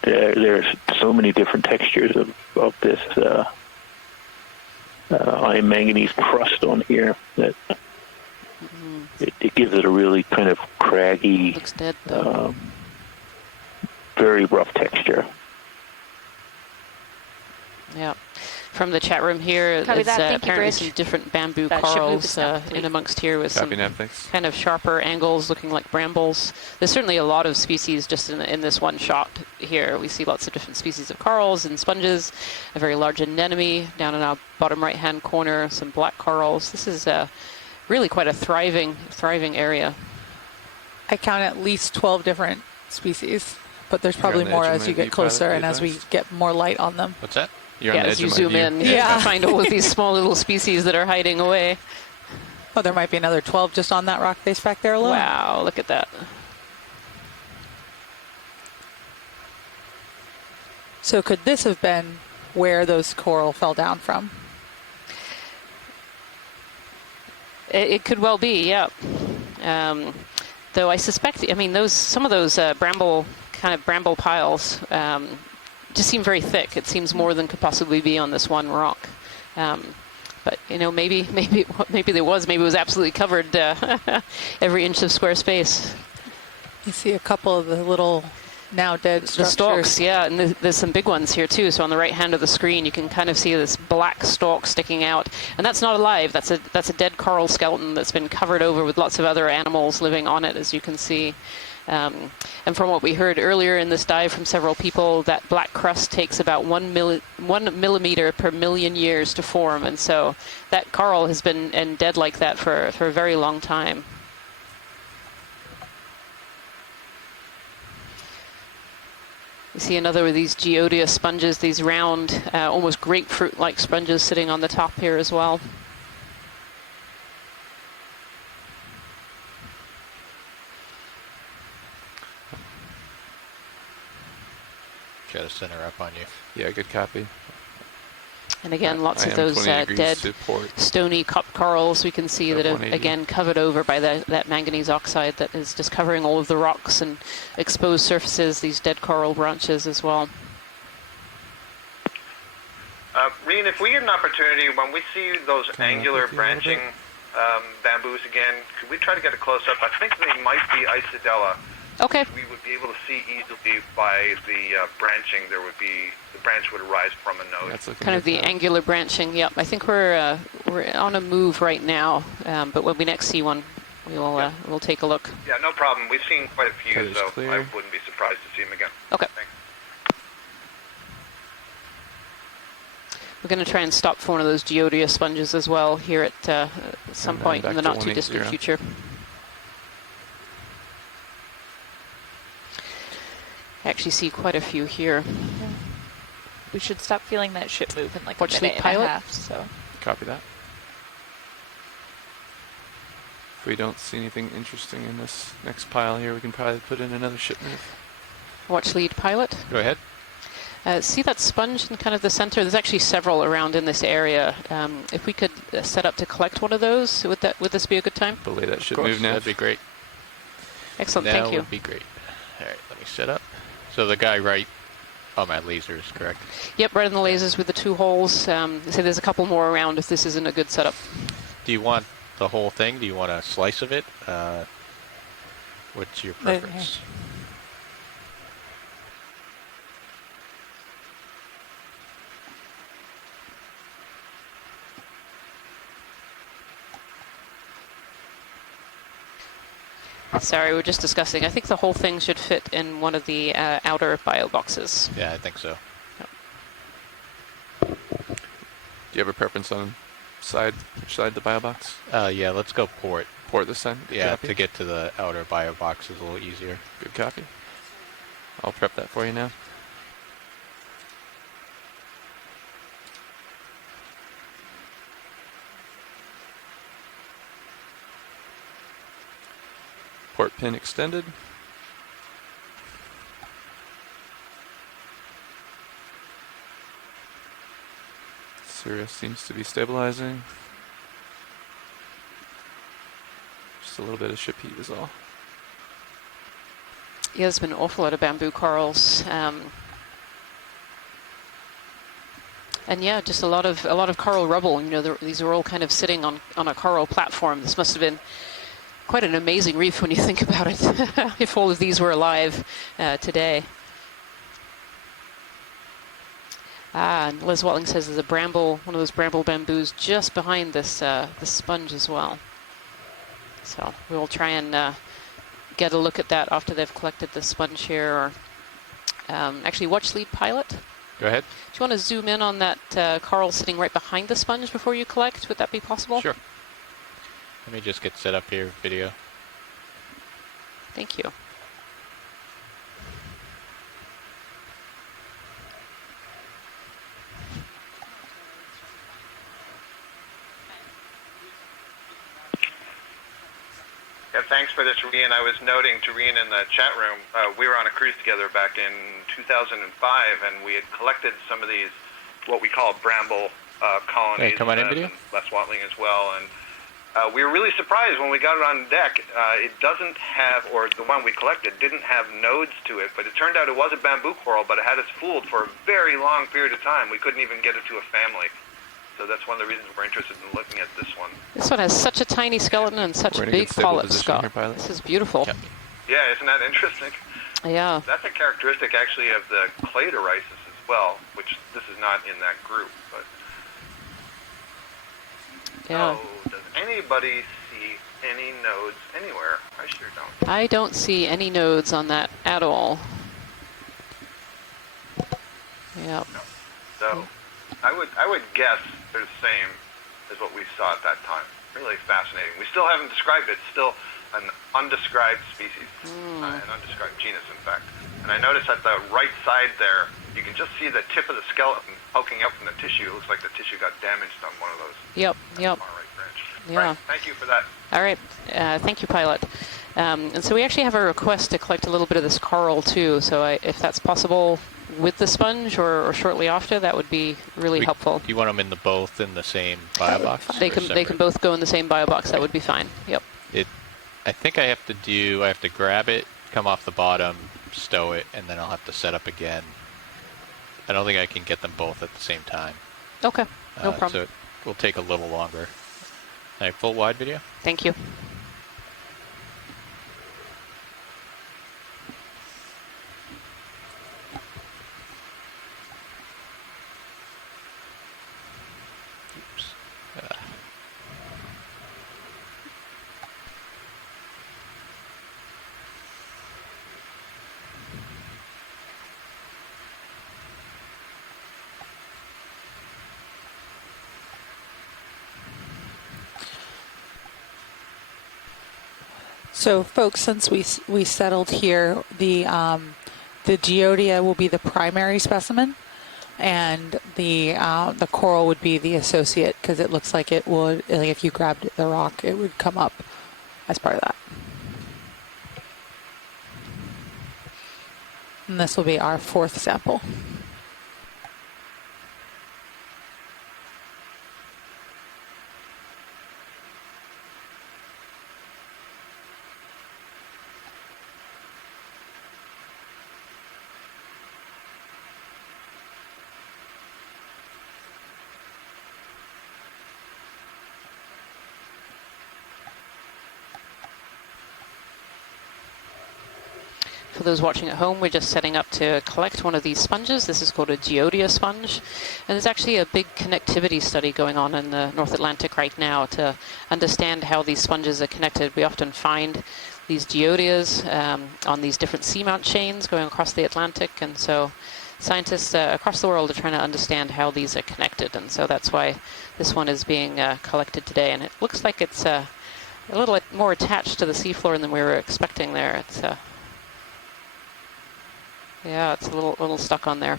there's so many different textures of this iron manganese crust on here that it gives it a really kind of craggy, looks dead, very rough texture. Yeah. From the chat room here, there's apparently some different bamboo corals in amongst here with some kind of sharper angles looking like brambles. There's certainly a lot of species just in this one shot here. We see lots of different species of corals and sponges, a very large anemone down in our bottom right-hand corner, some black corals. This is really quite a thriving area. I count at least 12 different species, but there's probably more as you get closer and as we get more light on them. What's that? As you zoom in, you find all of these small little species that are hiding away. Oh, there might be another 12 just on that rock face back there alone. Wow, look at that. So could this have been where those coral fell down from? It could well be, yeah. Though I suspect, I mean, some of those bramble piles just seem very thick. It seems more than could possibly be on this one rock. But maybe there was. Maybe it was absolutely covered every inch of square space. You see a couple of the little now dead structures. The stalks, yeah, and there's some big ones here too. So on the right hand of the screen, you can kind of see this black stalk sticking out, and that's not alive. That's a dead coral skeleton that's been covered over with lots of other animals living on it, as you can see. And from what we heard earlier in this dive from several people, that black crust takes about 1 millimeter per million years to form, and so that coral has been dead like that for a very long time. You see another of these geodia sponges, these round, almost grapefruit-like sponges sitting on the top here as well. Try to center up on you. Yeah, good copy. And again, lots of those dead stony cup corals we can see that are, again, covered over by that manganese oxide that is just covering all of the rocks and exposed surfaces, these dead coral branches as well. Reen, if we get an opportunity, when we see those angular branching bamboos again, could we try to get a close-up? I think they might be Isidella. Okay. We would be able to see easily by the branching. The branch would arise from a node. Kind of the angular branching. Yep. I think we're on a move right now, but when we next see one, we'll take a look. Yeah, no problem. We've seen quite a few, so I wouldn't be surprised to see them again. Okay. Thanks. We're going to try and stop for one of those geodia sponges as well here at some point in the not too distant future. I actually see quite a few here. Yeah. We should stop feeling that ship move in like Watch a minute the pilot. and a half. So. Copy that. If we don't see anything interesting in this next pile here, we can probably put in another ship move. Watch lead pilot. Go ahead. See that sponge in kind of the center? There's actually several around in this area. If we could set up to collect one of those, would this be a good time? Belay that ship move now. That'd be great. Excellent, thank you. That would be great. All right, let me set up. So the guy right on my lasers, correct? Yep, right on the lasers with the 2 holes. So there's a couple more around if this isn't a good setup. Do you want the whole thing? Do you want a slice of it? What's your preference? Sorry, we're just discussing. I think the whole thing should fit in one of the outer bio boxes. Yeah, I think so. Yep. Do you have a preference on which side the bio box? Yeah, let's go port. Port this time? Yeah, to get to the outer bio box is a little easier. Good copy. I'll prep that for you now. Port pin extended. Sirius seems to be stabilizing. Just a little bit of ship heat is all. Yeah, there's been an awful lot of bamboo corals. And yeah, just a lot of coral rubble. These are all kind of sitting on a coral platform. This must have been quite an amazing reef when you think about it, if all of these were alive today. And Liz Watling says there's one of those bramble bamboos just behind this sponge as well. So we'll try and get a look at that after they've collected the sponge here. Or actually, watch lead pilot. Go ahead. Do you want to zoom in on that coral sitting right behind the sponge before you collect? Would that be possible? Sure. Let me just get set up here, video. Thank you. Yeah, thanks for this, Reen. I was noting to Reen in the chat room, we were on a cruise together back in 2005, and we had collected some of these, what we call bramble colonies. Hey, come on in, video. Les Watling as well, and we were really surprised when we got it on deck. It doesn't have, or the one we collected didn't have nodes to it, but it turned out it was a bamboo coral, but it had us fooled for a very long period of time. We couldn't even get it to a family. So that's one of the reasons we're interested in looking at this one. This one has such a tiny skeleton and such big polyps, Scott. This is beautiful. Yeah, isn't that interesting? Yeah. That's a characteristic actually of the cladorisis as well, which this is not in that group. But yeah. So, does anybody see any nodes anywhere? I sure don't. I don't see any nodes on that at all. Yep. No. So, I would guess they're the same as what we saw at that time. Really fascinating. We still haven't described it. It's still an undescribed species, an undescribed genus, in fact. And I notice at the right side there, you can just see the tip of the skeleton poking up from the tissue. It looks like the tissue got damaged on one of those. Yep, yep. Far right branch. Yeah. Right, thank you for that. All right. Thank you, Pilot. And so we actually have a request to collect a little bit of this coral, too. So if that's possible with the sponge or shortly after, that would be really helpful. You want them both in the same bio box? They can both go in the same bio box. That would be fine. Yep. I think I have to grab it, come off the bottom, stow it, and then I'll have to set up again. I don't think I can get them both at the same time. Okay, no problem. So it will take a little longer. All right, full wide video? Thank you. So, folks, since we settled here, the Geodia will be the primary specimen, and the coral would be the associate, because it looks like it would, like if you grabbed the rock, it would come up as part of that. And this will be our fourth sample. For those watching at home, we're just setting up to collect one of these sponges. This is called a Geodia sponge. And there's actually a big connectivity study going on in the North Atlantic right now to understand how these sponges are connected. We often find these Geodias on these different seamount chains going across the Atlantic. And so scientists across the world are trying to understand how these are connected. And so that's why this one is being collected today. And it looks like it's a little more attached to the seafloor than we were expecting there. It's yeah, it's a little stuck on there.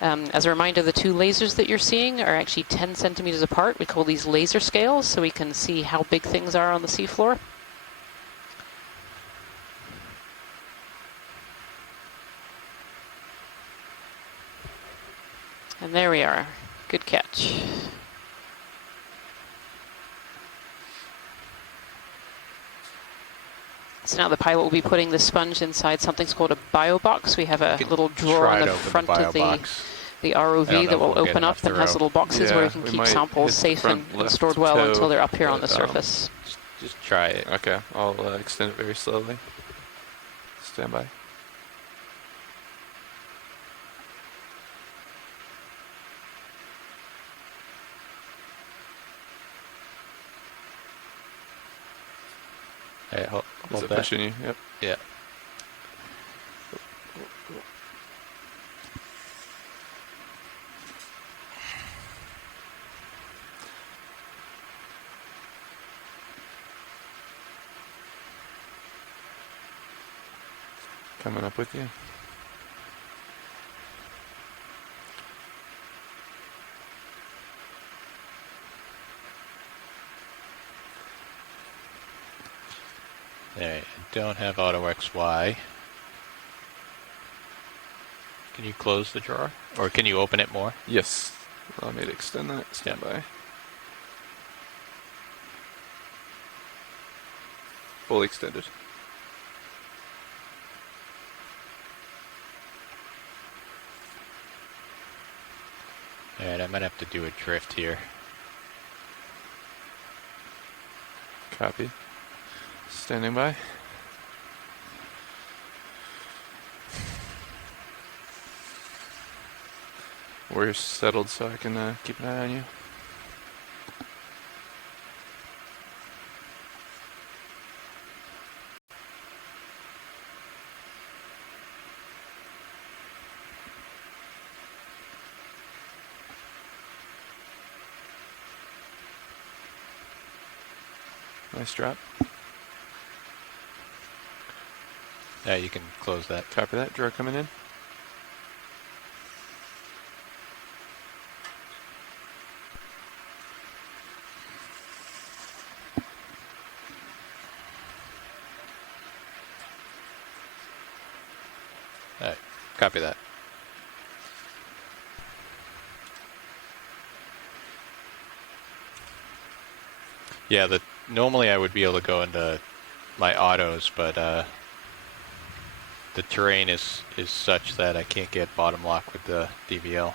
As a reminder, the two lasers that you're seeing are actually 10 centimeters apart. We call these laser scales, so we can see how big things are on the seafloor. And there we are. Good catch. So now the pilot will be putting the sponge inside something's called a bio box. We have a little drawer on the front of the ROV that will open up and has little boxes where you can keep samples safe and stored well until they're up here on the surface. Just try it. Okay, I'll extend it very slowly. Stand by. Hey, hold Is it that. pushing you? Yep. Yeah. Coming up with you. Alright, I don't have Auto XY. Can you close the drawer? Or can you open it more? Yes. Allow me to extend that. Stand by. fully extended. Alright, I might have to do a drift here. Copy. Standing by. We're settled so I can keep an eye on you. Nice drop. Yeah, you can close that. Copy that. Drawer coming in. Alright, copy that. Yeah, normally I would be able to go into my autos, but the terrain is such that I can't get bottom lock with the DVL.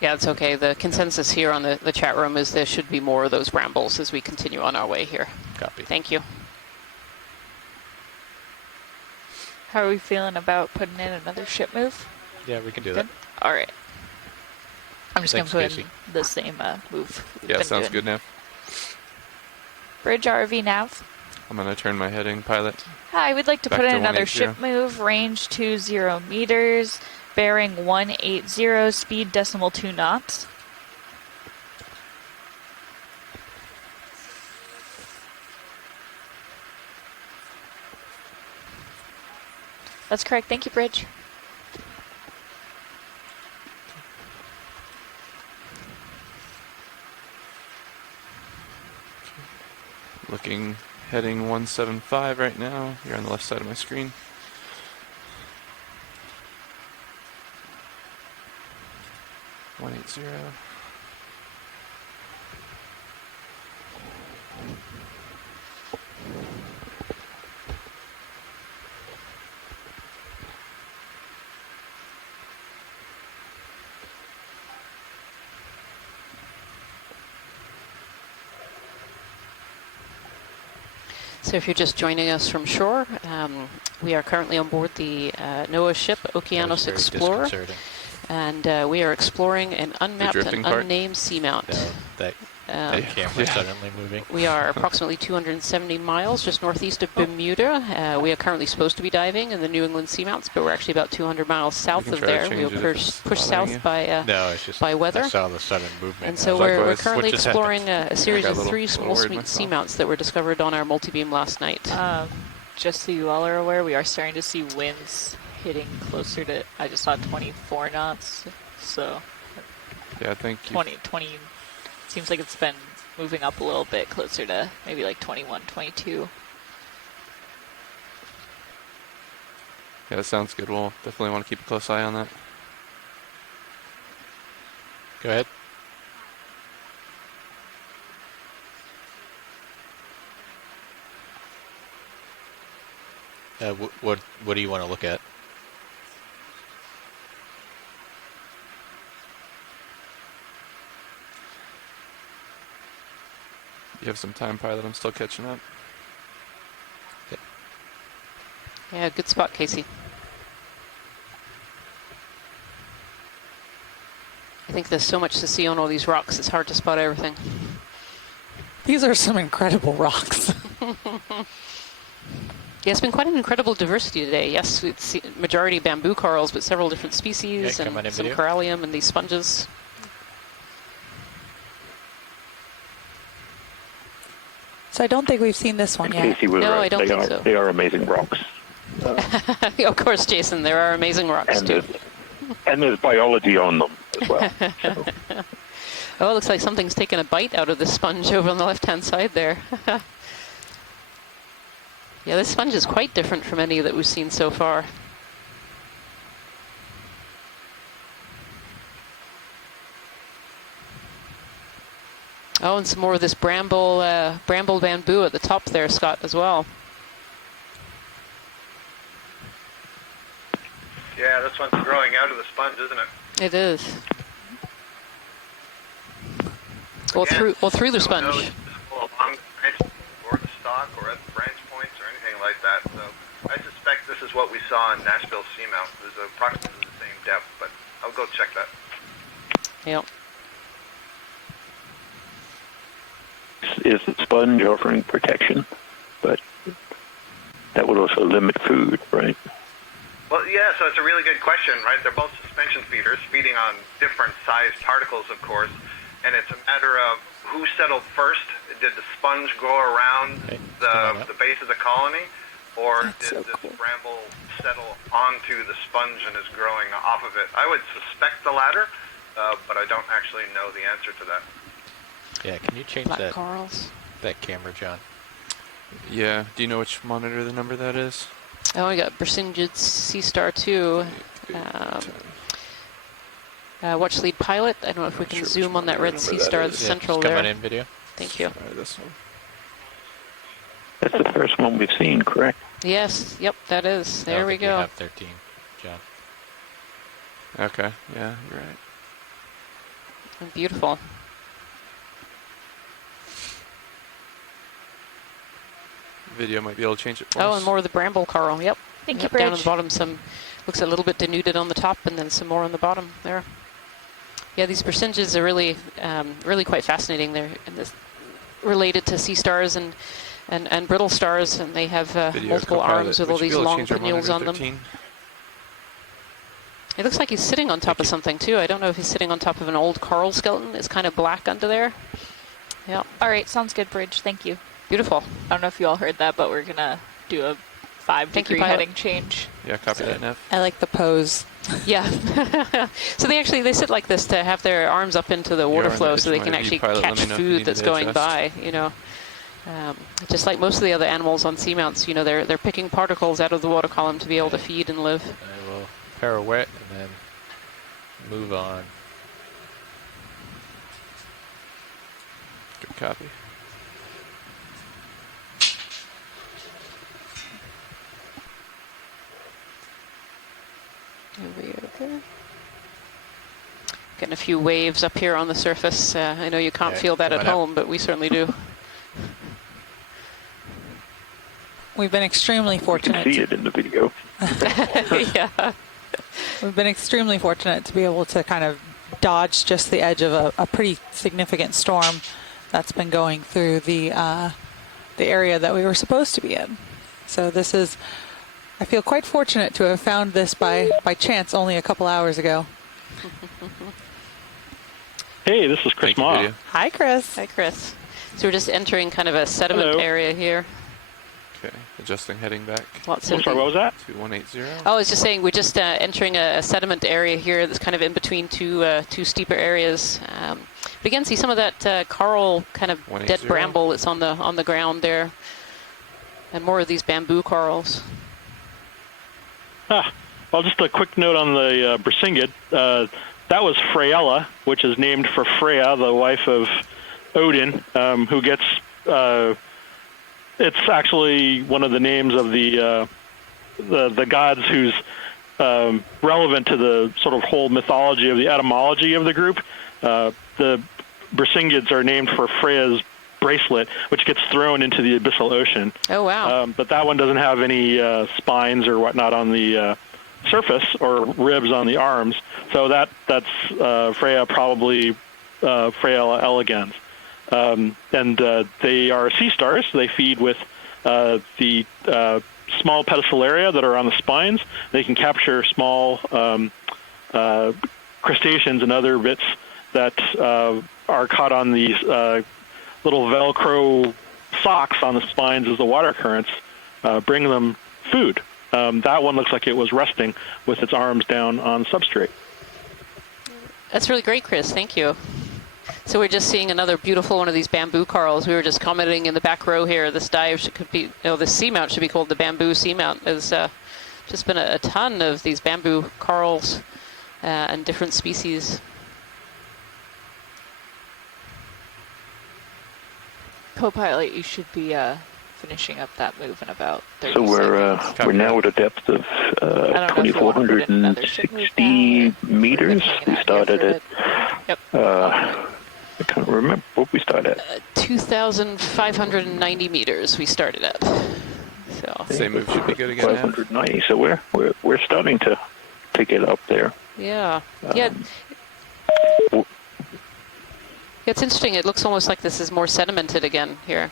Yeah, it's okay. The consensus here on the chat room is there should be more of those rambles as we continue on our way here. Copy. Thank you. How are we feeling about putting in another ship move? Yeah, we can do that. All right. I'm just going to put Casey. in the same move. Yeah, sounds good now. Bridge RV nav. I'm going to turn my heading pilot. Hi, we'd like to Back put in to another 180. ship move, range 20 meters, bearing 180, speed decimal 2 knots. That's correct. Thank you, Bridge. Looking, heading 175 right now. You're on the left side of my screen. (180). So if you're just joining us from shore, we are currently on board the NOAA ship Okeanos Explorer, and we are exploring an unmapped and unnamed seamount. No, that camera suddenly moving. We are approximately 270 miles just northeast of Bermuda. We are currently supposed to be diving in the New England seamounts, but we're actually about 200 miles south of there. We were pushed south by weather. I saw the sudden movement. And so we're currently exploring a series of 3 small seamounts that were discovered on our multi-beam last night. Just so you all are aware, we are starting to see winds hitting closer to, I just saw 24 knots, so yeah, I think 20, seems like it's been moving up a little bit closer to maybe like 21, 22. Yeah, that sounds good. We'll definitely want to keep a close eye on that. Go ahead. What do you want to look at? You have some time, pilot. I'm still catching up. Okay. Yeah, good spot, Casey. I think there's so much to see on all these rocks, it's hard to spot everything. These are some incredible rocks. Yeah, it's been quite an incredible diversity today. Yes, it's majority bamboo corals, but several different species, and some corallium and these sponges. So I don't think we've seen this one yet. Casey, no, I don't think so. They are amazing rocks. Of course, Jason, there are amazing rocks too. And there's biology on them as well. So. Oh, it looks like something's taken a bite out of the sponge over on the left-hand side there. Yeah, this sponge is quite different from any that we've seen so far. Oh, and some more of this bramble bamboo at the top there, Scott, as well. Yeah, this one's growing out of the sponge, isn't it? It is. Well, through the sponge. No, along the branch or the stalk or at the branch points or anything like that. So I suspect this is what we saw in Nashville Seamount. There's approximately the same depth, but I'll go check that. Yep. Is the sponge offering protection? But that would also limit food, right? Well, yeah, so it's a really good question, right? They're both suspension feeders, feeding on different sized particles, of course, and it's a matter of who settled first. Did the sponge go around the base of the colony, or did this bramble settle onto the sponge and is growing off of it? I would suspect the latter, but I don't actually know the answer to that. Yeah, can you change Black corals. that camera, John? Yeah, do you know which monitor the number that is? Oh, we got Bersingid Sea Star 2. Watch lead pilot. I don't know if we can zoom on that red Sea Star, the central there. Coming in video. Thank you. This one. That's the first one we've seen, correct? Yes. Yep, that is. There we go. We have 13, John. Okay. Yeah, you're right. Beautiful. Video might be able to change it for us. Oh, and more of the bramble coral. Yep. Thank you, Bridge. Down at the bottom, some looks a little bit denuded on the top, and then some more on the bottom there. Yeah, these percentages are really, really quite fascinating. They're related to sea stars and brittle stars, and they have multiple arms with all these long pinnules on them. It looks like he's sitting on top of something too. I don't know if he's sitting on top of an old coral skeleton. It's kind of black under there. Yeah. All right, sounds good, Bridge. Thank you. Beautiful. I don't know if you all heard that, but we're gonna do a 5-degree heading change. Yeah, copy that, Nev. I like the pose. Yeah. So they sit like this to have their arms up into the water flow so they can actually catch food that's going by, you know. Just like most of the other animals on seamounts, you know, they're picking particles out of the water column to be able to feed and live. I will pirouette and then move on. Good copy. Over here, okay. Getting a few waves up here on the surface. I know you can't feel that at home, but we certainly do. We've been extremely fortunate. You can see it in the video. Yeah. We've been extremely fortunate to be able to kind of dodge just the edge of a pretty significant storm that's been going through the area that we were supposed to be in. So this is, I feel quite fortunate to have found this by chance only a couple hours ago. Hey, this is Chris Ma. Hi, Chris. Hi, Chris. So we're just entering kind of a sediment area here. Okay, adjusting heading back. Sorry, what was that? 2180. Oh, I was just saying we're just entering a sediment area here that's kind of in between two steeper areas. But again, see some of that coral kind of dead bramble that's on the ground there, and more of these bamboo corals. Well, just a quick note on the Bersingid. That was Freyella, which is named for Freya, the wife of Odin, who gets... it's actually one of the names of the gods who's relevant to the sort of whole mythology of the etymology of the group. The Bersingids are named for Freya's bracelet, which gets thrown into the abyssal ocean. Oh, wow. But that one doesn't have any spines or whatnot on the surface or ribs on the arms. So that's Freya, probably Freya elegans. And they are sea stars. They feed with the small pedicelaria that are on the spines. They can capture small crustaceans and other bits that are caught on these little Velcro socks on the spines as the water currents bring them food. That one looks like it was resting with its arms down on substrate. That's really great, Chris. Thank you. So we're just seeing another beautiful one of these bamboo corals. We were just commenting in the back row here. This dive could be, this seamount should be called the bamboo seamount. There's just been a ton of these bamboo corals and different species. Co-pilot, you should be finishing up that move in about 30 seconds. So we're now at a depth of 2,460 meters. We started at, I can't remember what we started at. 2,590 meters we started at. So same move should be good again. 590. So we're starting to get up there. Yeah. Yeah. It's interesting. It looks almost like this is more sedimented again here.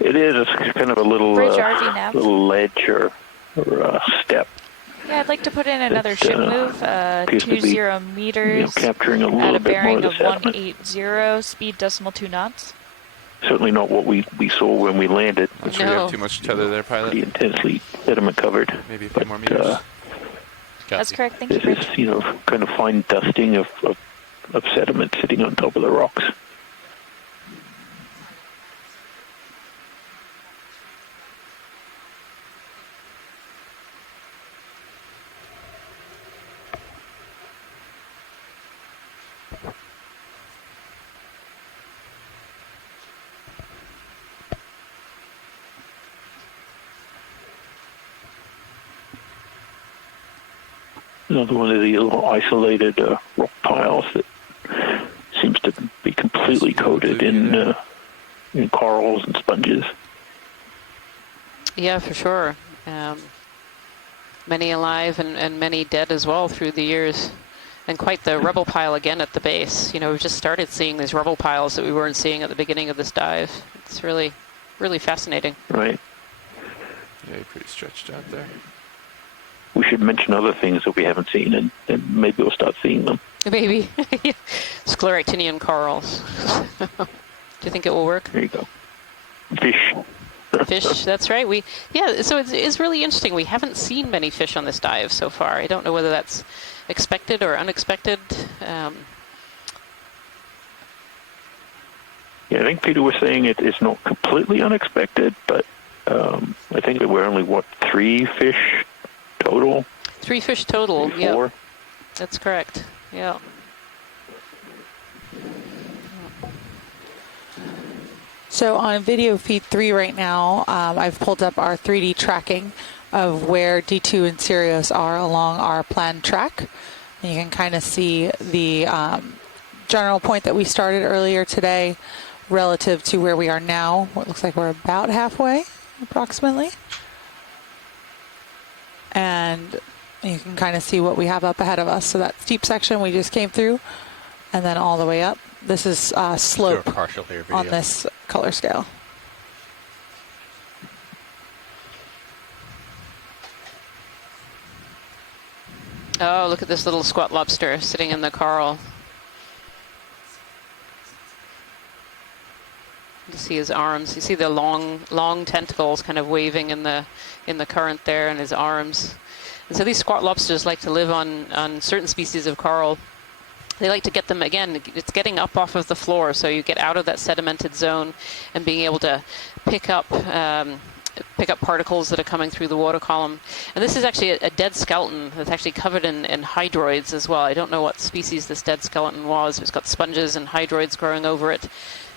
It is. It's kind of a little ledge or step. Yeah, I'd like to put in another ship move, 20 meters, capturing a little at a bit bearing more of 180, speed decimal 2 knots. Certainly not what we saw when we landed. Not sure you have too much tether there, pilot. Pretty intensely sediment covered. Maybe a few more meters. That's correct. Thank you. This is, kind of fine dusting of sediment sitting on top of the rocks. Another one of the little isolated rock piles that seems to be completely coated in corals and sponges. Yeah, for sure. Many alive and many dead as well through the years. And quite the rubble pile again at the base. We've just started seeing these rubble piles that we weren't seeing at the beginning of this dive. It's really, really fascinating. Right. Yeah, you're pretty stretched out there. We should mention other things that we haven't seen, and maybe we'll start seeing them. Maybe. Scleractinian corals. Do you think it will work? There you go. Fish. Fish, that's right. So it's really interesting. We haven't seen many fish on this dive so far. I don't know whether that's expected or unexpected. Yeah, I think Peter was saying it's not completely unexpected, but I think that we're only, 3 fish total? 3 fish total, 4? Yeah. That's correct, yeah. So on video feed 3 right now, I've pulled up our 3D tracking of where D2 and Sirius are along our planned track. And you can kind of see the general point that we started earlier today relative to where we are now. What looks like we're about halfway, approximately. And you can kind of see what we have up ahead of us. So that steep section we just came through, and then all the way up. This is slope on this color scale. Oh, look at this little squat lobster sitting in the coral. You see his arms. You see the long tentacles kind of waving in the current there, and his arms. And so these squat lobsters like to live on certain species of coral. They like to get them, again, it's getting up off of the floor, so you get out of that sedimented zone and being able to pick up particles that are coming through the water column. And this is actually a dead skeleton that's actually covered in hydroids as well. I don't know what species this dead skeleton was. It's got sponges and hydroids growing over it.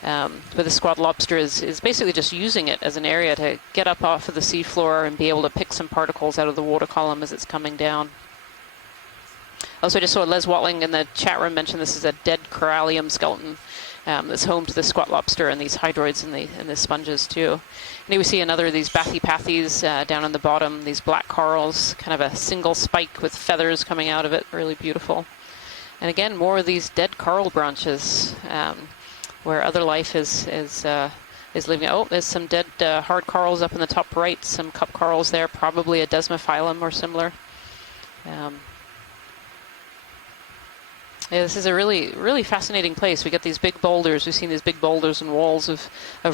But the squat lobster is basically just using it as an area to get up off of the seafloor and be able to pick some particles out of the water column as it's coming down. Also, I just saw Les Watling in the chat room mention this is a dead corallium skeleton that's home to the squat lobster and these hydroids and the sponges too. And here we see another of these bathypathes down on the bottom, these black corals, kind of a single spike with feathers coming out of it, really beautiful. And again, more of these dead coral branches where other life is living. Oh, there's some dead hard corals up in the top right, some cup corals there, probably a desmophyllum or similar. Yeah, this is a really, really fascinating place. We get these big boulders. We've seen these big boulders and walls of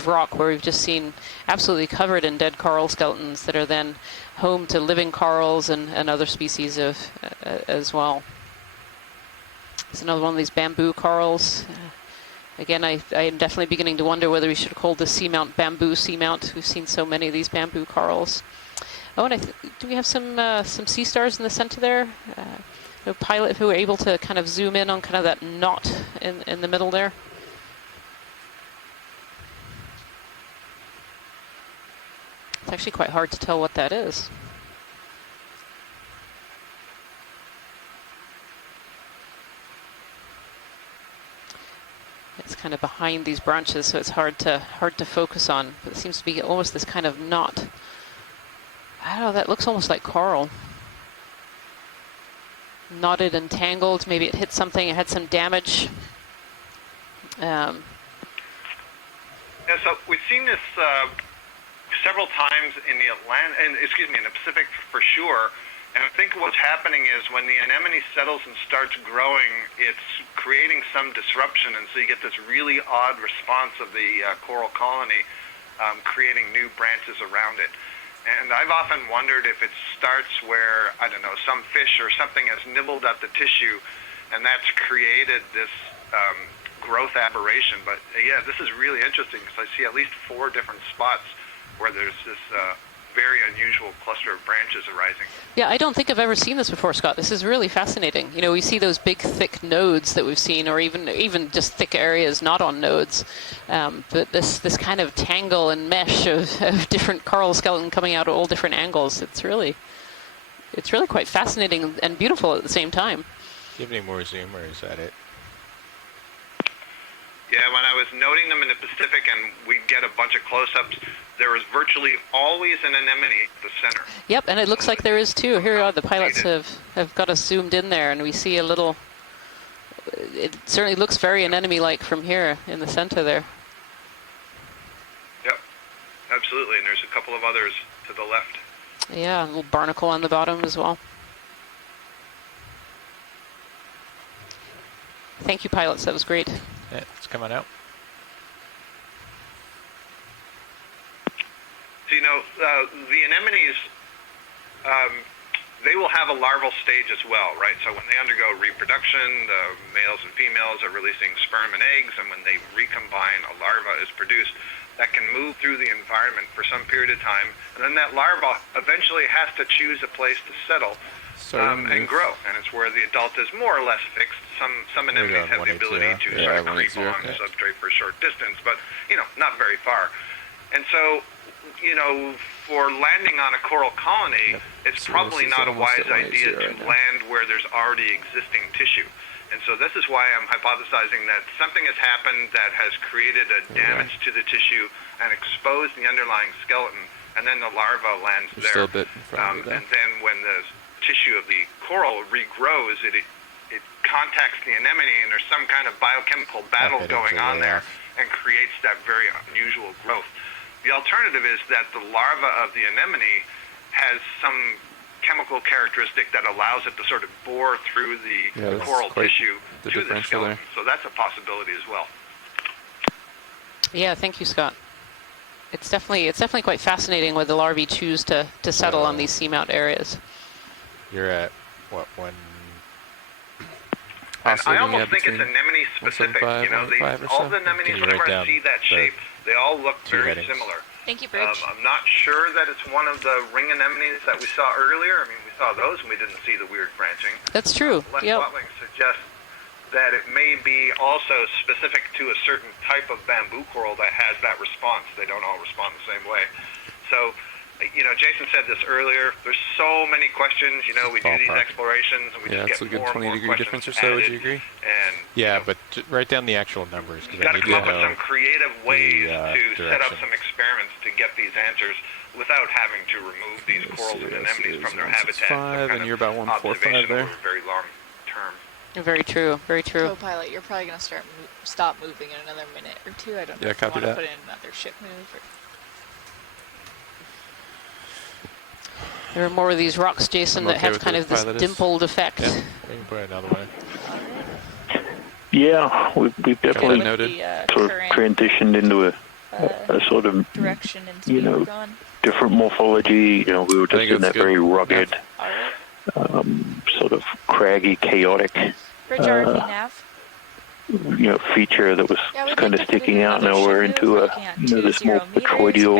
rock where we've just seen absolutely covered in dead coral skeletons that are then home to living corals and other species as well. It's another one of these bamboo corals. Again, I am definitely beginning to wonder whether we should call this seamount bamboo seamount. We've seen so many of these bamboo corals. Oh, and do we have some sea stars in the center there? A pilot, if we were able to kind of zoom in on kind of that knot in the middle there. actually quite hard to tell what that is. It's kind of behind these branches, so it's hard to focus on. But it seems to be almost this kind of knot. I don't know, that looks almost like coral. Knotted and tangled. Maybe it hit something, it had some damage. Yeah, so we've seen this several times in the in the Pacific for sure. And I think what's happening is when the anemone settles and starts growing, it's creating some disruption, and so you get this really odd response of the coral colony creating new branches around it. And I've often wondered if it starts where, I don't know, some fish or something has nibbled at the tissue, and that's created this growth aberration. But yeah, this is really interesting because I see at least 4 different spots where there's this very unusual cluster of branches arising. Yeah, I don't think I've ever seen this before, Scott. This is really fascinating. You know, we see those big, thick nodes that we've seen, or even just thick areas not on nodes. But this kind of tangle and mesh of different coral skeleton coming out at all different angles. It's really quite fascinating and beautiful at the same time. Do you have any more zoom, or is that it? Yeah, when I was noting them in the Pacific and we get a bunch of close-ups, there is virtually always an anemone at the center. Yep, and it looks like there is too. Here we are, the pilots have got us zoomed in there, and we see a little, it certainly looks very anemone-like from here in the center there. Yep, absolutely, and there's a couple of others to the left. Yeah, a little barnacle on the bottom as well. Thank you, pilots, that was great. Yeah, it's coming out. So, you know, the anemones, they will have a larval stage as well, right? So when they undergo reproduction, the males and females are releasing sperm and eggs, and when they recombine, a larva is produced that can move through the environment for some period of time, and then that larva eventually has to choose a place to settle and grow, and it's where the adult is more or less fixed. Some anemones have the ability to sort of creep along the substrate for a short distance, but, you know, not very far. And so, you know, for landing on a coral colony, it's probably not a wise idea to land where there's already existing tissue. And so this is why I'm hypothesizing that something has happened that has created a damage to the tissue and exposed the underlying skeleton, and then the larva lands there. And then when the tissue of the coral regrows, it contacts the anemone, and there's some kind of biochemical battle going on there and creates that very unusual growth. The alternative is that the larva of the anemone has some chemical characteristic that allows it to sort of bore through the coral tissue to the skeleton. So that's a possibility as well. Yeah, thank you, Scott. It's definitely quite fascinating where the larvae choose to settle on these seamount areas. You're at what, one? I almost think it's anemone specific. You know, all the anemones, whenever I see that shape, they all look very similar. Thank you, Bridge. I'm not sure that it's one of the ring anemones that we saw earlier. I mean, we saw those and we didn't see the weird branching. That's true. Les Watling suggests that it may be also specific to a certain type of bamboo coral that has that response. They don't all respond the same way. So, you know, Jason said this earlier. There's so many questions. You know, we do these explorations and we just get more and more 20-degree difference or so. Would you agree? And yeah, but write down the actual numbers. You've got to come up with some creative ways to set up some experiments to get these answers without having to remove these corals and anemones from their habitat. And you're about 145 there. Over very long term. Very true. Very true. Co-pilot, you're probably going to stop moving in another minute or two. I don't know if you want to put in another ship move. Or... There are more of these rocks, Jason, that have kind of this dimpled effect. Yeah, we can put another one. Yeah, we've definitely sort of transitioned into a sort of, you know, different morphology. You know, we were just in that very rugged, sort of craggy, chaotic, you know, feature that was kind of sticking out. Now we're into a, you know, this more petroidal,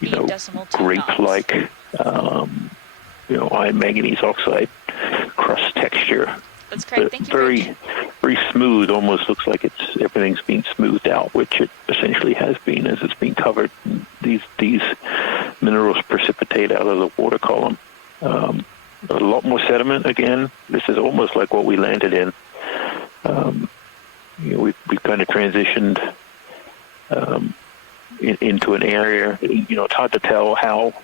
you know, grape-like, you know, iron manganese oxide crust texture. That's great. Thank you, very very smooth. Almost looks like everything's been smoothed out, which it essentially has been as it's been covered. These minerals precipitate out of the water column. A lot more sediment again. This is almost like what we landed in. We've kind of transitioned into an area. It's hard to tell how.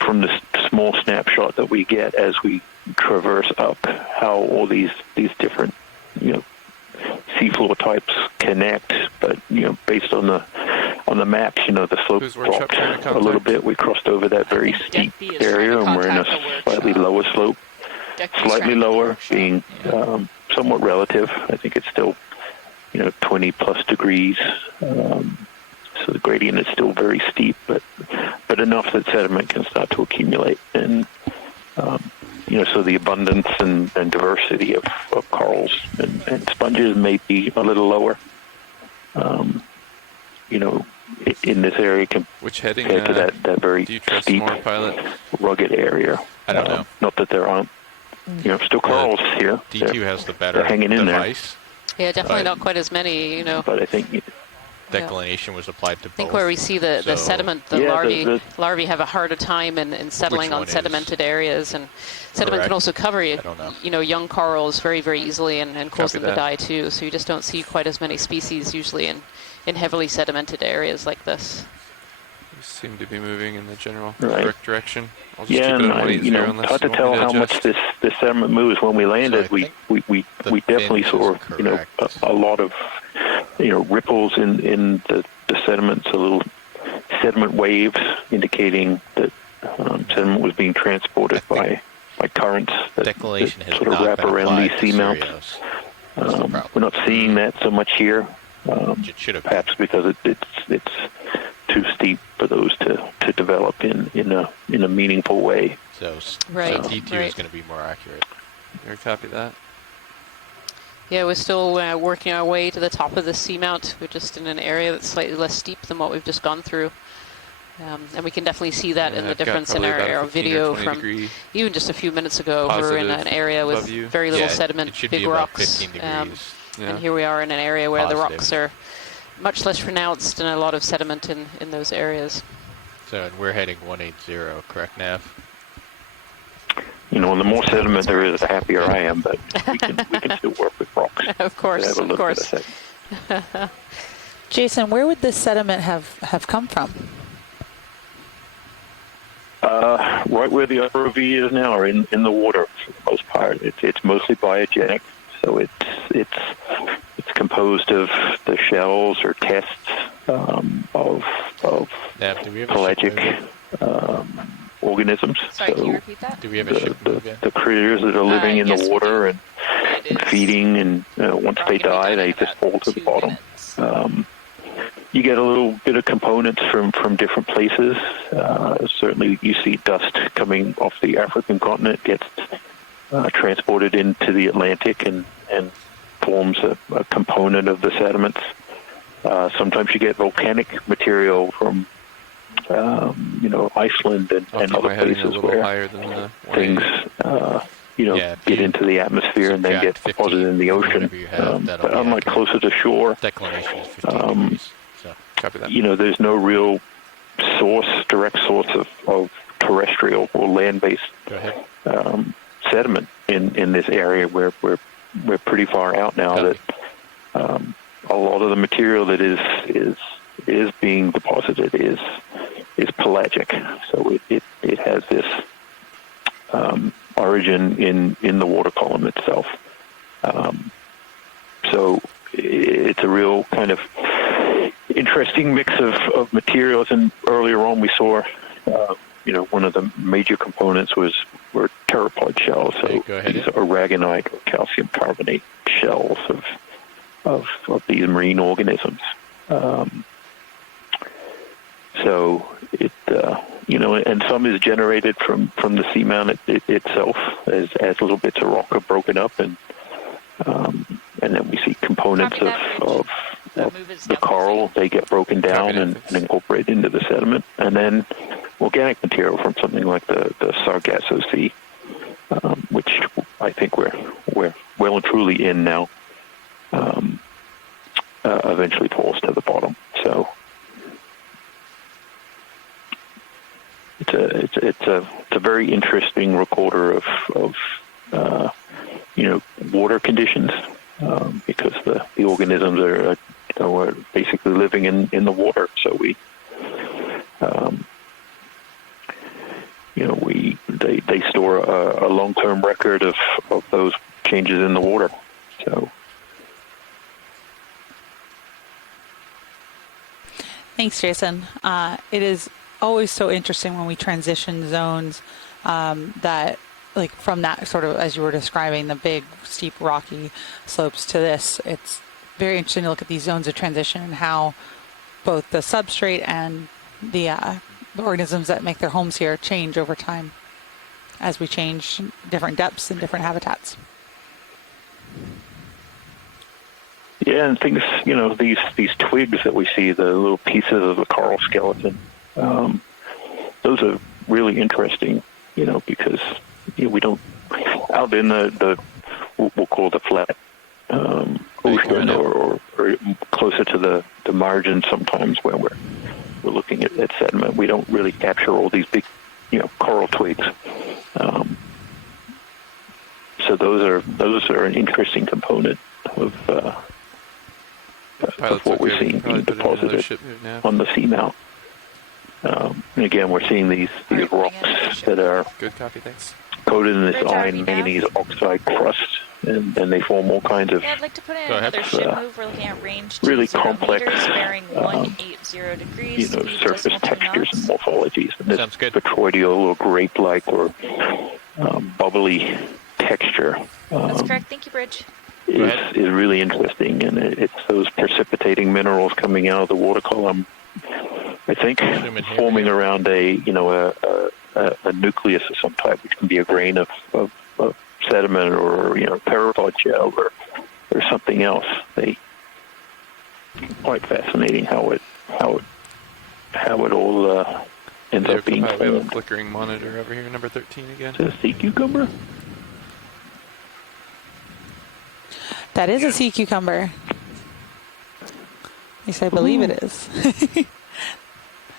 From the small snapshot that we get as we traverse up, how all these different seafloor types connect. But based on the maps, the slope dropped a little bit. We crossed over that very steep area, and we're in a slightly lower slope. Slightly lower, being somewhat relative. I think it's still 20 plus degrees. So the gradient is still very steep, but enough that sediment can start to accumulate. And, so the abundance and diversity of corals and sponges may be a little lower, in this area compared to that very steep, rugged area. I don't know. Not that there aren't, still corals here. D2 has the better they're hanging in device. Yeah, definitely not quite as many, But I think... Declination was applied to both. I think where we see the sediment, larvae have a harder time in settling on sedimented areas, and sediment can also cover young corals very, very easily and cause them to die too. So you just don't see quite as many species usually in heavily sedimented areas like this. We seem to be moving in the general correct direction. I'll just keep it at 180 unless hard to tell how much this sediment moves. When we landed, we definitely saw a lot of ripples in the sediment, so little sediment waves indicating that sediment was being transported by currents that sort of wrap around these seamounts. We're not seeing that so much here, perhaps because it's too steep for those to develop in a meaningful way. So D2 is going to be more accurate. You're copy that. Yeah, we're still working our way to the top of the seamount. We're just in an area that's slightly less steep than what we've just gone through. And we can definitely see that in the difference in our video from even just a few minutes ago. We're in an area with very little sediment, big rocks. And here we are in an area where the rocks are much less pronounced and a lot of sediment in those areas. So we're heading 180, correct, Nav? The more sediment there is, the happier I am, but we can still work with rocks. Of course, of course. Jason, where would this sediment have come from? Right where the ROV is now, or in the water for the most part. It's mostly biogenic, so it's composed of the shells or tests of pelagic organisms. Sorry, can you repeat that? Do we have a ship the critters that are living in the water and feeding, and once they die, they just fall to the bottom. You get a little bit of components from different places. Certainly, you see dust coming off the African continent, gets transported into the Atlantic and forms a component of the sediments. Sometimes you get volcanic material from Iceland and other places where things get into the atmosphere and then get deposited in the ocean. But unlike closer to shore, there's no real direct source of terrestrial or land-based sediment in this area where we're pretty far out now. That a lot of the material that is being deposited is pelagic, so it has this origin in the water column itself. So it's a real kind of interesting mix of materials. And earlier on, we saw one of the major components were pteropod shells. So these are aragonite or calcium carbonate shells of these marine organisms. So it, and some is generated from the seamount itself as little bits of rock are broken up, and then we see components of the coral. They get broken down and incorporated into the sediment, and then organic material from something like the Sargasso Sea, which I think we're well and truly in now. Eventually falls to the bottom. So it's a very interesting recorder of water conditions, because the organisms are basically living in the water. So they store a long-term record of those changes in the water. So. Thanks, Jason. It is always so interesting when we transition zones that, like, from that sort of, as you were describing, the big, steep, rocky slopes to this. It's very interesting to look at these zones of transition and how both the substrate and the organisms that make their homes here change over time as we change different depths and different habitats. Yeah, and things, these twigs that we see, the little pieces of the coral skeleton, those are really interesting, because we don't, out in the we'll call the flat ocean or closer to the margin sometimes where we're looking at sediment, we don't really capture all these big, coral twigs. So those are an interesting component of what we're seeing being deposited on the seamount. And again, we're seeing these rocks that are coated in this iron manganese oxide crust, and then they form all kinds of I'd like to put in another ship move. We're looking at range really 20 complex meters, bearing 180 degrees. surface textures and morphologies. And this petroidal or grape-like or bubbly texture. That's correct. Thank you, Bridge. Is really interesting, and it's those precipitating minerals coming out of the water column, I think, forming around a nucleus of some type, which can be a grain of sediment or pteropod shell or something else. Quite fascinating how it all ends up being formed. We have a flickering monitor over here, number 13 again. Is it a sea cucumber? That is a sea cucumber. At least I believe it is.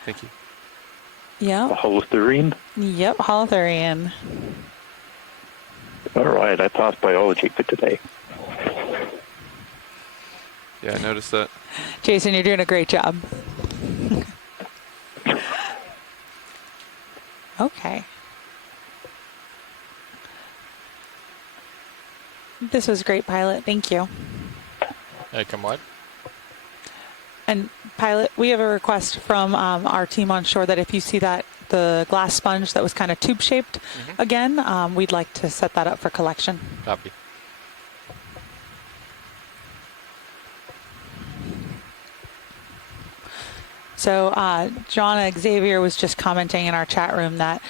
Thank you. Yeah. Holothurian? Yep, holothurian. All right, I passed biology for today. Yeah, I noticed that. Jason, you're doing a great job. Okay. This was great, Pilot. Thank you. Hey, come on. And Pilot, we have a request from our team on shore that if you see the glass sponge that was kind of tube-shaped again, we'd like to set that up for collection. Copy. So John Xavier was just commenting in our chat room that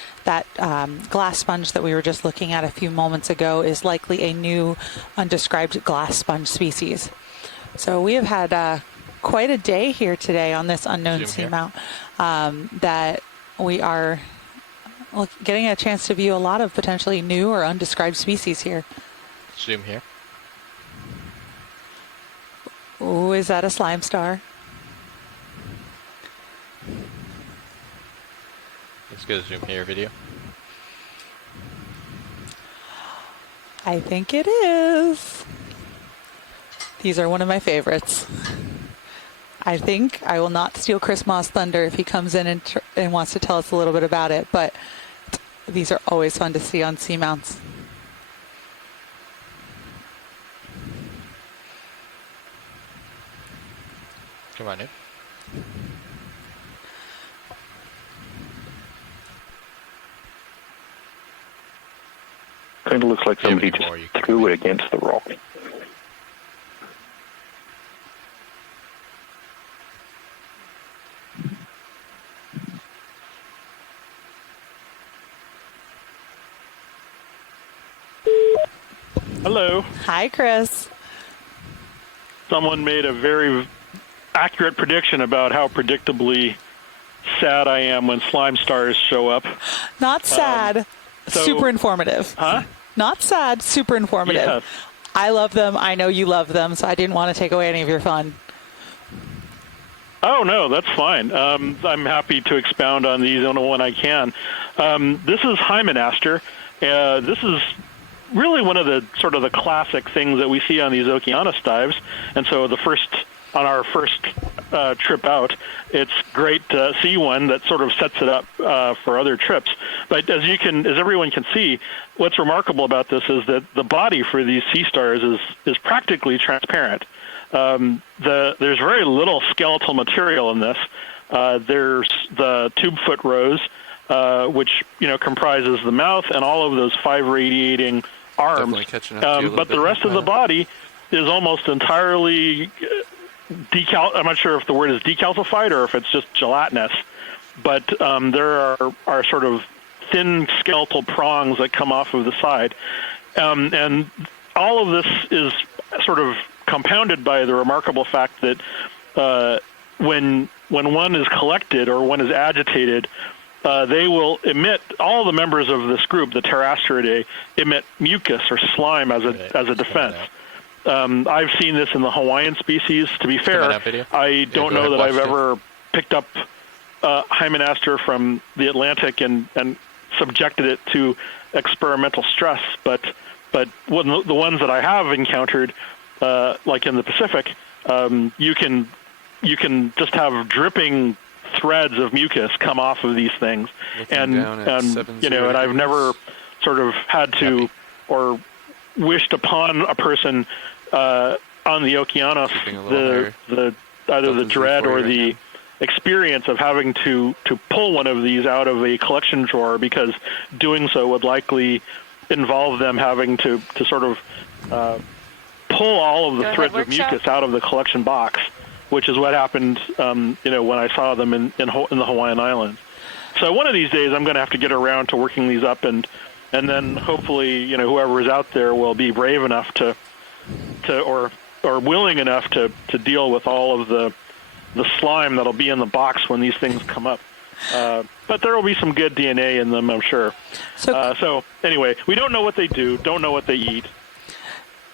glass sponge that we were just looking at a few moments ago is likely a new undescribed glass sponge species. So we have had quite a day here today on this unknown seamount that we are getting a chance to view a lot of potentially new or undescribed species here. Zoom here. Oh, is that a slime star? Let's go zoom here video. I think it is. These are one of my favorites. I think I will not steal Chris Moss' thunder if he comes in and wants to tell us a little bit about it, but these are always fun to see on seamounts. Come on in. Kind of looks like somebody just threw it against the rock. Hello. Hi, Chris. Someone made a very accurate prediction about how predictably sad I am when slime stars show up. Not sad. Super informative. Huh? Not sad, super informative. Yeah. I love them. I know you love them, so I didn't want to take away any of your fun. Oh, no, that's fine. I'm happy to expound on these when I can. This is Hymenaster. This is really one of the sort of the classic things that we see on these Okeanos dives. And so on our first trip out, it's great to see one that sort of sets it up for other trips. But as everyone can see, what's remarkable about this is that the body for these sea stars is practically transparent. There's very little skeletal material in this. There's the tube foot rows, which comprises the mouth and all of those 5 radiating arms. But the rest of the body is almost entirely I'm not sure if the word is decalcified or if it's just gelatinous. But there are sort of thin skeletal prongs that come off of the side, and all of this is sort of compounded by the remarkable fact that when one is collected or one is agitated, they will emit, all the members of this group, the Pterastiridae, emit mucus or slime as a defense. I've seen this in the Hawaiian species. To be fair, I don't know that I've ever picked up Hymenaster from the Atlantic and subjected it to experimental stress, but the ones that I have encountered, like in the Pacific, you can just have dripping threads of mucus come off of these things, and I've never sort of had to or wished upon a person on the Okeanos either the dread or the experience of having to pull one of these out of a collection drawer, because doing so would likely involve them having to sort of pull all of the threads of mucus out of the collection box, which is what happened when I saw them in the Hawaiian Islands. So one of these days I'm going to have to get around to working these up, and then hopefully whoever is out there will be brave enough to or willing enough to deal with all of the slime that'll be in the box when these things come up. But there will be some good DNA in them, I'm sure. So anyway, we don't know what they do, don't know what they eat.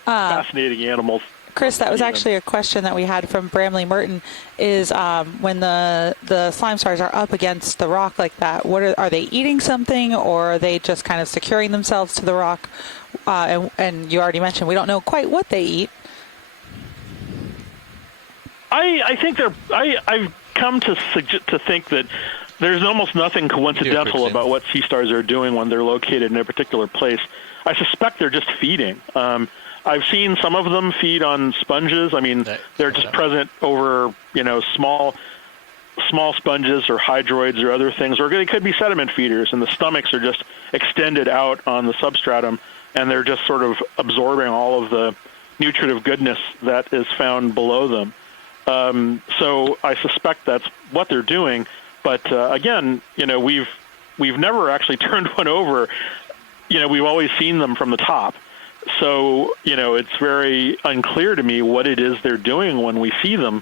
Fascinating animals. Chris, that was actually a question that we had from Bramley Merton, is when the slime stars are up against the rock like that, are they eating something, or are they just kind of securing themselves to the rock? And you already mentioned we don't know quite what they eat. I think I've come to think that there's almost nothing coincidental about what sea stars are doing when they're located in a particular place. I suspect they're just feeding. I've seen some of them feed on sponges. I mean, they're just present over, small sponges or hydroids or other things, or they could be sediment feeders, and the stomachs are just extended out on the substratum, and they're just sort of absorbing all of the nutritive goodness that is found below them. So I suspect that's what they're doing. But again, we've never actually turned one over. We've always seen them from the top. So, it's very unclear to me what it is they're doing when we see them,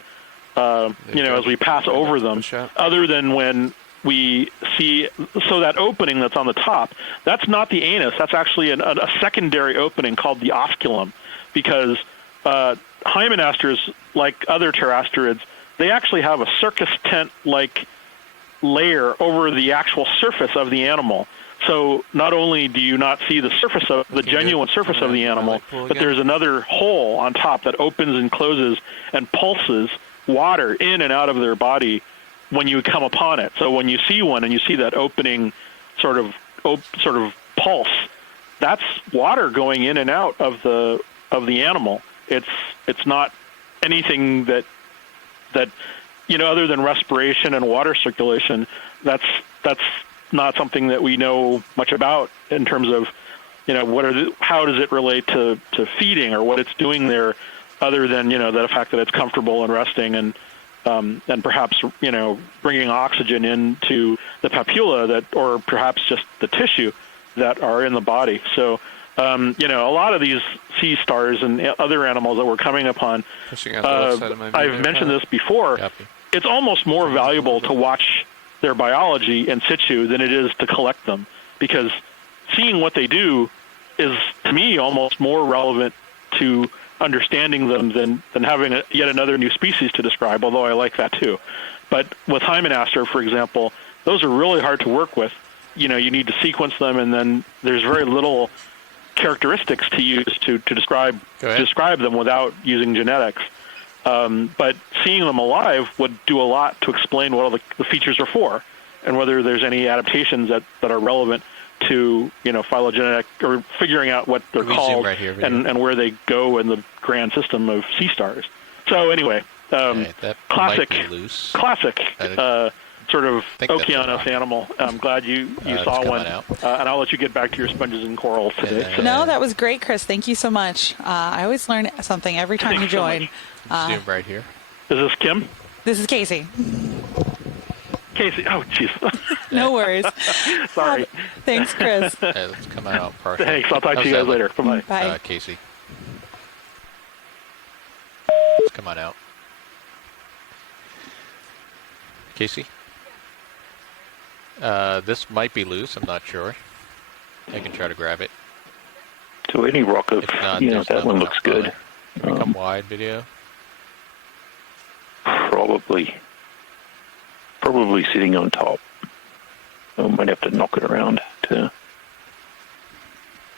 as we pass over them, other than when we see, so that opening that's on the top, that's not the anus. That's actually a secondary opening called the osculum, because Hymenasters, like other pterastirids, they actually have a circus tent-like layer over the actual surface of the animal. So not only do you not see the surface of the genuine surface of the animal, but there's another hole on top that opens and closes and pulses water in and out of their body when you come upon it. So when you see one and you see that opening sort of pulse, that's water going in and out of the animal. It's not anything that other than respiration and water circulation. That's not something that we know much about in terms of how does it relate to feeding or what it's doing there, other than the fact that it's comfortable and resting and perhaps bringing oxygen into the papilla or perhaps just the tissue that are in the body. So a lot of these sea stars and other animals that we're coming upon, I've mentioned this before. It's almost more valuable to watch their biology in situ than it is to collect them, because seeing what they do is to me almost more relevant to understanding them than having yet another new species to describe, although I like that too. But with hymenaster, for example, those are really hard to work with. You need to sequence them, and then there's very little characteristics to use to describe them without using genetics. But seeing them alive would do a lot to explain what all the features are for, and whether there's any adaptations that are relevant to phylogenetic, or figuring out what they're called right here, and where they go in the grand system of sea stars. So anyway, classic sort of Okeanos animal. I'm glad you saw one, and I'll let you get back to your sponges and corals today. So. No, that was great, Chris. Thank you so much. I always learn something every time you join. Zoom right here. Is this Kim? This is Casey. Casey, oh jeez. No worries. Sorry. Thanks, Chris. Hey, let's come out partial. Thanks. I'll talk to you guys later. Bye-bye. Bye. Casey. Let's come on out. Casey? This might be loose. I'm not sure. I can try to grab it. So any rock of, that one looks good. Come wide video. Probably sitting on top. I might have to knock it around to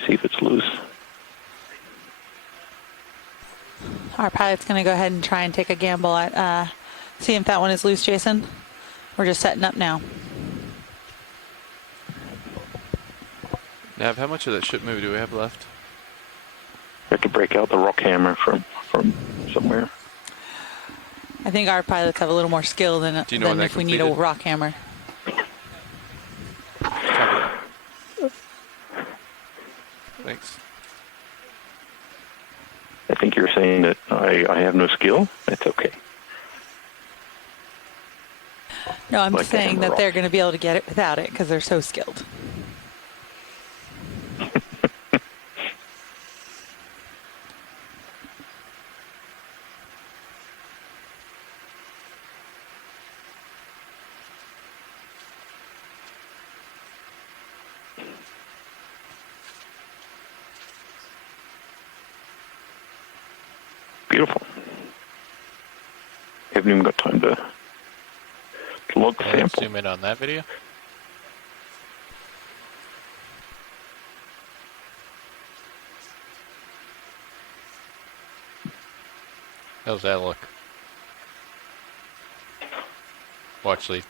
see if it's loose. Our pilot's going to go ahead and try and take a gamble at seeing if that one is loose, Jason. We're just setting up now. Nav, how much of that ship move do we have left? I have to break out the rock hammer from somewhere. I think our pilots have a little more skill than if we need a rock hammer. Thanks. I think you're saying that I have no skill. That's okay. No, I'm just saying that they're going to be able to get it without it because they're so skilled. Beautiful. Haven't even got time to log the sample. Zoom in on that video. How's that look? Watch lead.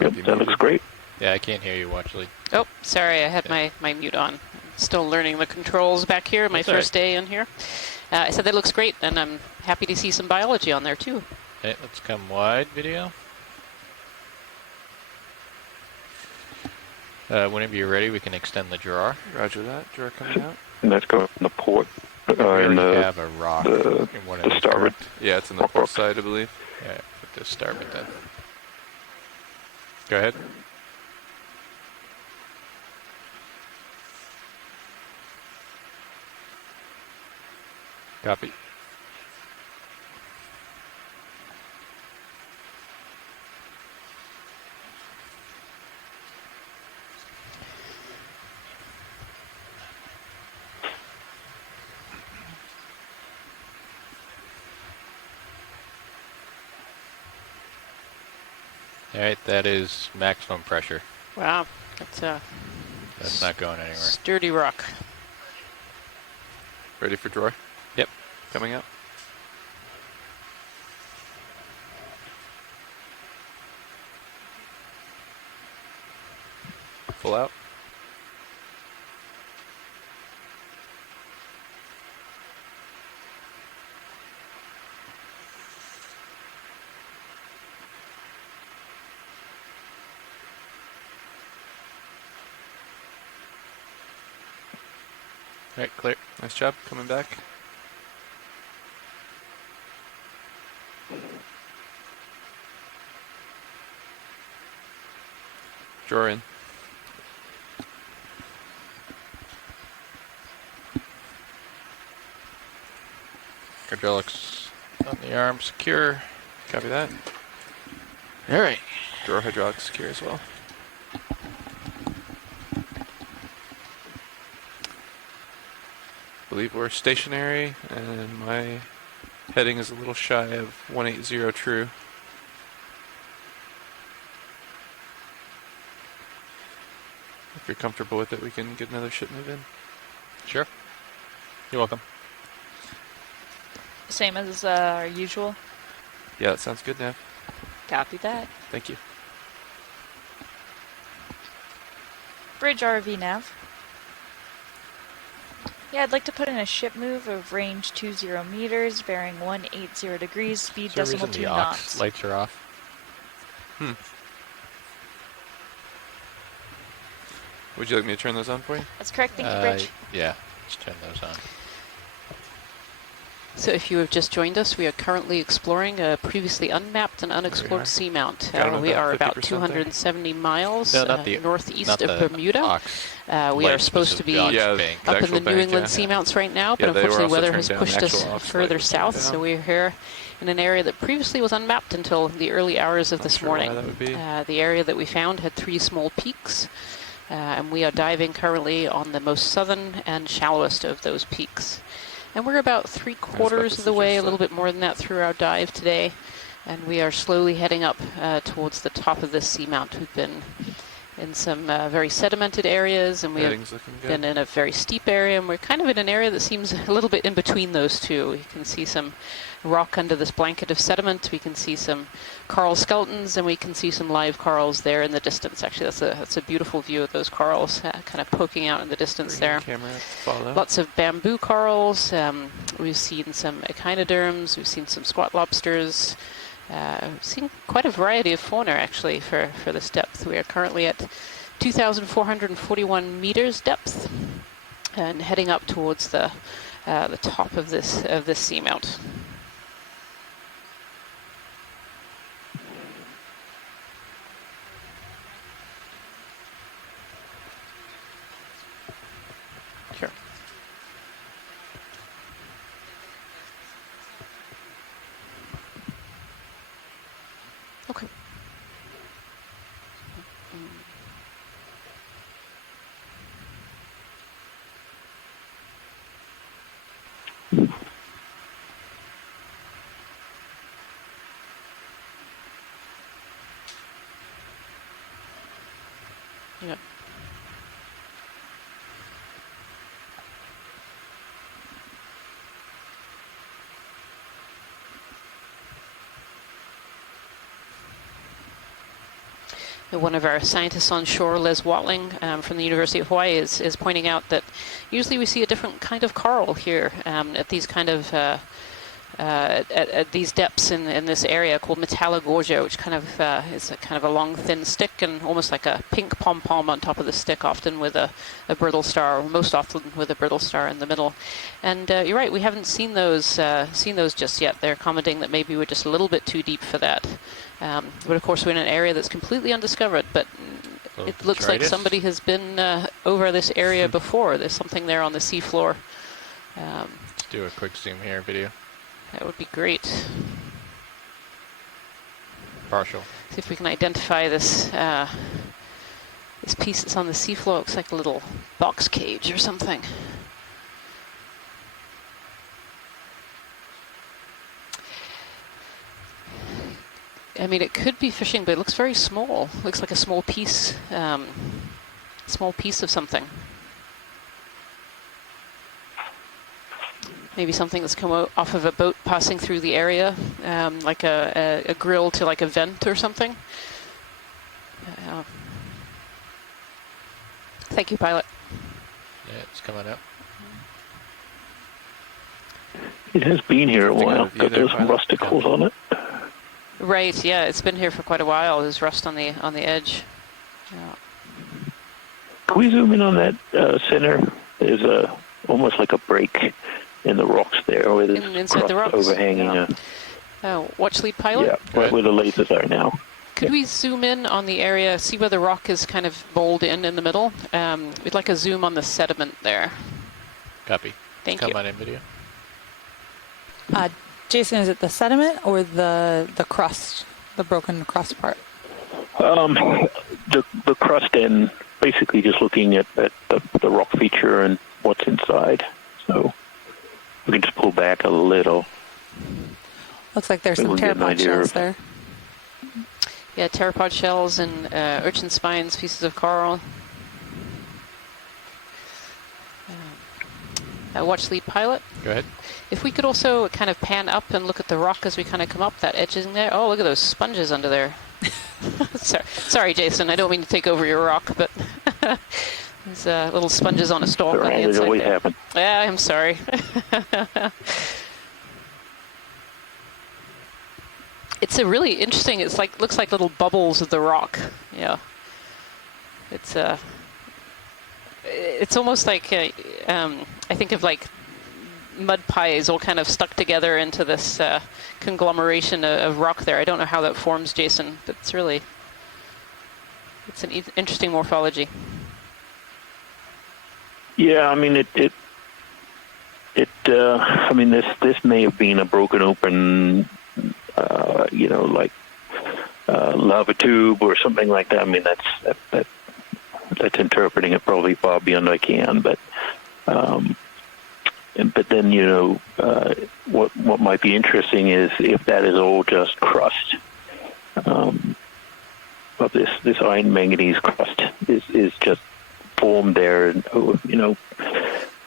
Yep, that looks great. Yeah, I can't hear you, watch lead. Oh, sorry, I had my mute on. Still learning the controls back here, my first day in here. I said that looks great, and I'm happy to see some biology on there, too. Okay, let's come wide video. Whenever you're ready, we can extend the drawer. Roger that. Drawer coming out. And that's going in the port. We already have a rock in one of the these, starboard. Yeah, it's in the port side, I believe. Yeah, put the starboard then. Go ahead. Copy. All right, that is maximum pressure. Wow, that's not going anywhere. Sturdy rock. Ready for drawer? Yep. Coming up. Full out. All right, clear. Nice job coming back. Drawer in. Hydraulics on the arm secure. Copy that. All right. Door hydraulic secure as well. Believe we're stationary, and my heading is a little shy of 180 true. If you're comfortable with it, we can get another ship move in. Sure. You're welcome. Same as our usual? Yeah, that sounds good, Nav. Copy that. Thank you. Bridge RV nav. Yeah, I'd like to put in a ship move of range 20 meters, bearing 180 degrees, speed decimal 2 knots. Lights are off. Would you like me to turn those on for you? That's correct, thank you, Bridge. Yeah, let's turn those on. So if you have just joined us, we are currently exploring a previously unmapped and unexplored seamount. We are about 270 miles northeast of Bermuda. We are supposed to be up in the New England seamounts right now, but unfortunately weather has pushed us further south, so we're here in an area that previously was unmapped until the early hours of this morning. The area that we found had 3 small peaks, and we are diving currently on the most southern and shallowest of those peaks. And we're about 3/4 of the way, a little bit more than that, through our dive today. And we are slowly heading up towards the top of this seamount. We've been in some very sedimented areas, and we have been in a very steep area, and we're kind of in an area that seems a little bit in between those two. You can see some rock under this blanket of sediment. We can see some coral skeletons, and we can see some live corals there in the distance. Actually, that's a beautiful view of those corals kind of poking out in the distance there. Lots of bamboo corals. We've seen some echinoderms. We've seen some squat lobsters. We've seen quite a variety of fauna, actually, for this depth. We are currently at 2,441 meters depth and heading up towards the top of this seamount. Sure. Okay. Yeah. One of our scientists on shore, Les Watling, from the University of Hawaii, is pointing out that usually we see a different kind of coral here at these kind of at these depths in this area called Metallogorgia, which kind of is a kind of a long, thin stick and almost like a pink pom-pom on top of the stick, often with a brittle star, or most often with a brittle star in the middle. And you're right, we haven't seen those just yet. They're commenting that maybe we're just a little bit too deep for that. But of course, we're in an area that's completely undiscovered, but it looks like somebody has been over this area before. There's something there on the seafloor. Let's do a quick zoom here video. That would be great. Partial. See if we can identify this this piece that's on the seafloor. Looks like a little box cage or something. I mean, it could be fishing, but it looks very small. Looks like a small piece of something. Maybe something that's come off of a boat passing through the area, like a grill to like a vent or something. Thank you, pilot. Yeah, it's coming up. It has been here a while. Got those rusticles on it. Right. Yeah, it's been here for quite a while. There's rust on the edge. Yeah. Can we zoom in on that center? There's almost like a break in the rocks there, where there's inside the rocks overhanging. Watch lead pilot. Yeah, right where the lasers are now. Could we zoom in on the area, see where the rock is kind of bowled in the middle? We'd like a zoom on the sediment there. Copy. Thank you. Come on in video. Jason, is it the sediment or the crust, the broken crust part? The crust and basically just looking at the rock feature and what's inside. So we can just pull back a little. Looks like there's some pteropod shells there. Yeah, pteropod shells and urchin spines, pieces of coral. Watch lead pilot. Go ahead. If we could also kind of pan up and look at the rock as we kind of come up, that edge is in there. Oh, look at those sponges under there. Sorry, Jason, I don't mean to take over your rock, but there's little sponges on a stalk on the inside. Always happen. Yeah, I'm sorry. It's a really interesting. It's like looks like little bubbles of the rock. Yeah. It's almost like I think of like mud pies all kind of stuck together into this conglomeration of rock there. I don't know how that forms, Jason, but it's an interesting morphology. Yeah, I mean I mean this may have been a broken open, like lava tube or something like that. I mean that's interpreting it probably far beyond I can, but then what might be interesting is if that is all just crust. But this iron manganese crust is just formed there, and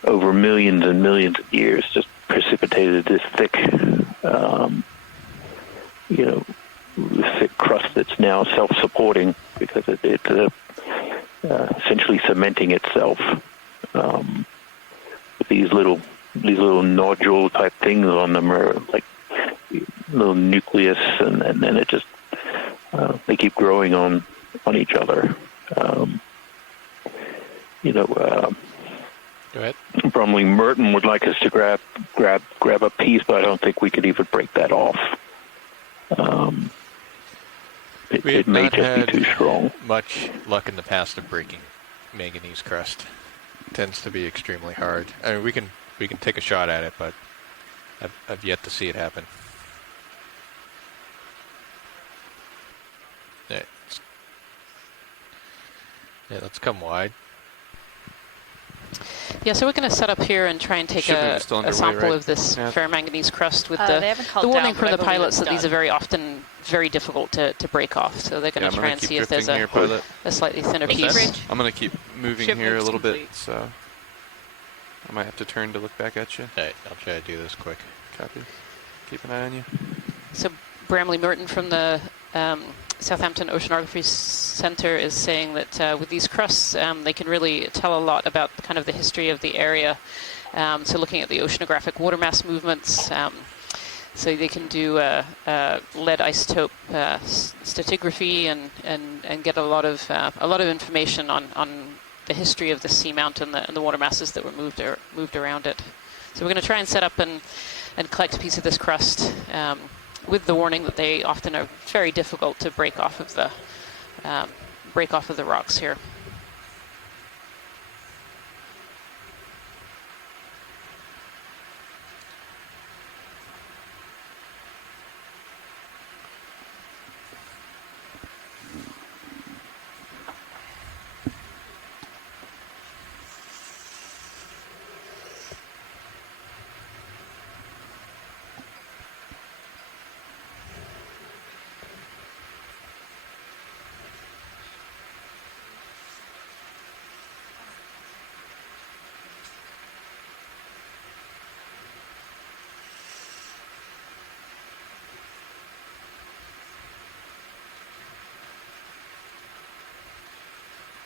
over millions and millions of years, just precipitated this thick, thick crust that's now self-supporting because it's essentially cementing itself. These little nodule type things on them are like little nucleus, and then it just they keep growing on each other. Go ahead. Probably Merton would like us to grab a piece, but I don't think we could even break that off. It may just be too strong. Much luck in the past of breaking manganese crust. It tends to be extremely hard. I mean, we can take a shot at it, but I've yet to see it happen. Yeah, let's come wide. Yeah, so we're going to set up here and try and take a sample of this ferromanganese crust with the warning from the pilots that these are very often very difficult to break off. So they're going to try and see if there's a slightly thinner piece. I'm going to keep moving here a little bit, so I might have to turn to look back at you. All right, I'll try to do this quick. Copy. Keep an eye on you. So Bramley Merton from the Southampton Oceanography Center is saying that with these crusts, they can really tell a lot about kind of the history of the area. So looking at the oceanographic water mass movements, so they can do lead isotope stratigraphy and get a lot of information on the history of the seamount and the water masses that were moved around it. So we're going to try and set up and collect a piece of this crust. With the warning that they often are very difficult to break off of the rocks here.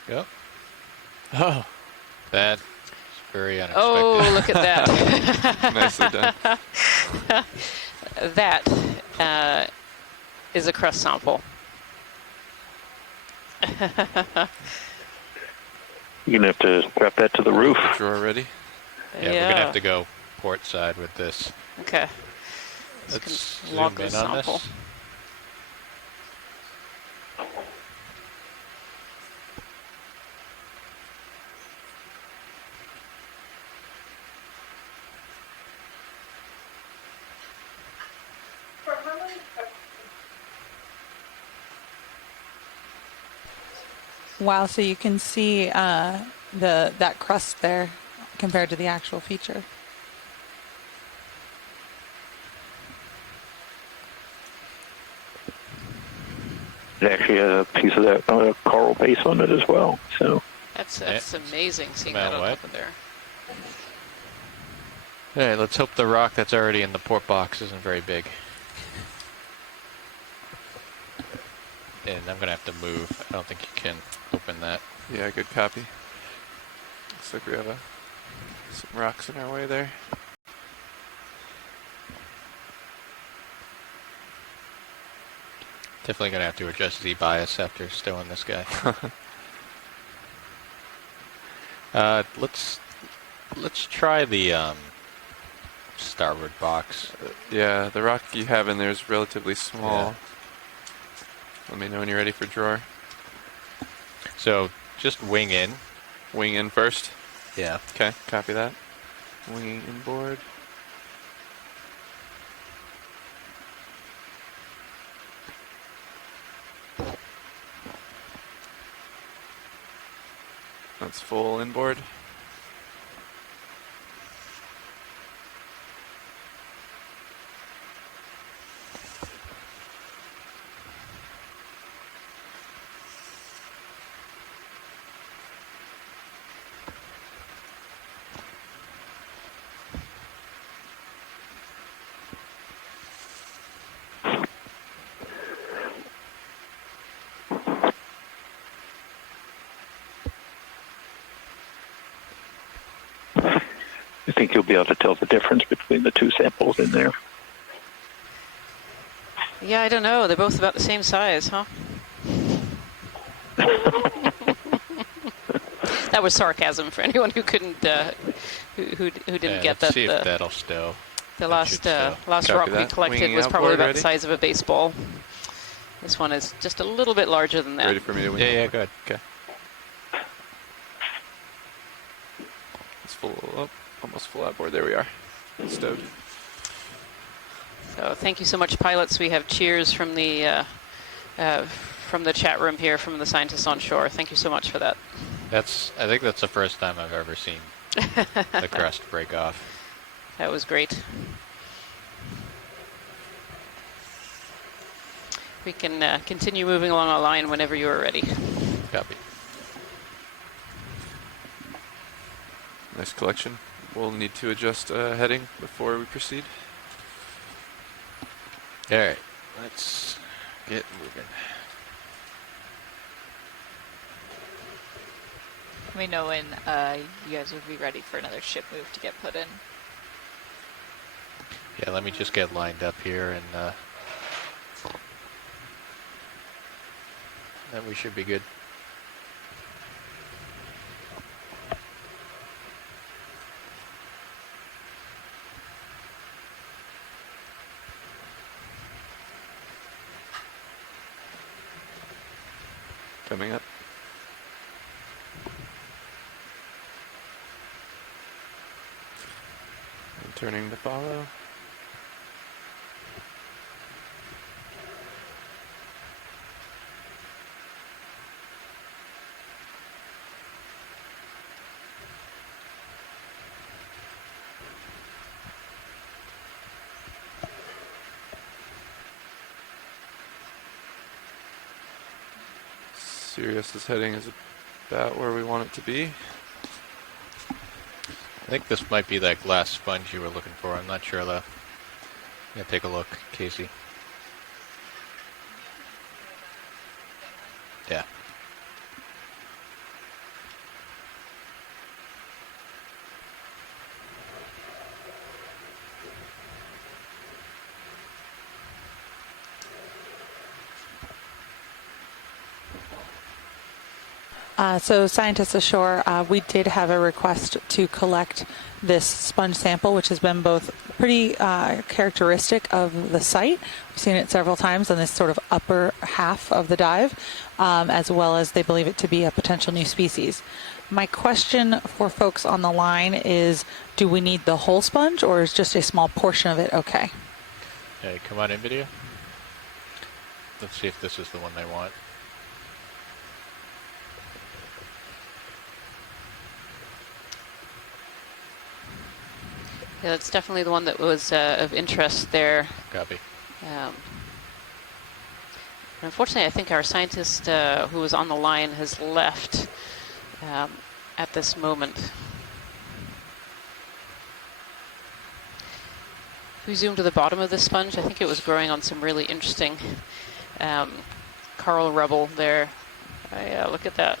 Yep. Oh. That's very unexpected. Oh, look at that. Nicely done. That is a crust sample. You're going to have to wrap that to the roof. The drawer ready? Yeah, we're going to have to go port side with this. Okay. Let's log zoom this in on sample. this. Wow, so you can see that crust there compared to the actual feature. It actually has a piece of that coral base on it as well. So that's amazing seeing that on top of there. All right, let's hope the rock that's already in the port box isn't very big. And I'm gonna have to move. I don't think you can open that. Yeah, good copy. Looks like we have some rocks in our way there. Definitely gonna have to adjust Z bias after stowing this guy. Let's try the starboard box. Yeah, the rock you have in there is relatively small. Yeah. Let me know when you're ready for drawer. So just wing in. Wing in first? Yeah. Okay, copy that. Winging inboard. That's full inboard. I think you'll be able to tell the difference between the two samples in there. Yeah, I don't know. They're both about the same size, huh? That was sarcasm for anyone who couldn't, who didn't get that. Let's see if that'll stow. The last rock we collected was probably about the size of a baseball. This one is just a little bit larger than that. Ready for me to wing? Yeah, good. Okay. It's full up, almost full outboard. There we are. Stowed. So thank you so much, pilots. We have cheers from the chat room here from the scientists on shore. Thank you so much for that. I think that's the first time I've ever seen the crest break off. That was great. We can continue moving along our line whenever you are ready. Copy. Nice collection. We'll need to adjust heading before we proceed. All right, let's get moving. Let me know when you guys would be ready for another ship move to get put in. Yeah, let me just get lined up here, and then we should be good. Coming up. And turning to follow. Sirius's heading is about where we want it to be. I think this might be that glass sponge you were looking for. I'm not sure though. Yeah, take a look, Casey. Yeah. So scientists ashore, we did have a request to collect this sponge sample, which has been both pretty characteristic of the site. We've seen it several times on this sort of upper half of the dive, as well as they believe it to be a potential new species. My question for folks on the line is, do we need the whole sponge, or is just a small portion of it okay? Okay, come on in, video. Let's see if this is the one they want. Yeah, that's definitely the one that was of interest there. Copy. Unfortunately, I think our scientist who was on the line has left at this moment. If we zoom to the bottom of the sponge, I think it was growing on some really interesting coral rubble there. Yeah, look at that.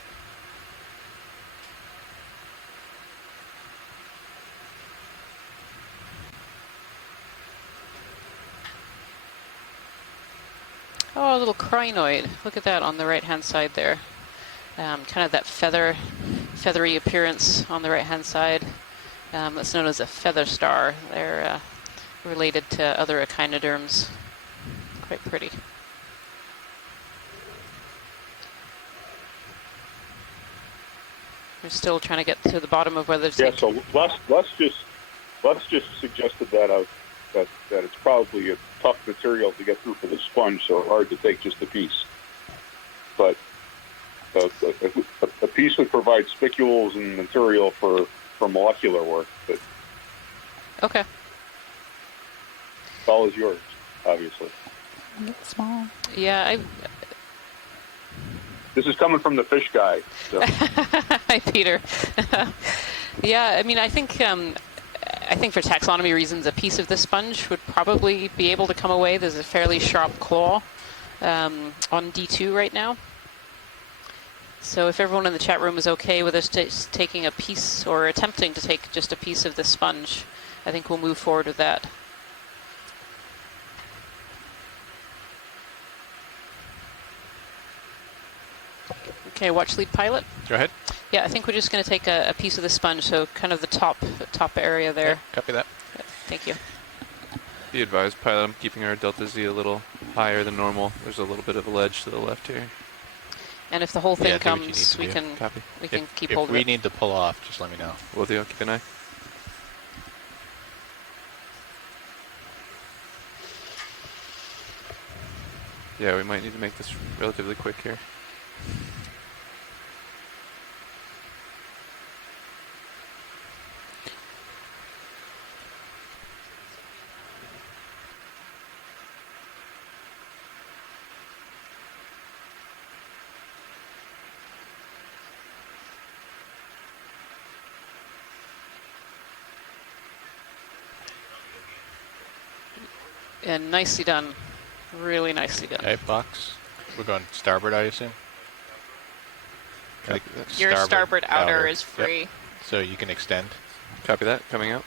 Oh, a little crinoid. Look at that on the right-hand side there. Kind of that feathery appearance on the right-hand side. That's known as a feather star. They're related to other echinoderms. Quite pretty. We're still trying to get to the bottom of whether. Yeah. So Les just suggested that it's probably a tough material to get through for the sponge, so hard to take just a piece. But a piece would provide spicules and material for molecular work. But okay. All is yours, obviously. It's small. Yeah, This is coming from the fish guy. So. Hi, Peter. Yeah, I mean, I think for taxonomy reasons, a piece of the sponge would probably be able to come away. There's a fairly sharp claw on D2 right now. So if everyone in the chat room is okay with us taking a piece or attempting to take just a piece of the sponge, I think we'll move forward with that. Okay, watch lead pilot. Go ahead. Yeah, I think we're just going to take a piece of the sponge, so kind of the top area there. Okay, copy that. Thank you. Be advised, pilot, I'm keeping our delta Z a little higher than normal. There's a little bit of a ledge to the left here. And if the whole thing comes, we can keep hold of it. If we need to pull off, just let me know. Will do. I'll keep an eye. Yeah, we might need to make this relatively quick here. And nicely done. Really nicely done. Okay, box. We're going starboard, I assume? Your starboard outer is free. Yep. So you can extend. Copy that. Coming out.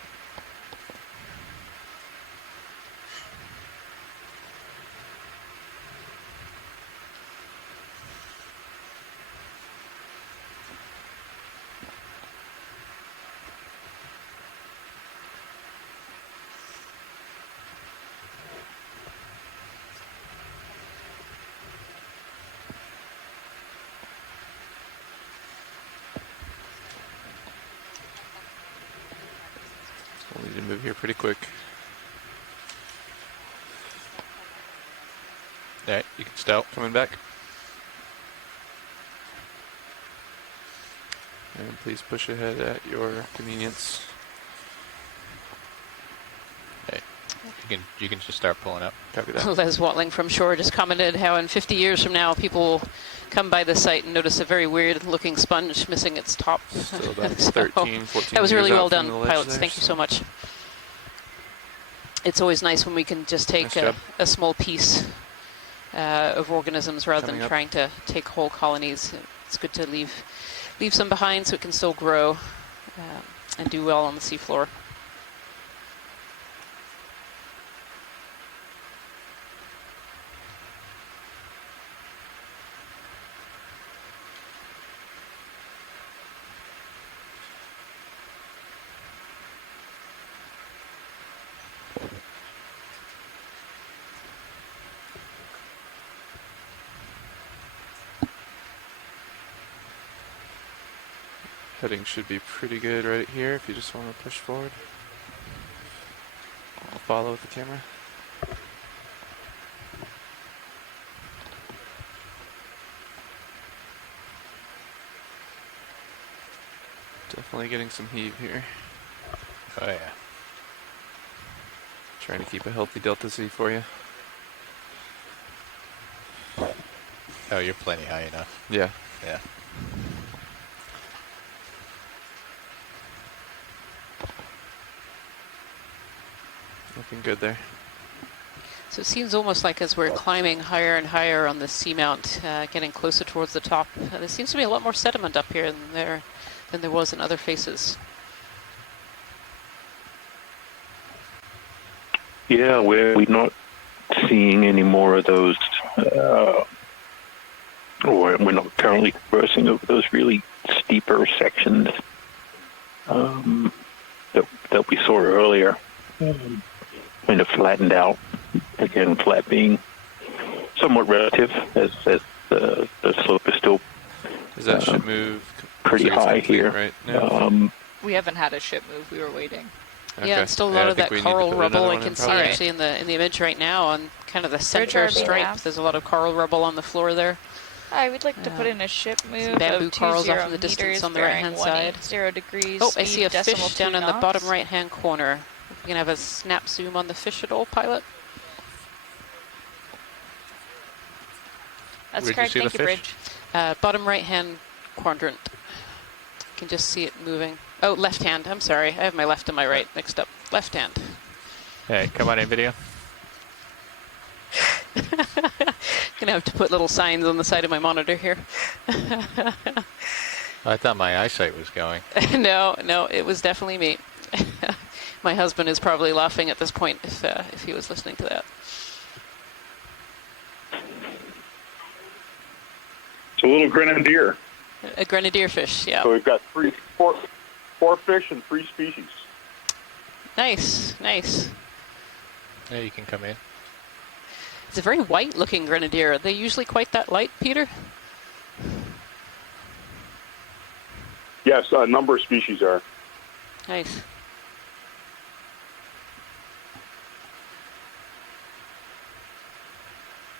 We'll need to move here pretty quick. Alright, you can stow. Coming back. And please push ahead at your convenience. Okay. You can just start pulling up. Copy that. Les Watling from shore just commented how in 50 years from now people will come by the site and notice a very weird looking sponge missing its top. Still about 13, 14 that was really years well out done, from the ledge pilots. there, Thank you so much. It's always nice when we can just take Nice a small piece of organisms rather Coming than up. trying to take whole colonies. It's good to leave some behind so it can still grow and do well on the seafloor. Heading should be pretty good right here if you just want to push forward. I'll follow with the camera. Definitely getting some heave here. Oh yeah. Trying to keep a healthy Delta Z for you. Oh, you're plenty high enough. Yeah. Yeah. Looking good there. So it seems almost like as we're climbing higher and higher on the seamount, getting closer towards the top, there seems to be a lot more sediment up here than there was in other faces. Yeah, we're not seeing any more of those, or we're not currently crossing over those really steeper sections that we saw earlier. Kind of flattened out. Again, flat being somewhat relative, as the slope is still that ship move pretty high here. Right now? We haven't had a ship move. We were waiting. Okay. Yeah, and still a lot of that coral rubble I can see actually in the image right now on kind of the center stripe. There's a lot of coral rubble on the floor there. I would like to put in a ship move bamboo of corals 20 off in the distance on the right-hand side. 0 degrees. Oh, I see a fish down in the knots. bottom right-hand corner. We can have a snap zoom on the fish at all, pilot. That's Where'd correct. you see Thank the you, fish? Bridge. Bottom right-hand quadrant. You can just see it moving. Oh, left hand. I'm sorry. I have my left and my right mixed up. Left hand. Hey, come on in video. Gonna have to put little signs on the side of my monitor here. I thought my eyesight was going. No, it was definitely me. My husband is probably laughing at this point if he was listening to that. It's a little grenadier. A grenadier fish, yeah. So we've got four fish and 3 species. Nice. Yeah, you can come in. It's a very white-looking grenadier. Are they usually quite that light, Peter? Yes, a number of species are. Nice.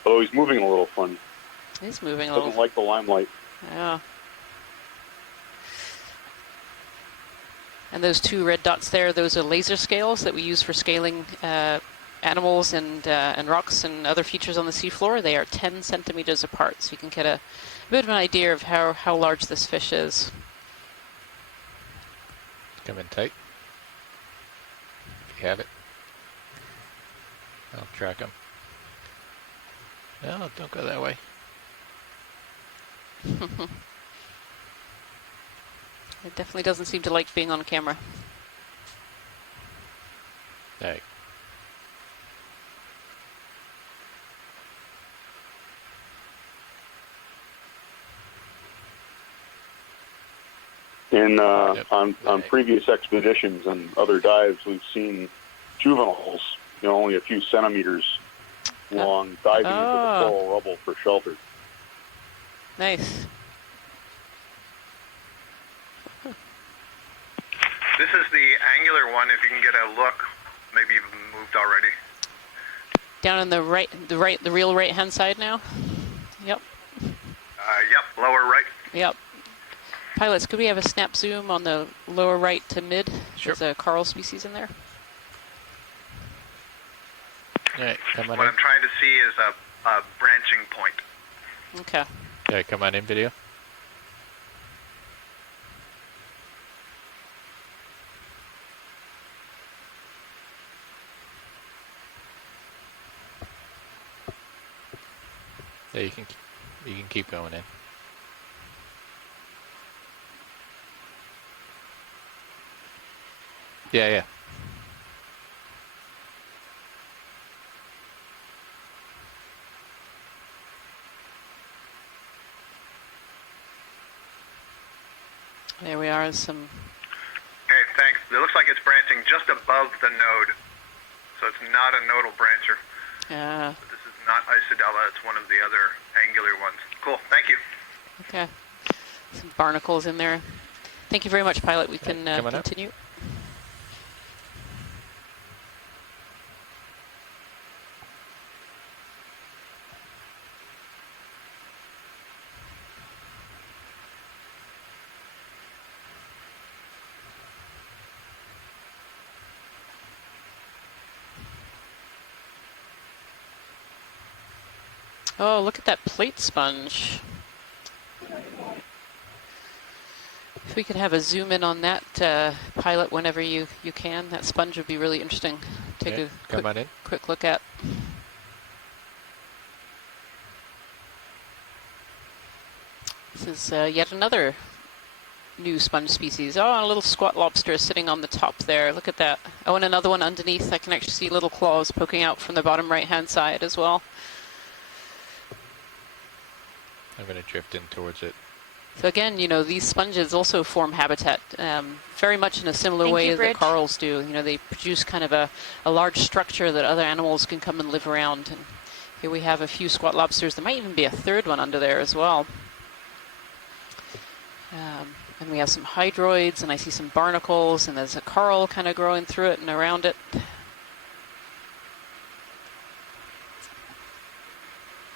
Although he's moving a little funny. He's moving a little. Doesn't like the limelight. Yeah. And those 2 red dots there, those are laser scales that we use for scaling animals and rocks and other features on the seafloor. They are 10 centimeters apart, so you can get a bit of an idea of how large this fish is. Come in tight. If you have it. I'll track him. No, don't go that way. It definitely doesn't seem to like being on camera. Hey. And on previous expeditions and other dives, we've seen juveniles, only a few centimeters long, diving into the coral rubble for shelter. Nice. This is the angular one. If you can get a look, maybe you've moved already. Down on the real right-hand side now. Yep. Yep, lower right. Yep. Pilots, could we have a snap zoom on the lower right to mid? Sure. There's a coral species in there. All right, come on What in. I'm trying to see is a branching point. Okay. Yeah, come on in video. Yeah, you can keep going in. Yeah. There we are. Some. Okay, thanks. It looks like it's branching just above the node, so it's not a nodal brancher. Yeah. This is not Isidella. It's one of the other angular ones. Cool. Thank you. Okay. Some barnacles in there. Thank you very much, pilot. We can continue. Oh, look at that plate sponge. If we could have a zoom in on that pilot whenever you can, that sponge would be really interesting. Take a quick look at. This is yet another new sponge species. Oh, and a little squat lobster sitting on the top there. Look at that. Oh, and another one underneath. I can actually see little claws poking out from the bottom right-hand side as well. I'm going to drift in towards it. So again, these sponges also form habitat very much in a similar way that corals do. They produce kind of a large structure that other animals can come and live around. And here we have a few squat lobsters. There might even be a third one under there as well. And we have some hydroids, and I see some barnacles, and there's a coral kind of growing through it and around it.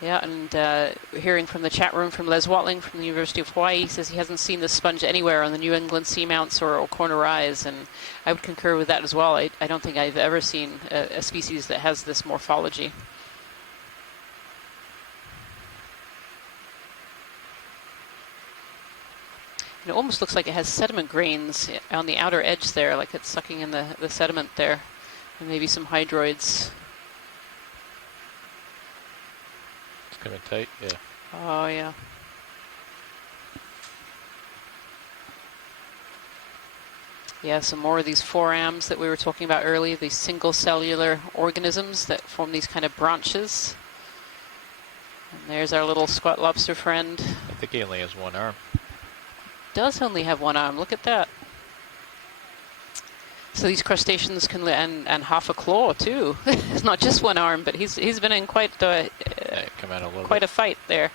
Yeah, and hearing from the chat room from Les Watling from the University of Hawaii, he says he hasn't seen this sponge anywhere on the New England seamounts or corner eyes, and I would concur with that as well. I don't think I've ever seen a species that has this morphology. It almost looks like it has sediment grains on the outer edge there, like it's sucking in the sediment there, and maybe some hydroids. It's kind of tight, yeah. Oh, yeah. Yeah, some more of these forams that we were talking about earlier, these single cellular organisms that form these kind of branches. And there's our little squat lobster friend. I think he only has one arm. Does only have one arm. Look at that. So these crustaceans can and half a claw too. It's not just one arm, but he's been in quite a fight there.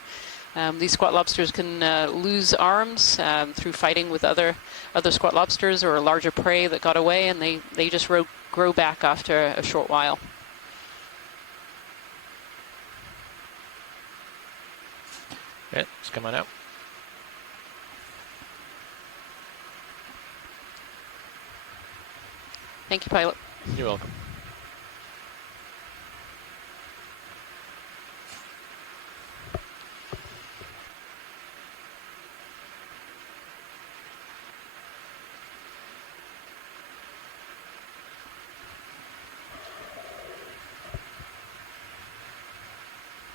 These squat lobsters can lose arms through fighting with other squat lobsters or larger prey that got away, and they just grow back after a short while. Yeah, it's coming out. Thank you, pilot. You're welcome.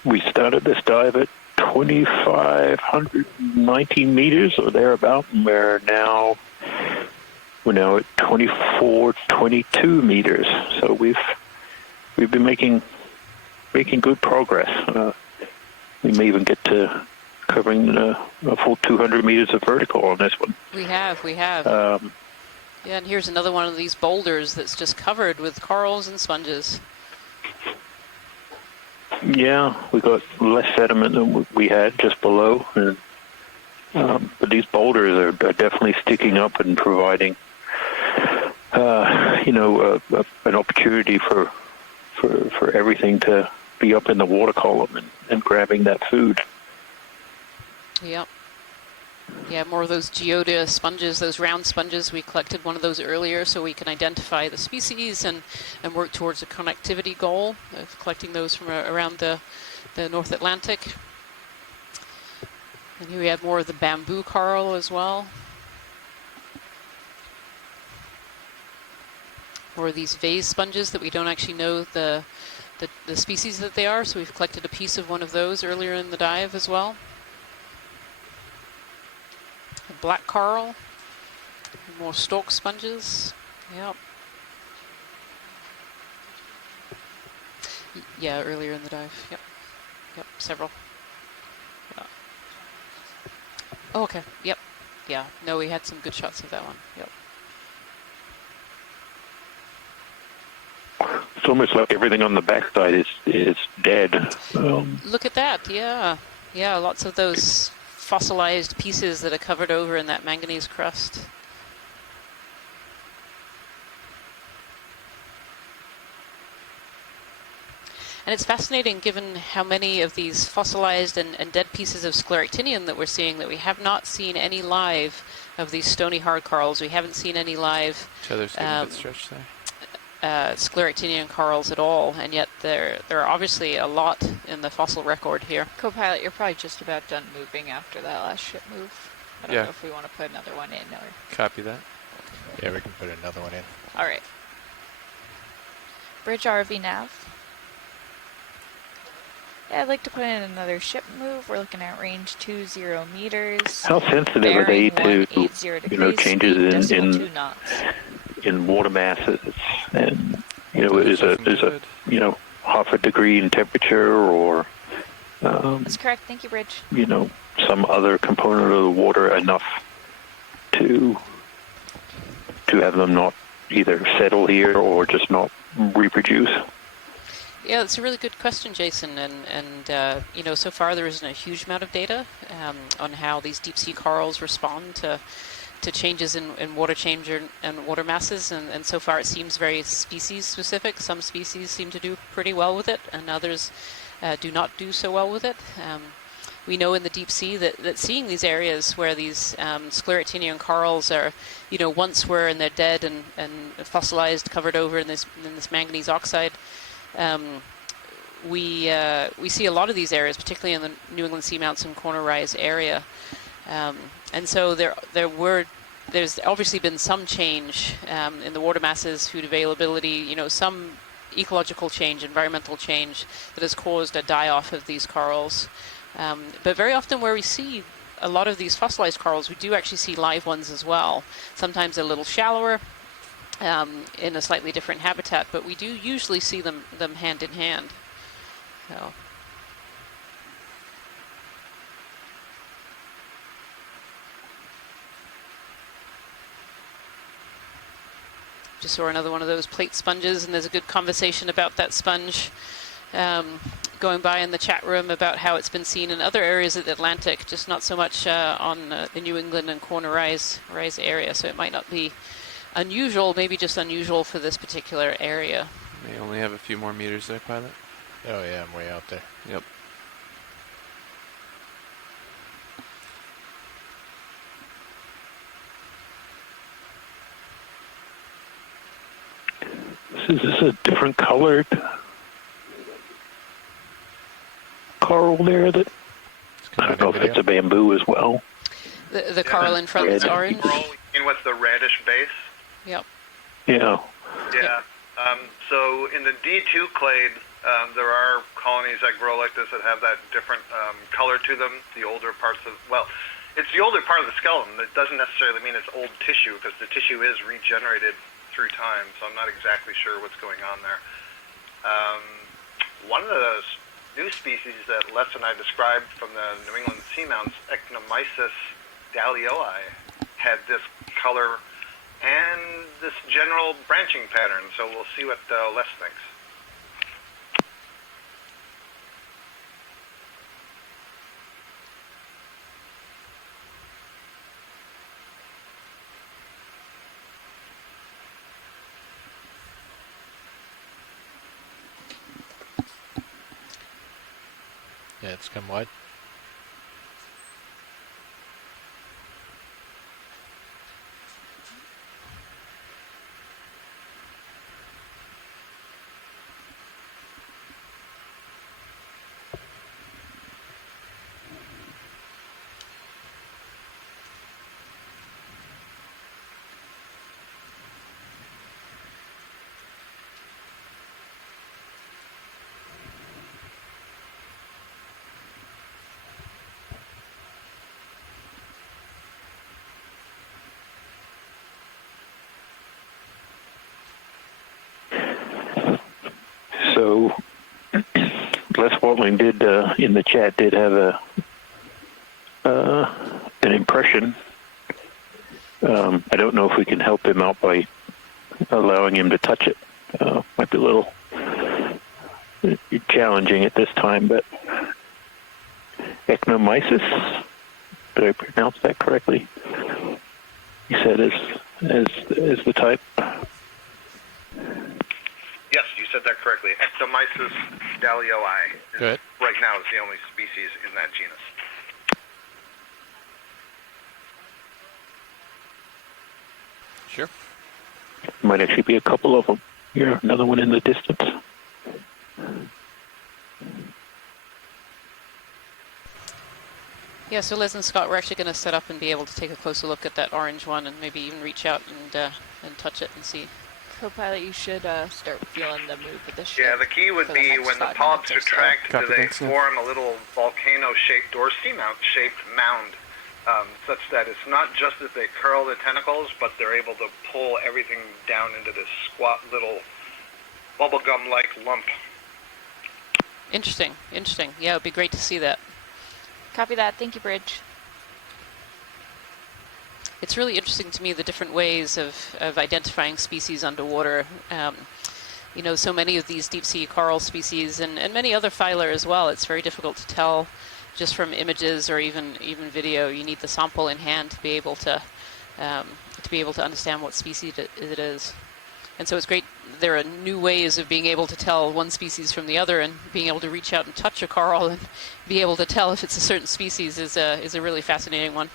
We started this dive at 2,519 meters or thereabout, and we're now at 2,422 meters. So we've been making good progress. We may even get to covering a full 200 meters of vertical on this one. We have. Yeah, and here's another one of these boulders that's just covered with corals and sponges. Yeah, we got less sediment than we had just below, and, but these boulders are definitely sticking up and providing, an opportunity for everything to be up in the water column and grabbing that food. Yep. Yeah, more of those geoda sponges, those round sponges. We collected one of those earlier so we can identify the species and work towards a connectivity goal of collecting those from around the North Atlantic. And here we have more of the bamboo coral as well. More of these vase sponges that we don't actually know the species that they are, so we've collected a piece of one of those earlier in the dive as well. Black coral, more stalk sponges. Yep. Yeah, earlier in the dive. Yep. Several. Yeah. Oh, okay. Yep. Yeah. No, we had some good shots of that one. Yep. It's almost like everything on the backside is dead. Look at that. Yeah. Lots of those fossilized pieces that are covered over in that manganese crust. And it's fascinating given how many of these fossilized and dead pieces of scleractinium that we're seeing that we have not seen any live of these stony hard corals. We haven't seen any live. There's a bit stretched there. scleractinian corals at all, and yet there are obviously a lot in the fossil record here. Co-pilot, you're probably just about done moving after that last ship move. I don't know if we want to put another one in or... Copy that. Yeah, we can put another one in. All right. Bridge RV nav. Yeah, I'd like to put in another ship move. We're looking at range 20 meters. How sensitive are they to changes in water masses? And is a half a degree in temperature, or that's correct. Thank you, Bridge. Some other component of the water enough to have them not either settle here or just not reproduce? Yeah, that's a really good question, Jason. And so far there isn't a huge amount of data on how these deep sea corals respond to changes in water change and water masses. And so far it seems very species specific. Some species seem to do pretty well with it, and others do not do so well with it. We know in the deep sea that seeing these areas where these scleractinian corals are, once were and they're dead and fossilized, covered over in this manganese oxide. We see a lot of these areas, particularly in the New England seamounts and corner rise area, and so there's obviously been some change in the water masses, food availability, some ecological change, environmental change that has caused a die-off of these corals. But very often where we see a lot of these fossilized corals, we do actually see live ones as well. Sometimes a little shallower, in a slightly different habitat, but we do usually see them hand in hand. So. Just saw another one of those plate sponges, and there's a good conversation about that sponge going by in the chat room about how it's been seen in other areas of the Atlantic, just not so much on the New England and corner rise area, so it might not be unusual, maybe just unusual for this particular area. May only have a few more meters there, pilot. Oh yeah, I'm way out there. Yep. Is this a different colored coral there that I don't know if it's a bamboo as well? The coral in front is orange? In with the reddish base? Yep. Yeah. Yeah. So in the D2 clade, there are colonies that grow like this that have that different color to them. The older parts of, it's the older part of the skeleton. That doesn't necessarily mean it's old tissue, because the tissue is regenerated through time, so I'm not exactly sure what's going on there. One of the new species that Les and I described from the New England seamounts, Ecnomysis dallioi, had this color and this general branching pattern, so we'll see what Les thinks. Yeah, it's come what? So Les Watling did in the chat did have an impression. I don't know if we can help him out by allowing him to touch it. Might be a little challenging at this time, but Ecnomysis, did I pronounce that correctly? He said as the type. Yes, you said that correctly. Ectomysis dallioi Good. Right now is the only species in that genus. Sure. Might actually be a couple of them. Here, another one in the distance. Yeah, so Liz and Scott, we're actually going to set up and be able to take a closer look at that orange one and maybe even reach out and touch it and see. Co-pilot, you should start feeling the move of the ship. Yeah, the key would be when the polyps retract, do they form a little volcano-shaped or seamount-shaped mound, such that it's not just that they curl the tentacles, but they're able to pull everything down into this squat little bubblegum-like lump. Interesting, interesting. Yeah, it would be great to see that. Copy that. Thank you, Bridge. It's really interesting to me, the different ways of identifying species underwater. You know, so many of these deep sea coral species and many other phyla as well, it's very difficult to tell just from images or even video. You need the sample in hand to be able to understand what species it is. And so it's great. There are new ways of being able to tell one species from the other, and being able to reach out and touch a coral and be able to tell if it's a certain species is a really fascinating one.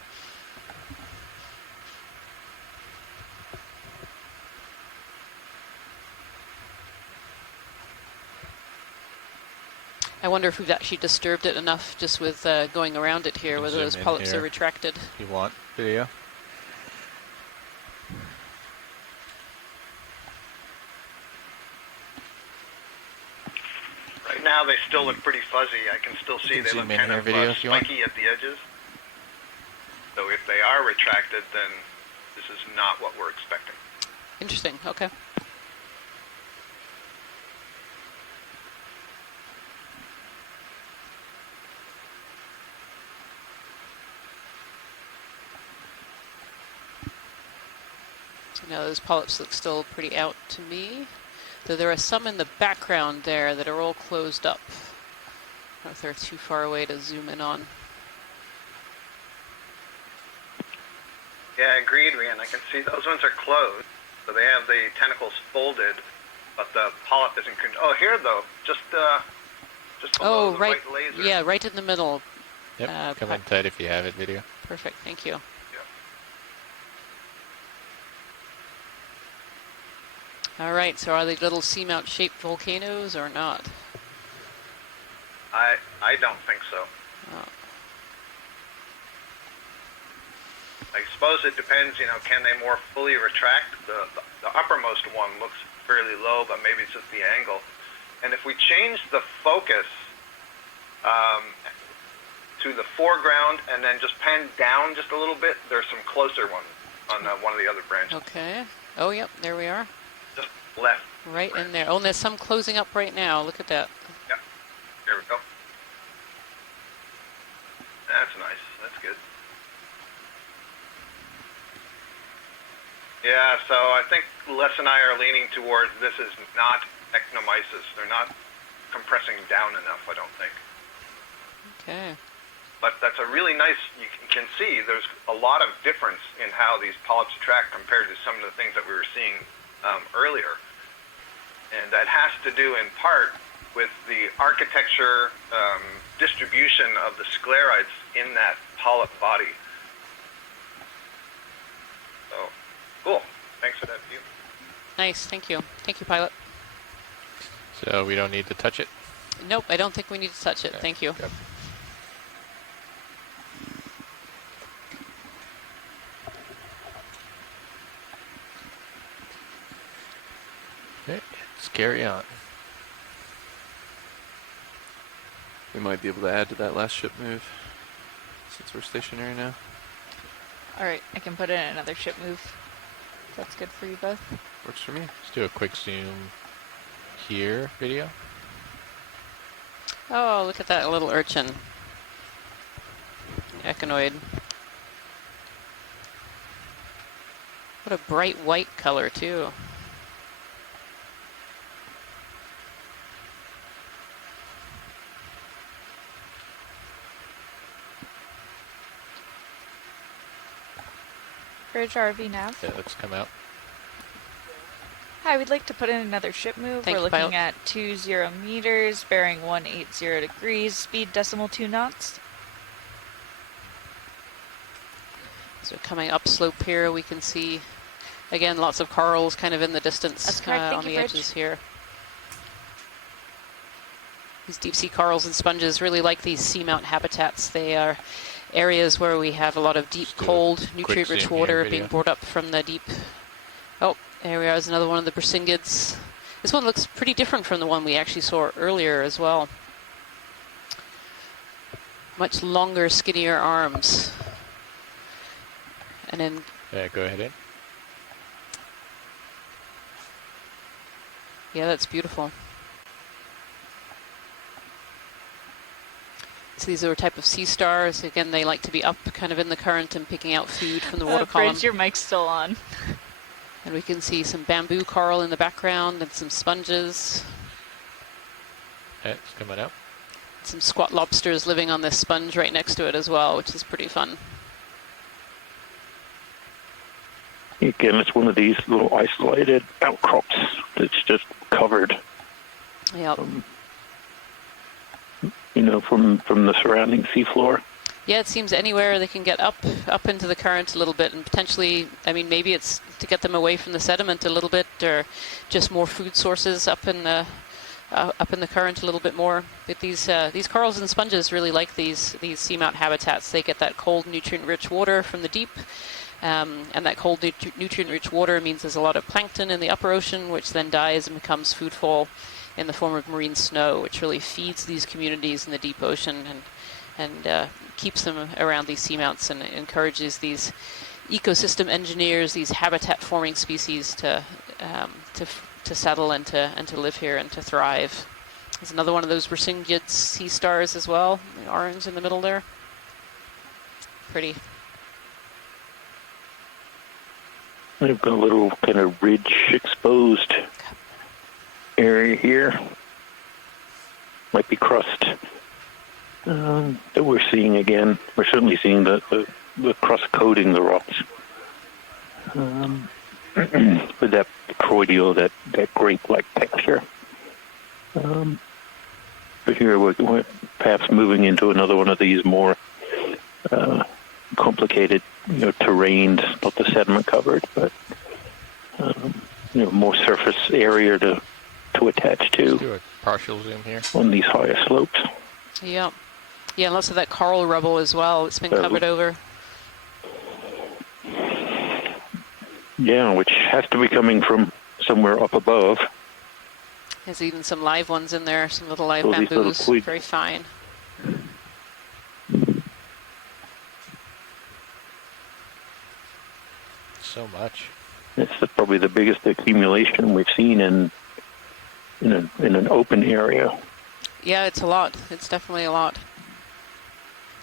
I wonder if we've actually disturbed it enough just with going around it here, whether those polyps are retracted. You want video? Right now they still look pretty fuzzy. I can still see they look kind of spiky at the edges. So if they are retracted, then this is not what we're expecting. Interesting, okay. Now those polyps look still pretty out to me, though there are some in the background there that are all closed up. I don't know if they're too far away to zoom in on. Yeah, agreed, Rian. I can see those ones are closed, so they have the tentacles folded, but the polyp isn't. Oh, here though, just below the white laser. Yeah, right in the middle. Yep, come in tight if you have it, video. Perfect, thank you. All right, so are they little seamount-shaped volcanoes or not? I don't think so. Oh. I suppose it depends, you know, can they more fully retract? The uppermost one looks fairly low, but maybe it's just the angle. And if we change the focus to the foreground and then just pan down just a little bit, there's some closer ones on one of the other branches. Okay. Oh, yep, there we are. Just left. Right in there. Oh, and there's some closing up right now. Look at that. Yep. There we go. That's nice. That's good. Yeah, so I think Les and I are leaning towards this is not ectomysis. They're not compressing down enough, I don't think. Okay. But that's a really nice, you can see there's a lot of difference in how these polyps attract compared to some of the things that we were seeing earlier. And that has to do in part with the architecture, distribution of the sclerites in that polyp body. So, cool. Thanks for that view. Nice, thank you. Thank you, pilot. So we don't need to touch it? Nope, I don't think we need to touch it. Okay. Thank you. Yep. Okay, let's carry on. We might be able to add to that last ship move since we're stationary now. All right, I can put in another ship move. That's good for you both. Works for me. Let's do a quick zoom here video. Oh, look at that little urchin. Echinoid. What a bright white color, too. Bridge RV nav. Yeah, let's come out. Hi, we'd like to put in another ship move. We're looking at 20 meters, bearing 180 degrees, speed decimal 2 knots. So coming up slope here, we can see Again, lots of corals kind of in the distance. That's correct. On the edges here. These deep sea corals and sponges really like these seamount habitats. They are areas where we have a lot of deep, cold, nutrient-rich water being brought up from the deep. Oh, there we are. There's another one of the Brissingids. This one looks pretty different from the one we actually saw earlier as well. Much longer, skinnier arms. And then... Yeah, go ahead in. Yeah, that's beautiful. So these are a type of sea stars. Again, they like to be up kind of in the current and picking out food from the water column. Bridge, your mic's still on. And we can see some bamboo coral in the background and some sponges. Yeah, it's coming up. Some squat lobsters living on this sponge right next to it as well, which is pretty fun. Again, it's one of these little isolated outcrops that's just covered. Yep. From the surrounding seafloor. Yeah, it seems anywhere they can get up into the current a little bit, and potentially, I mean, maybe it's to get them away from the sediment a little bit, or just more food sources up in the current a little bit more. But these corals and sponges really like these seamount habitats. They get that cold, nutrient-rich water from the deep, and that cold, nutrient-rich water means there's a lot of plankton in the upper ocean, which then dies and becomes foodfall in the form of marine snow, which really feeds these communities in the deep ocean and keeps them around these seamounts and encourages these ecosystem engineers, these habitat-forming species to settle and to live here and to thrive. There's another one of those Brisingid sea stars as well, the orange in the middle there. Pretty. We've got a little kind of ridge exposed area here. Might be crust that we're seeing again. We're certainly seeing the crust coating the rocks. With that choroidal, that grape-like texture. But here we're perhaps moving into another one of these more complicated, terrains, not the sediment covered, but more surface area to attach to. Let's do a partial zoom here on these higher slopes. Yeah, and lots of that coral rubble as well. It's been covered over. Yeah, which has to be coming from somewhere up above. There's even some live ones in there, some little live bamboos, very fine. So much. It's probably the biggest accumulation we've seen in an open area. Yeah, it's a lot. It's definitely a lot.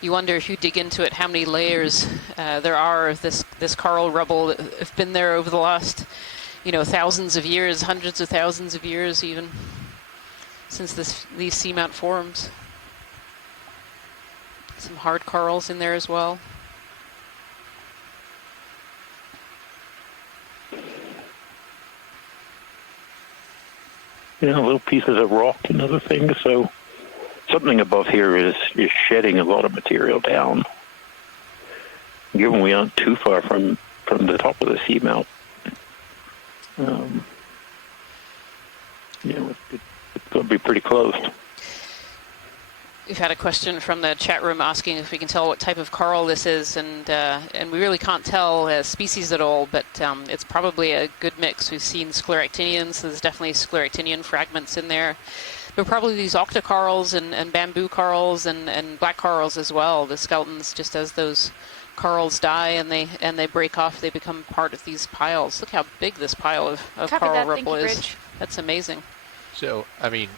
You wonder if you dig into it how many layers there are of this coral rubble that have been there over the last, thousands of years, hundreds of thousands of years even, since these seamount forms. Some hard corals in there as well. Little pieces of rock and other things, so something above here is shedding a lot of material down. Given we aren't too far from the top of the seamount, it's going to be pretty close. We've had a question from the chat room asking if we can tell what type of coral this is, and we really can't tell species at all, but it's probably a good mix. We've seen scleractinians, so there's definitely scleractinian fragments in there. But probably these octocorals and bamboo corals and black corals as well. The skeletons, just as those corals die and they break off, they become part of these piles. Look how big this pile of coral rubble is. That's amazing. So, I mean,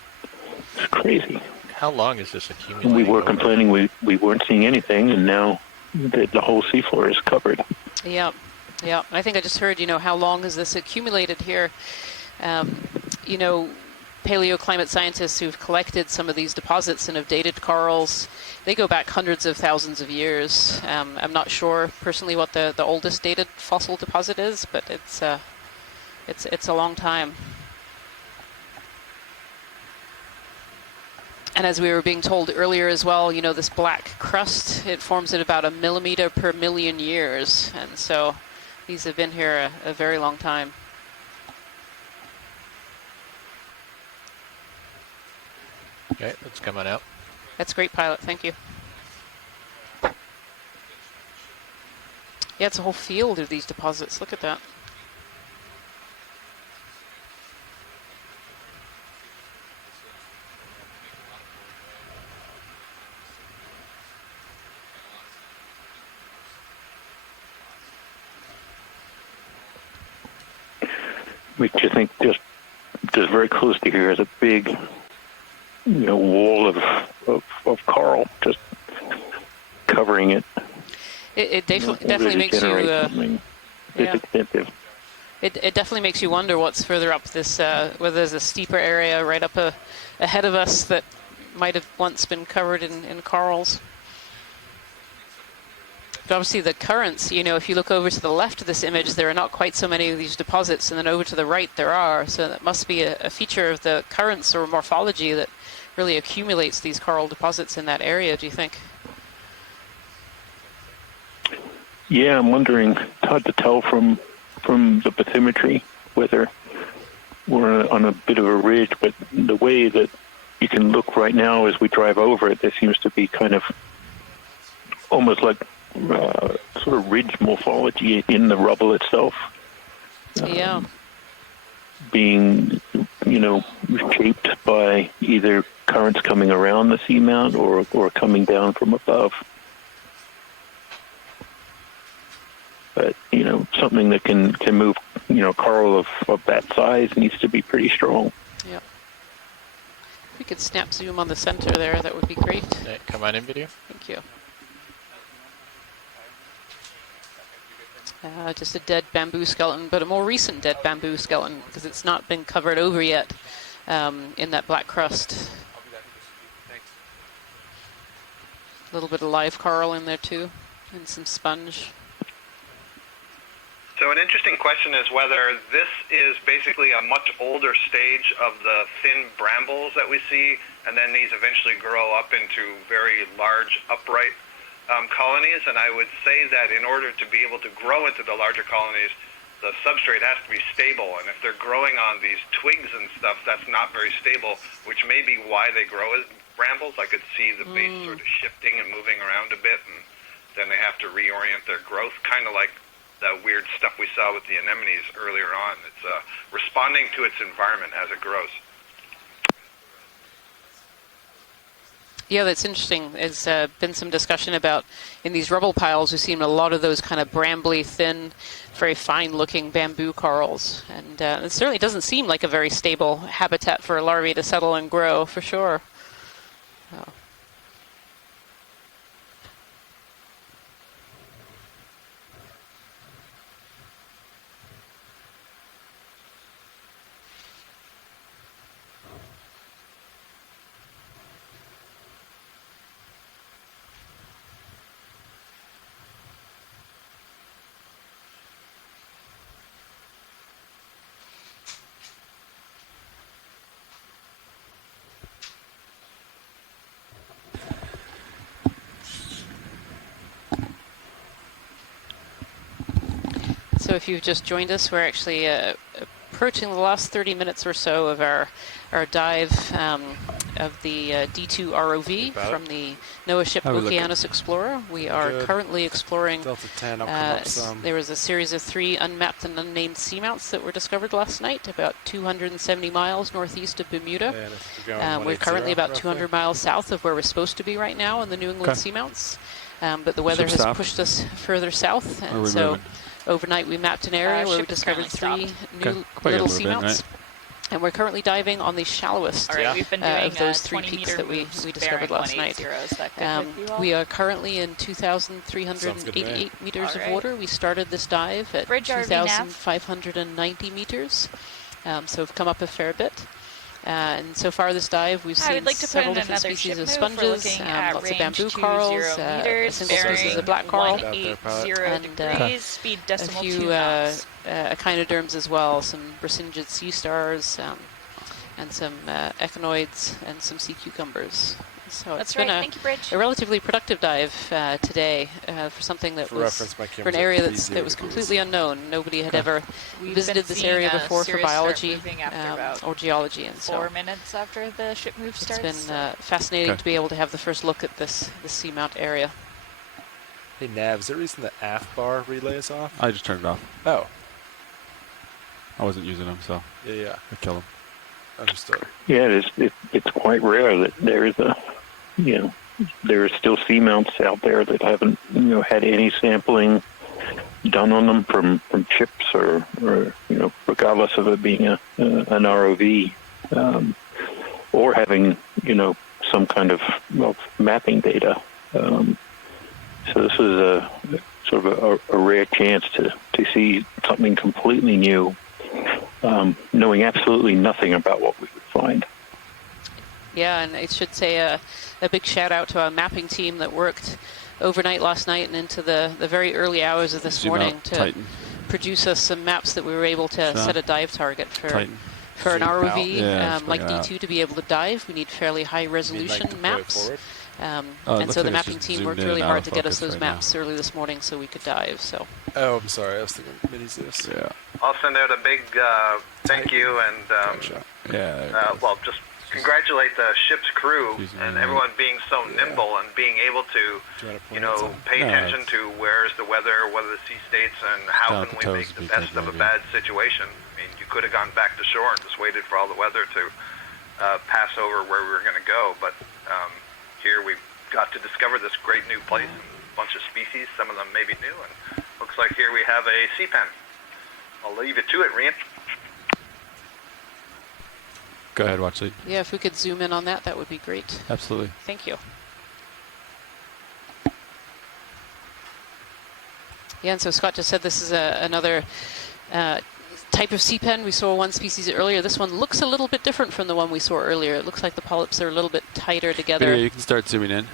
it's crazy. How long is this accumulating? We were complaining we weren't seeing anything, and now the whole seafloor is covered. Yeah. I think I just heard, how long has this accumulated here? Paleoclimate scientists who've collected some of these deposits and have dated corals, they go back hundreds of thousands of years. I'm not sure personally what the oldest dated fossil deposit is, but it's a long time. And as we were being told earlier as well, this black crust, it forms at about 1 millimeter per million years. And so These have been here a very long time. Okay, that's coming out. That's great, pilot. Thank you. Yeah, it's a whole field of these deposits. Look at that. We just think just very close to here is a big, wall of coral just covering it. It definitely makes you. Extensive. It definitely makes you wonder what's further up this. Whether there's a steeper area right up ahead of us that might have once been covered in corals. But obviously the currents, if you look over to the left of this image, there are not quite so many of these deposits, and then over to the right there are. So that must be a feature of the currents or morphology that really accumulates these coral deposits in that area, do you think? Yeah, I'm wondering. It's hard to tell from the bathymetry whether we're on a bit of a ridge, but the way that you can look right now as we drive over it, there seems to be kind of almost like sort of ridge morphology in the rubble itself. Yeah. Being, shaped by either currents coming around the seamount or coming down from above. But, something that can move, coral of that size needs to be pretty strong. Yep. If we could snap zoom on the center there, that would be great. Okay, come on in, video. Thank you. Just a dead bamboo skeleton, but a more recent dead bamboo skeleton because it's not been covered over yet in that black crust. A little bit of live coral in there too, and some sponge. So an interesting question is whether this is basically a much older stage of the thin brambles that we see, and then these eventually grow up into very large upright colonies. And I would say that in order to be able to grow into the larger colonies, the substrate has to be stable. And if they're growing on these twigs and stuff, that's not very stable, which may be why they grow as brambles. I could see the base sort of shifting and moving around a bit, and then they have to reorient their growth, kind of like that weird stuff we saw with the anemones earlier on. It's responding to its environment as it grows. Yeah, that's interesting. There's been some discussion about in these rubble piles, we've seen a lot of those kind of brambly, thin, very fine-looking bamboo corals. And it certainly doesn't seem like a very stable habitat for a larvae to settle and grow, for sure. Oh. So if you've just joined us, we're actually approaching the last 30 minutes or so of our dive of the D2 ROV from the NOAA ship Okeanos Explorer. We are currently exploring, there was a series of 3 unmapped and unnamed seamounts that were discovered last night, about 270 miles northeast of Bermuda. We're currently about 200 miles south of where we're supposed to be right now in the New England seamounts. But the weather has pushed us further south, and so overnight we mapped an area where we discovered 3 new little seamounts. And we're currently diving on the shallowest we've been doing, of those 3 peaks that we discovered last night. We are currently in 2,388 meters of water. We started this dive at 2,590 meters, so we've come up a fair bit. And so far this dive, we've seen several different species of sponges, lots of bamboo corals, a single species of black coral, and a few echinoderms as well, some bracingid sea stars, and some echinoids and some sea cucumbers. So That's it's been Thank you, Bridge. a relatively productive dive today for something that was for an area that was completely unknown. Nobody had ever visited this area before for biology or geology, and 4 minutes after the ship move starts. It's been fascinating to be able to have the first look at this seamount area. Hey Nav, is there a reason the aft bar relay is off? I just turned it off. Oh. I wasn't using them, so yeah. I killed them. Understood. Yeah, it's quite rare that there is there are still seamounts out there that haven't had any sampling done on them from ships or regardless of it being an ROV or having some kind of mapping data. So this is a sort of a rare chance to see something completely new, knowing absolutely nothing about what we would find. Yeah, and I should say a big shout out to our mapping team that worked overnight last night and into the very early hours of this morning to produce us some maps that we were able to set a dive target for an ROV like D2 to be able to dive. We need fairly high resolution maps. And so the mapping team worked really hard to get us those maps early this morning so we could dive. So. Oh, I'm sorry. I was thinking Mini Zeus. Yeah. I'll send out a big thank you and just congratulate the ship's crew and everyone being so nimble and being able to, pay attention to where's the weather, what are the sea states, and how can we make the best of a bad situation. I mean, you could have gone back to shore and just waited for all the weather to pass over where we were going to go, but here we've got to discover this great new place, a bunch of species, some of them maybe new, and looks like here we have a sea pen. I'll leave it to it, Rian. Go ahead, watch lead. Yeah, if we could zoom in on that, that would be great. Absolutely. Thank you. Yeah, and so Scott just said this is another type of sea pen. We saw one species earlier. This one looks a little bit different from the one we saw earlier. It looks like the polyps are a little bit tighter together. Yeah, you can start zooming in.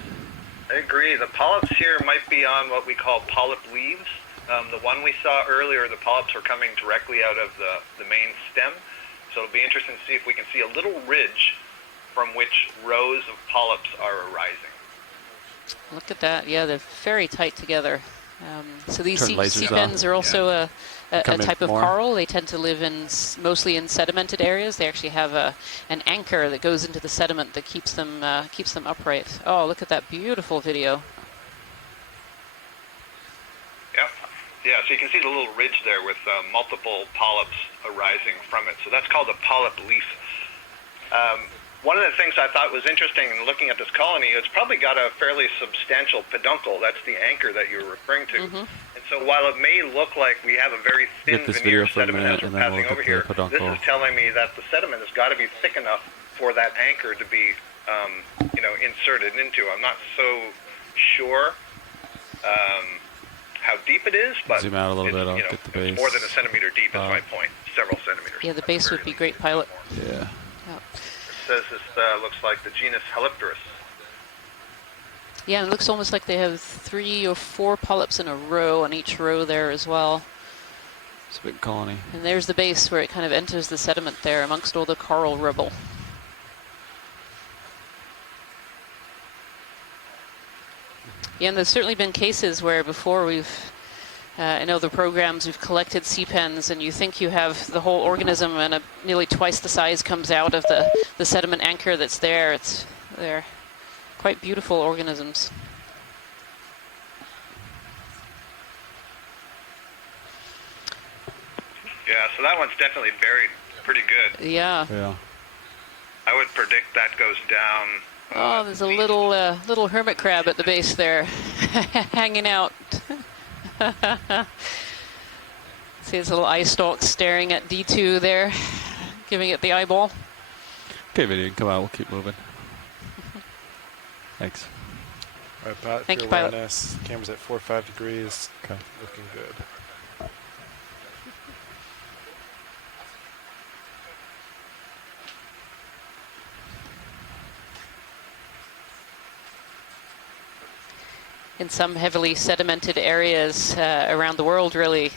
I agree. The polyps here might be on what we call polyp leaves. The one we saw earlier, the polyps were coming directly out of the main stem. So it'll be interesting to see if we can see a little ridge from which rows of polyps are arising. Look at that. Yeah, they're very tight together. So these sea pens are also a type of coral. They tend to live mostly in sedimented areas. They actually have an anchor that goes into the sediment that keeps them upright. Oh, look at that beautiful video. Yeah, so you can see the little ridge there with multiple polyps arising from it. So that's called a polyp leaf. One of the things I thought was interesting in looking at this colony, it's probably got a fairly substantial peduncle. That's the anchor that you're referring to. Mm-hmm. And so while it may look like we have a very thin veneer of sediment as we're passing over here, this is telling me that the sediment has got to be thick enough for that anchor to be, inserted into. I'm not so sure how deep it is, but zoom out a little bit. I'll get the base. It's more than a centimeter deep is my point. Several centimeters. Yeah, the base would be great, pilot. Yeah. It says this looks like the genus Helipterus. Yeah, and it looks almost like they have 3 or 4 polyps in a row on each row there as well. It's a big colony. And there's the base where it kind of enters the sediment there amongst all the coral rubble. Yeah, and there's certainly been cases where before we've, in other programs, we've collected sea pens and you think you have the whole organism and nearly twice the size comes out of the sediment anchor that's there. They're quite beautiful organisms. Yeah, so that one's definitely buried pretty good. Yeah. I would predict that goes down. Oh, there's a little hermit crab at the base there, hanging out. See his little eye stalk staring at D2 there, giving it the eyeball. Okay, video, come out. We'll keep moving. Thanks. All right, Pat. Thank you, pilot. Awareness, camera's at 4-5 degrees. Okay. Looking good. In some heavily sedimented areas around the world, really,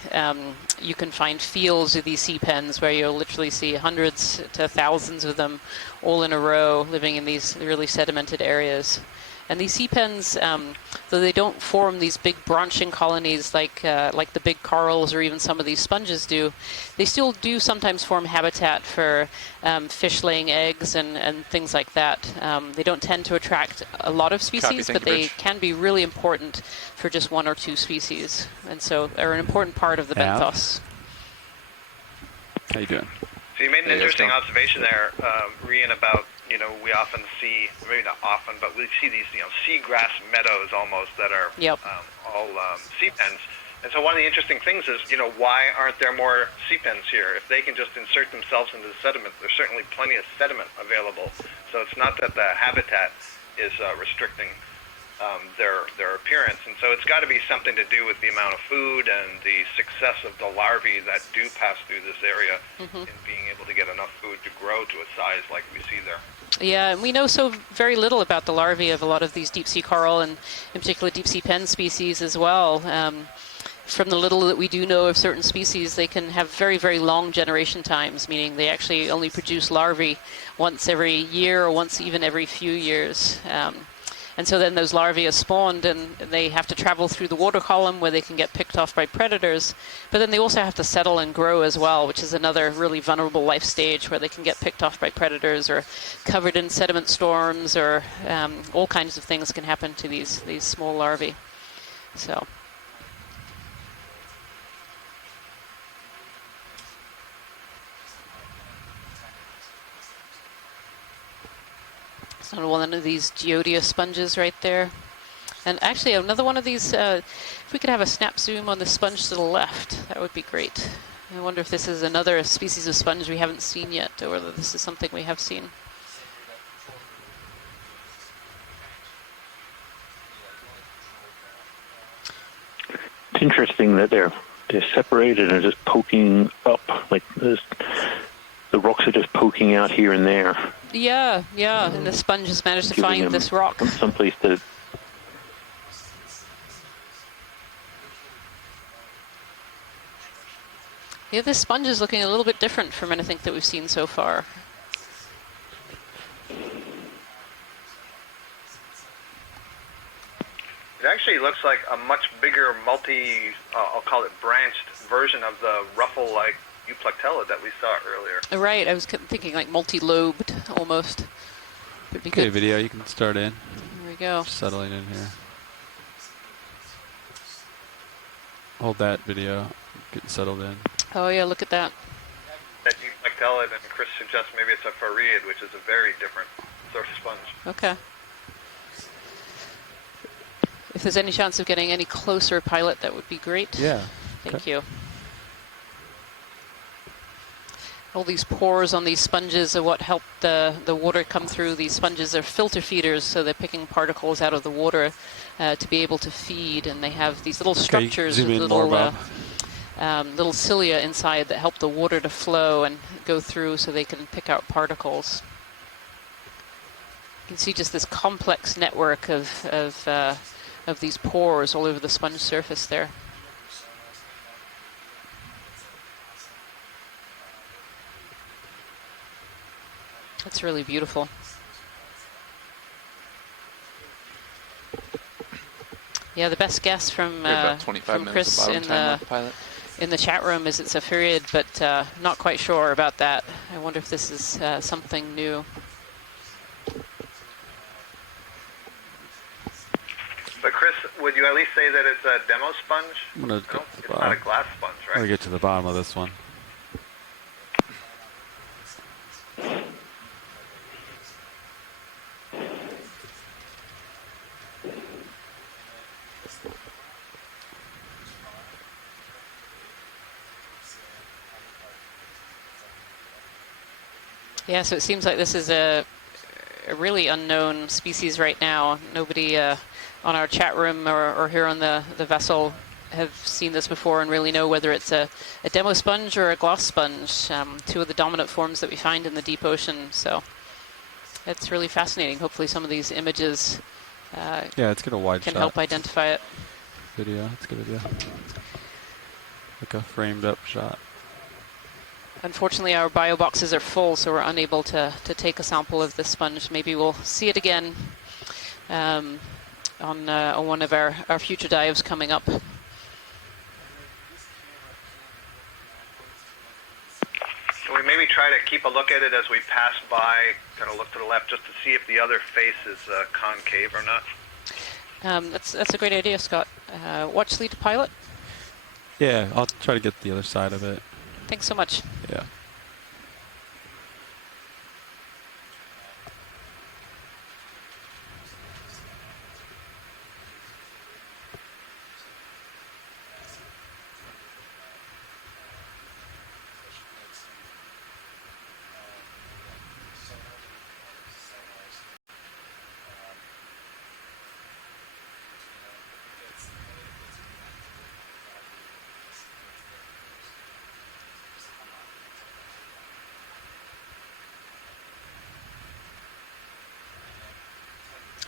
you can find fields of these sea pens where you'll literally see hundreds to thousands of them all in a row living in these really sedimented areas. And these sea pens, though they don't form these big branching colonies like the big corals or even some of these sponges do, they still do sometimes form habitat for fish laying eggs and things like that. They don't tend to attract a lot of species, but they can be really important for just one or two species. And so they're an important part of the benthos. How you doing? So you made an interesting observation there, Rian, about, we often see, maybe not often, but we see these, seagrass meadows almost that are all sea pens. And so one of the interesting things is, why aren't there more sea pens here? If they can just insert themselves into the sediment, there's certainly plenty of sediment available. So it's not that the habitat is restricting their appearance. And so it's got to be something to do with the amount of food and the success of the larvae that do pass through this area in being able to get enough food to grow to a size like we see there. Yeah, and we know so very little about the larvae of a lot of these deep sea coral and in particular deep sea pen species as well. From the little that we do know of certain species, they can have very, very long generation times, meaning they actually only produce larvae once every year or once even every few years. And so then those larvae are spawned and they have to travel through the water column where they can get picked off by predators. But then they also have to settle and grow as well, which is another really vulnerable life stage where they can get picked off by predators or covered in sediment storms, or all kinds of things can happen to these small larvae. So. One of these Geodia sponges right there. And actually another one of these, if we could have a snap zoom on the sponge to the left, that would be great. I wonder if this is another species of sponge we haven't seen yet, or whether this is something we have seen. It's interesting that they're separated and just poking up, like this. The rocks are just poking out here and there. Yeah, and the sponge has managed to find this rock. Someplace that. Yeah, this sponge is looking a little bit different from anything that we've seen so far. It actually looks like a much bigger I'll call it branched version of the ruffle-like Euplectella that we saw earlier. Right, I was thinking like multi-lobed almost. Would be good. Video, you can start in. There we go. Settling in here. Hold that video, getting settled in. Oh yeah, look at that. That Euplectella, and Chris suggests maybe it's a Phareid, which is a very different sort of sponge. Okay. If there's any chance of getting any closer pilot, that would be great. Yeah. Thank you. All these pores on these sponges are what help the water come through. These sponges are filter feeders, so they're picking particles out of the water to be able to feed. And they have these little structures with little cilia inside that help the water to flow and go through so they can pick out particles. You can see just this complex network of these pores all over the sponge surface there. That's really beautiful. Yeah, the best guess from Chris in the chat room is it's a Phareid, but not quite sure about that. I wonder if this is something new. But Chris, would you at least say that it's a demo sponge? I'm gonna no, it's not a glass sponge, right? I'm gonna get to the bottom of this one. Yeah, so it seems like this is a really unknown species right now. Nobody on our chat room or here on the vessel have seen this before and really know whether it's a demo sponge or a gloss sponge, two of the dominant forms that we find in the deep ocean. So it's really fascinating. Hopefully some of these images yeah, it's got a wide can shot. help identify it. Video, it's a good idea. Like a framed up shot. Unfortunately, our bio boxes are full, so we're unable to take a sample of the sponge. Maybe we'll see it again on one of our future dives coming up. We maybe try to keep a look at it as we pass by, kind of look to the left just to see if the other face is concave or not. That's a great idea, Scott. Watch lead to pilot. Yeah, I'll try to get the other side of it. Thanks so much. Yeah.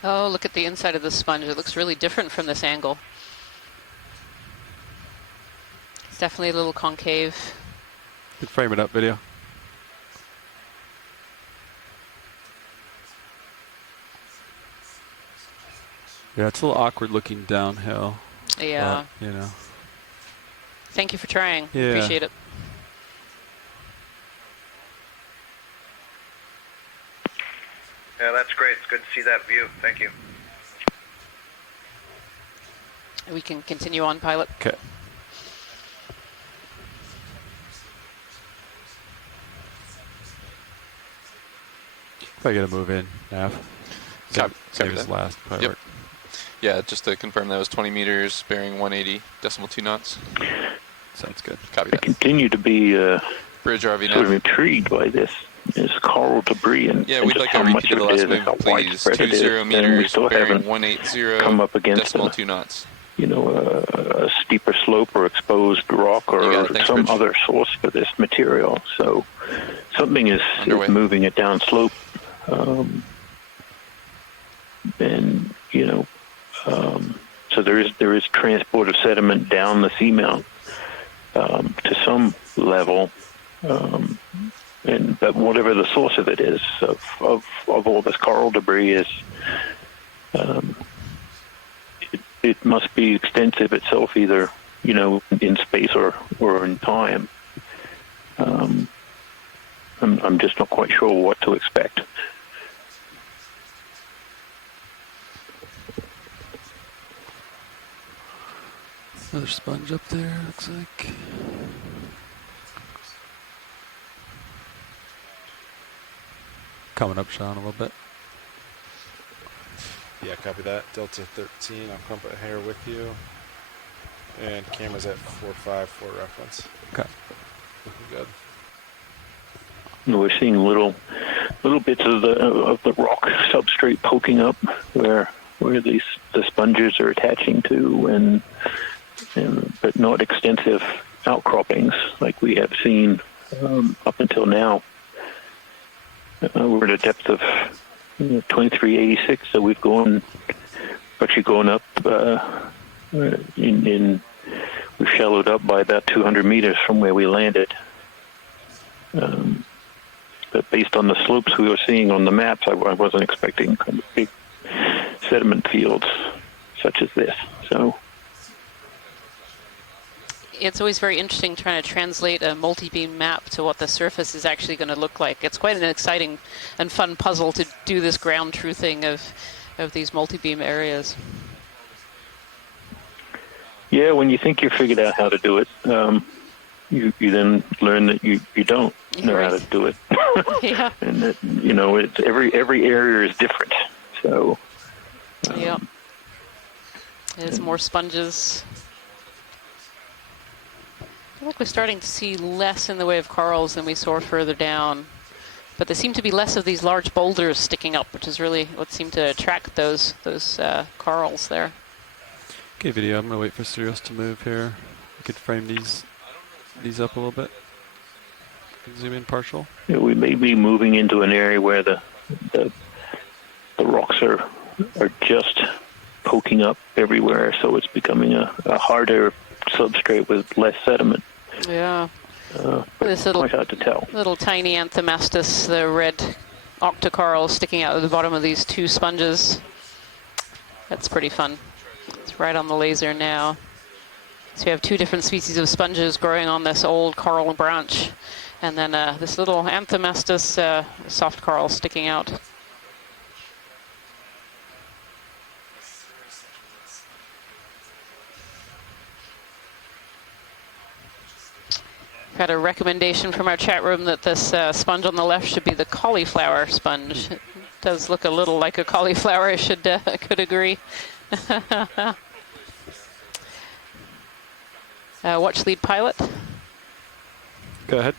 Oh, look at the inside of the sponge. It looks really different from this angle. It's definitely a little concave. You can frame it up, video. Yeah, it's a little awkward looking downhill. Yeah. But, you know. Thank you for trying. Yeah. Appreciate it. Yeah, that's great. It's good to see that view. Thank you. We can continue on, pilot. Okay. Probably gotta move in, Nav. Save his last pilot. Yep. Yeah, just to confirm that was 20 meters, bearing 180.2 knots. Sounds good. Copy I that. continue to be Bridge RV sort of intrigued by this coral debris and, yeah, and we'd just like to how repeat much the of last it is, how move, please. widespread it 20 is, and we meters, still bearing haven't 180 come up against .2 knots. You know, a steeper slope or exposed rock or some Rich. other source for this material. So something is moving it down slope, and you know, so there is transport of sediment down the seamount to some level. But whatever the source of it is, of all this coral debris is, it must be extensive itself, either, you know, in space or in time. I'm just not quite sure what to expect. Another sponge up there, looks like. Coming up, Sean, a little bit. Yeah, copy that. Delta 13, I'll clump it here with you. And camera's at 4.5 for reference. Okay. Looking good. We're seeing little bits of the rock substrate poking up where the sponges are attaching to, but not extensive outcroppings like we have seen up until now. We're at a depth of 2386, so we've actually gone up we've shallowed up by about 200 meters from where we landed. But based on the slopes we were seeing on the maps, I wasn't expecting kind of big sediment fields such as this. So it's always very interesting trying to translate a multi-beam map to what the surface is actually going to look like. It's quite an exciting and fun puzzle to do this ground truthing of these multi-beam areas. Yeah, when you think you figured out how to do it, you then learn that you don't know how to do it. Yeah. And that, you know, it's every area is different. So yeah. There's more sponges. I feel like we're starting to see less in the way of corals than we saw further down. But there seem to be less of these large boulders sticking up, which is really what seemed to attract those corals there. Okay, video. I'm gonna wait for Sirius to move here. We could frame these up a little bit. Zoom in partial. Yeah, we may be moving into an area where the rocks are are just poking up everywhere, so it's becoming a harder substrate with less sediment. Yeah. This quite hard to tell. Little tiny Anthomastus, the red octocoral sticking out of the bottom of these two sponges. That's pretty fun. It's right on the laser now. So we have two different species of sponges growing on this old coral branch, and then this little Anthomastus soft coral sticking out. Got a recommendation from our chat room that this sponge on the left should be the cauliflower sponge. It does look a little like a cauliflower, I could agree. Watch lead pilot. Go ahead.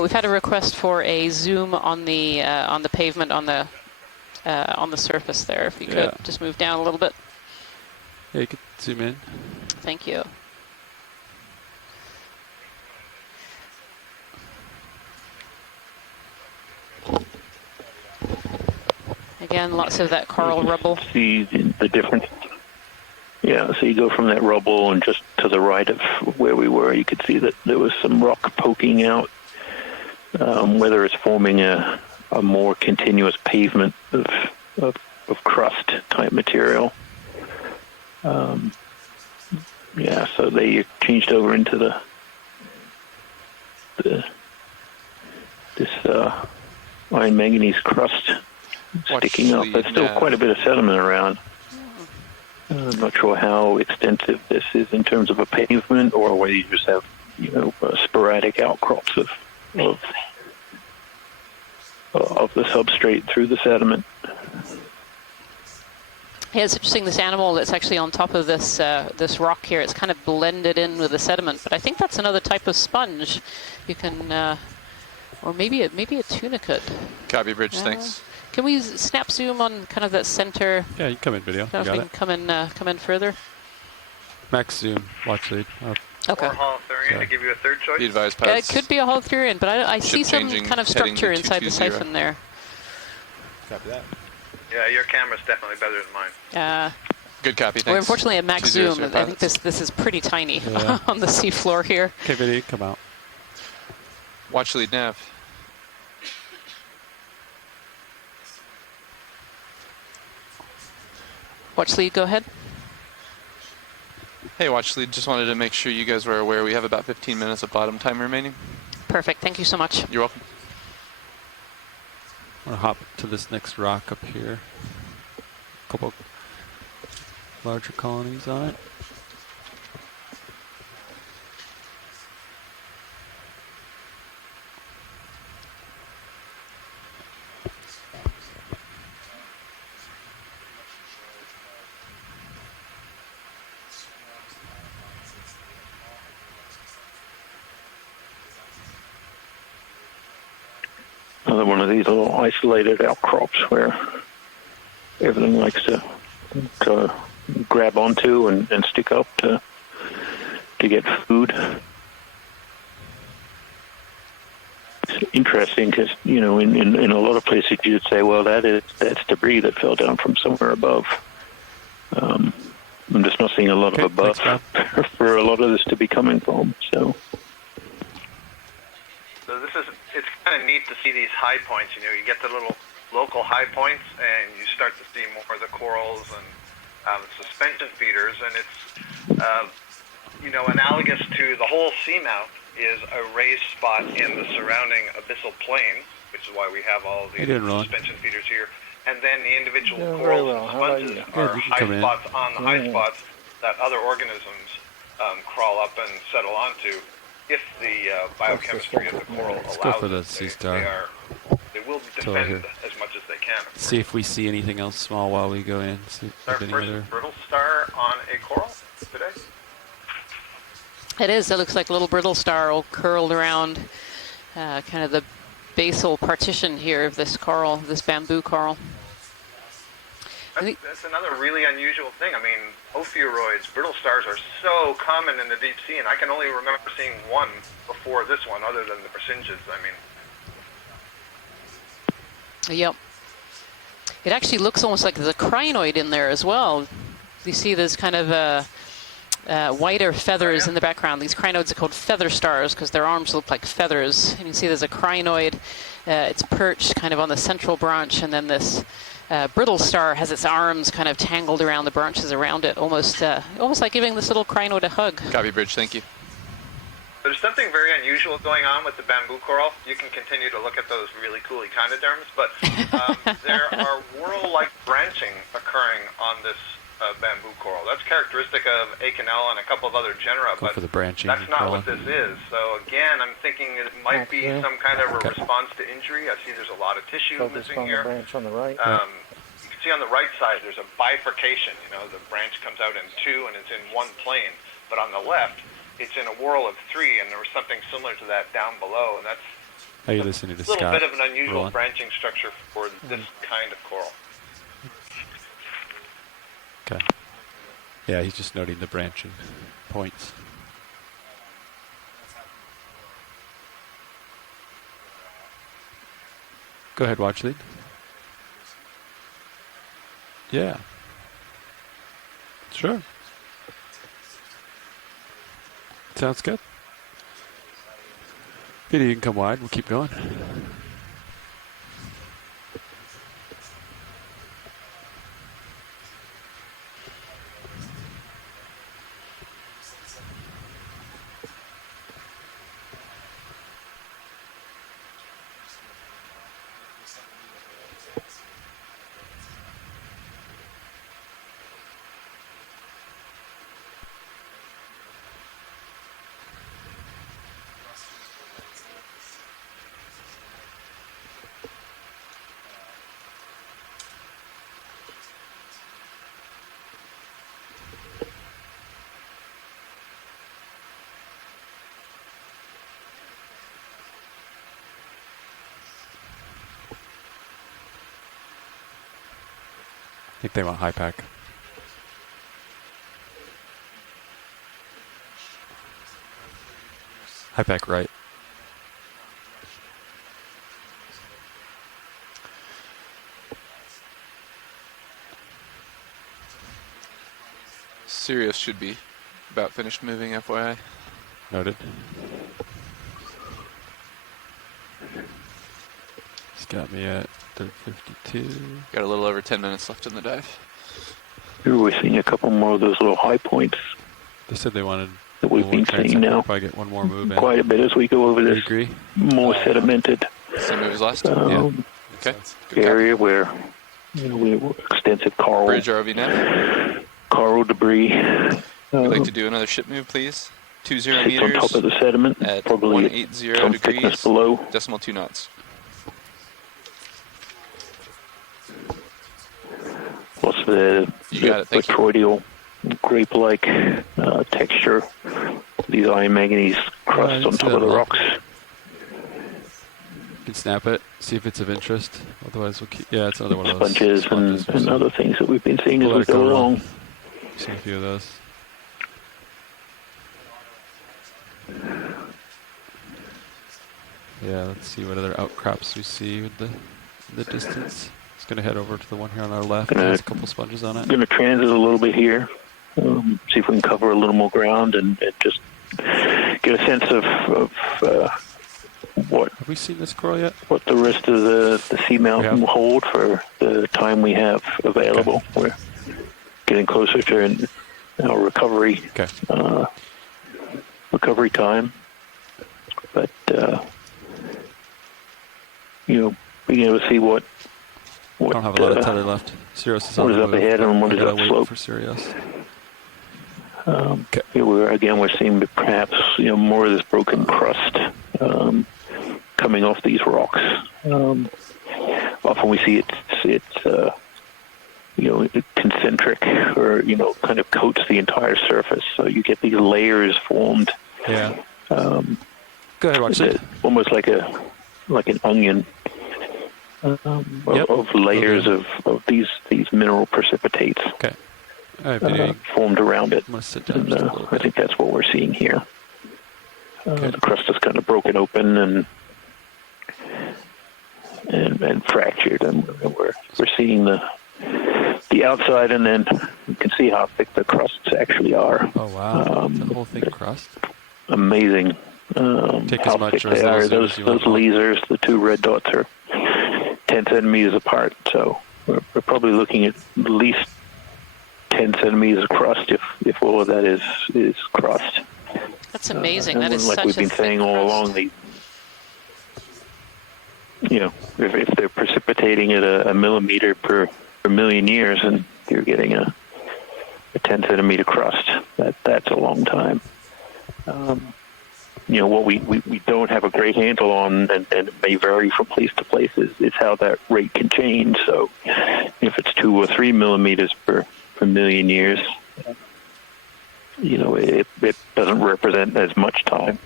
We've had a request for a zoom on the pavement on the surface there. If you could just move down a little bit. Yeah, you could zoom in. Thank you. Again, lots of that coral rubble. See the difference. Yeah, so you go from that rubble and just to the right of where we were, you could see that there was some rock poking out. Whether it's forming a more continuous pavement of crust type material. Yeah, so they changed over into this iron manganese crust sticking up. There's still quite a bit of sediment around. I'm not sure how extensive this is in terms of a pavement, or whether you just have, sporadic outcrops of the substrate through the sediment. Yeah, it's interesting. This animal that's actually on top of this this rock here, it's kind of blended in with the sediment. But I think that's another type of sponge. You can, or maybe a tunicate. Copy, Bridge. Thanks. Can we snap zoom on kind of that center? Yeah, you can come in video. If we can come in further. Max zoom. Watch lead. Okay. Or Holothurian to give you a third choice. Be advised, It could be a Holothurian, but I see some kind of structure inside the siphon there. Copy that. Yeah, your camera's definitely better than mine. Good copy, thanks. We're unfortunately at max zoom. I think this is pretty tiny on the seafloor here. Okay, video, come out. Watch lead nav. Watch lead, go ahead. Hey, watch lead. Just wanted to make sure you guys were aware we have about 15 minutes of bottom time remaining. Perfect. Thank you so much. You're welcome. I'm going to hop to this next rock up here. A couple larger colonies on it. Another one of these little isolated outcrops where everything likes to grab onto and stick up to get food. It's interesting because, in a lot of places you'd say, well, that's debris that fell down from somewhere above. I'm just not seeing a lot of above for a lot of this to be coming from. So it's kind of neat to see these high points. You get the little local high points, and you start to see more of the corals and suspension feeders, and it's analogous to the whole seamount is a raised spot in the surrounding abyssal plain, which is why we have all these suspension feeders here. And then the individual corals and sponges are high spots on the high spots that other organisms crawl up and settle onto. If the biochemistry of the coral allows go for the sea star. They will defend as much as they can. See if we see anything else small while we go in. See if our first brittle star on a coral today. It is. It looks like a little brittle star all curled around kind of the basal partition here of this coral, this bamboo coral. That's another really unusual thing. I mean, ophiuroids, brittle stars are so common in the deep sea, and I can only remember seeing one before this one, other than the persinges. I mean. Yep. It actually looks almost like there's a crinoid in there as well. You see there's kind of whiter feathers in the background. These crinoids are called feather stars because their arms look like feathers. And you see there's a crinoid. It's perched kind of on the central branch, and then this brittle star has its arms kind of tangled around the branches around it, almost like giving this little crinoid a hug. Copy, Bridge. Thank you. There's something very unusual going on with the bamboo coral. You can continue to look at those really cool echinoderms, but there are whorl-like branching occurring on this bamboo coral. That's characteristic of Okeanos and a couple of other genera, Go for the branching. that's not what this is. So again, I'm thinking it might be some kind of a response to injury. I see there's a lot of tissue missing here. The branch on the right. You can see on the right side there's a bifurcation. The branch comes out in two and it's in one plane, but on the left it's in a whorl of three, and there was something similar to that down below, and that's Are you listening to a little Scott? bit of an unusual Roland? branching structure for this kind of coral. Okay. Yeah, he's just noting the branching points. Go ahead, watch lead. Yeah. Sure. Sounds good. Video, you can come wide. We'll keep going. I think they want high pack. High pack right. Sirius should be about finished moving, FYI. Noted. He's got me at 352. Got a little over 10 minutes left in the dive. Here we're seeing a couple more of those little high points They said they wanted that we've been seeing now. Probably get one more move in. Quite a bit as we go over this agree? more sedimented Same move as last? Yeah. Okay. area where we have extensive coral, Bridge ROV now. coral debris. We'd like to do another ship move, please. 20 sits meters on top of the sediment, at probably 180 some thickness degrees, below. decimal 2 knots. What's the botryoidal grape-like texture? These iron manganese crusts on top of the rocks. You can snap it, see if it's of interest. Otherwise, we'll keep. Yeah, it's another one of those Sponges and other things that we've been seeing as We'll we let it go go along. See a few of those. Yeah, let's see what other outcrops we see with the distance. Just going to head over to the one here on our left. There's a couple sponges on it. Going to transit a little bit here, see if we can cover a little more ground and just get a sense of what. Have we seen this coral yet? What the rest of the seamount will hold for the time we have available. Okay. We're getting closer to our recovery. Okay. Recovery time, but being able to see what I don't have a lot of tether left. Sirius is on what is the up move. ahead and what is Gotta up wait slope. for Sirius. We're seeing perhaps more of this broken crust coming off these rocks. Often we see it's concentric or kind of coats the entire surface, so you get these layers formed. Yeah. Go ahead, watch it. Almost like an onion of layers of these mineral precipitates. Okay. All right, formed around it. I'm gonna sit down And, I think that's what we're seeing here. The crust is kind of broken open, and and fractured, and we're seeing the outside, and then you can see how thick the crusts actually are. Oh wow! The whole thing crust. Amazing. Take how as much thick or as they are. little Those as you want. lasers, the two red dots, are 10 centimeters apart. So we're probably looking at least 10 centimeters of crust if all of that is crust. That's amazing. That And is like such we've been a saying thick all crust. along, if they're precipitating at a millimeter per million years, and you're getting a 10 centimeter crust, that's a long time. What we don't have a great handle on, and it may vary from place to place, is how that rate can change. So if it's 2 or 3 millimeters per million years, it doesn't represent as much time.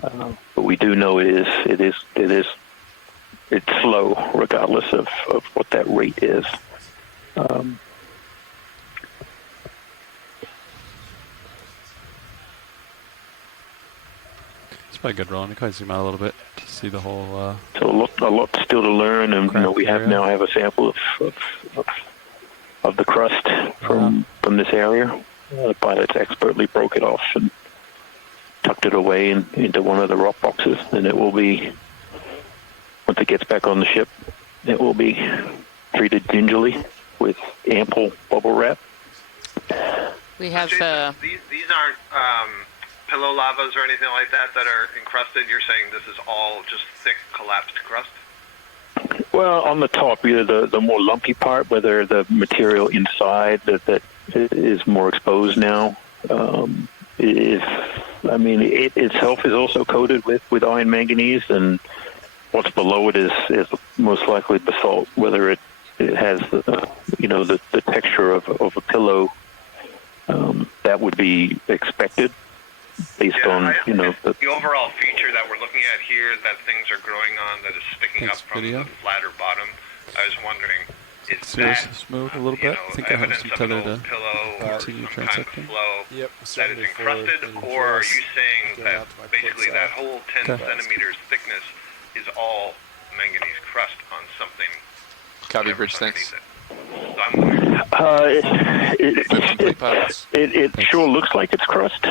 But we do know it's slow regardless of what that rate is. It's probably good, Ron. You can zoom out a little bit to see the whole. So a lot still to learn, and we now have a sample of the crust from this area. The pilots expertly broke it off and tucked it away into one of the rock boxes, and it will be, once it gets back on the ship, it will be treated gingerly with ample bubble wrap. We have these aren't pillow lavas or anything like that are encrusted. You're saying this is all just thick collapsed crust? Well, on the top, the more lumpy part, whether the material inside that is more exposed now, it itself is also coated with iron manganese, and what's below it is most likely basalt. Whether it has the texture of a pillow, that would be expected based on the overall feature that we're looking at here, that things are growing on, that is sticking up from the flatter bottom. I was wondering, is that smooth a little bit? I think I have some tether to continue transecting. Yep, that is encrusted, or are you saying that basically that whole 10 centimeters thickness is all manganese crust on something? Copy bridge, thanks. It sure looks like it's crust.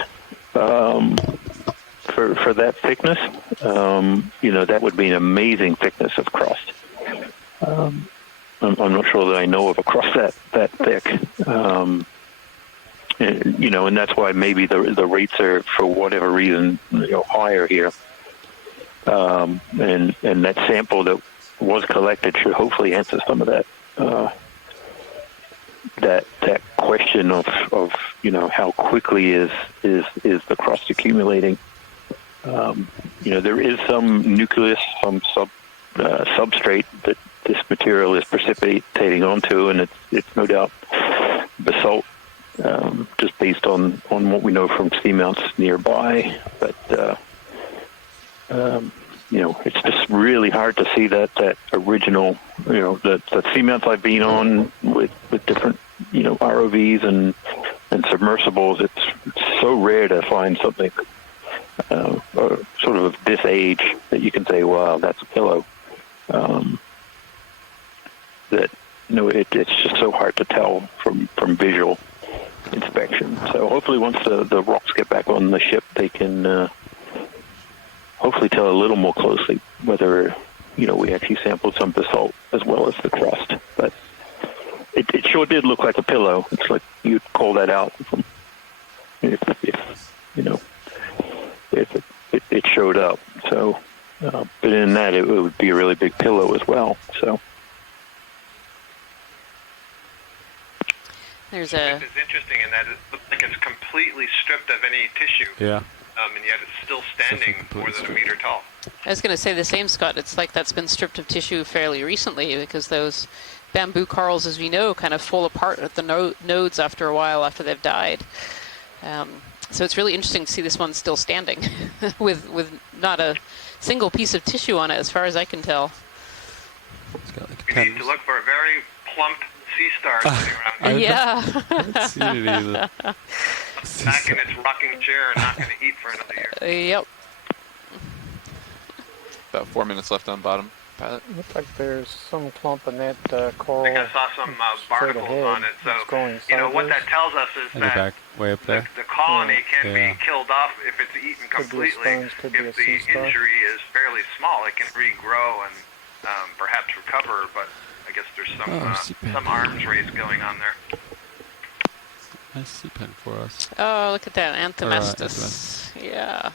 For that thickness, that would be an amazing thickness of crust. I'm not sure that I know of a crust that thick. And that's why maybe the rates are, for whatever reason, higher here. And that sample that was collected should hopefully answer some of that that question of how quickly is the crust accumulating. There is some nucleus, some substrate that this material is precipitating onto, and it's no doubt basalt, just based on what we know from seamounts nearby. But it's just really hard to see that original, the seamounts I've been on with different, ROVs and submersibles. It's so rare to find something sort of this age that you can say, wow, that's a pillow. It's just so hard to tell from visual inspection. So hopefully once the rocks get back on the ship, they can hopefully tell a little more closely whether, we actually sampled some basalt as well as the crust. But it sure did look like a pillow. It's like you'd call that out from if it showed up. So, but in that, it would be a really big pillow as well. So. It's interesting in that it looks like it's completely stripped of any tissue. Yeah. And yet it's still standing more than a meter tall. I was going to say the same, Scott. It's like that's been stripped of tissue fairly recently, because those bamboo corals, as we know, kind of fall apart at the nodes after a while after they've died. So it's really interesting to see this one still standing with not a single piece of tissue on it, as far as I can tell. We need to look for a very plump sea star sitting around here. Yeah. I haven't seen it either. Back in its rocking chair and not going to eat for another year. Yep. About 4 minutes left on bottom. pilot. Looks like there's some clump in that coral. I think I saw some barnacles on it. So, what that tells us is that back way up there. the colony can be killed off if it's eaten completely. If the injury is fairly small, it can regrow and perhaps recover, but I guess there's some arms race going on there. Nice sea pen for us. Oh, look at that, Anthemestus. Yeah.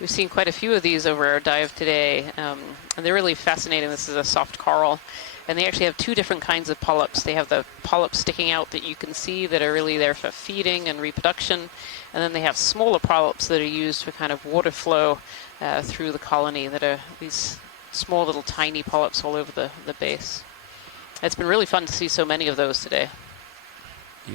We've seen quite a few of these over our dive today, and they're really fascinating. This is a soft coral, and they actually have two different kinds of polyps. They have the polyps sticking out that you can see that are really there for feeding and reproduction, and then they have smaller polyps that are used for kind of water flow through the colony that are these small little tiny polyps all over the base. It's been really fun to see so many of those today. I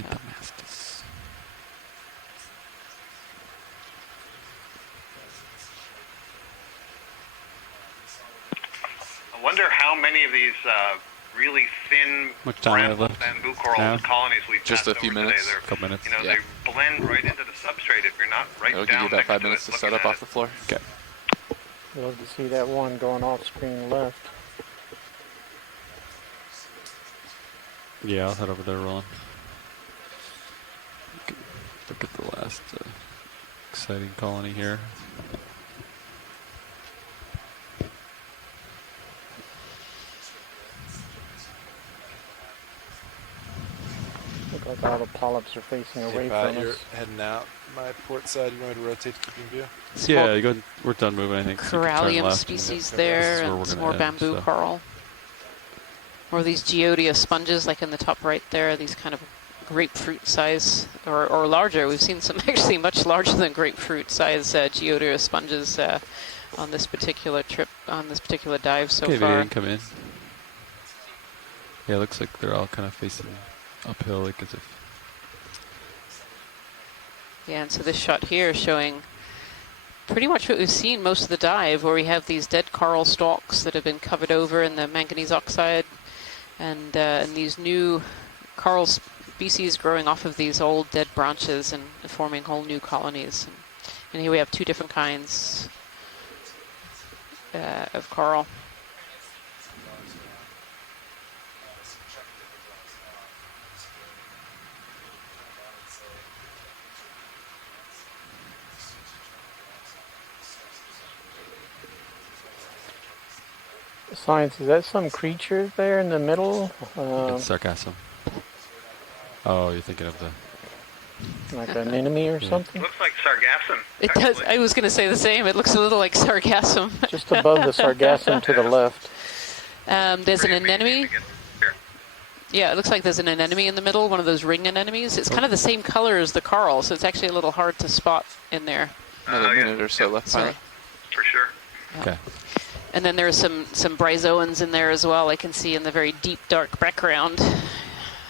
wonder how many of these really thin bamboo coral colonies we've just a few minutes. Today. Couple minutes. They blend right into the substrate if you're not right It'll down give you about 5 next minutes to to set up off the floor. Okay. Love to see that one going off screen left. Yeah, I'll head over there, Roland. Look at the last exciting colony here. Look like all the polyps are facing away from you're us. heading out my port side. You want me to rotate to keep in view? Yeah, we're done moving, I think. Corallium species there, and some more bamboo coral. Or these Geodia sponges, like in the top right there, these kind of grapefruit size, or larger. We've seen some actually much larger than grapefruit size Geodia sponges on this particular trip, on this particular dive so far. Okay, come in. Yeah, it looks like they're all kind of facing uphill, like as if. Yeah, and so this shot here is showing pretty much what we've seen most of the dive, where we have these dead coral stalks that have been covered over in the manganese oxide, and these new coral species growing off of these old dead branches and forming whole new colonies. And here we have two different kinds of coral. Science, is that some creature there in the middle? It's sargassum. Oh, you're thinking of like an enemy or something? Looks like sargassum. It does. I was going to say the same. It looks a little like sargassum. Just above the sargassum to the left. There's an anemone. Yeah, it looks like there's an anemone in the middle, one of those ring anemones. It's kind of the same color as the coral, so it's actually a little hard to spot in there. Another minute or so left. Sorry. For sure. Okay. And then there's some bryozoans in there as well. I can see in the very deep, dark background.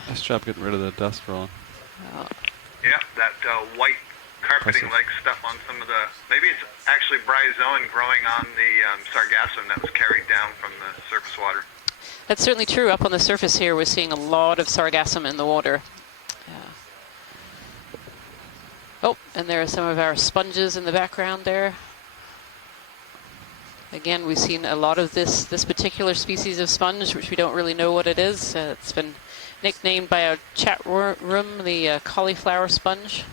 Nice job getting rid of the dust, Roland. Yeah, that white carpeting-like stuff on some of the. Maybe it's actually bryozoan growing on the sargassum that was carried down from the surface water. That's certainly true. Up on the surface here, we're seeing a lot of sargassum in the water. Oh, and there are some of our sponges in the background there. Again, we've seen a lot of this particular species of sponge, which we don't really know what it is. It's been nicknamed by our chat room the cauliflower sponge.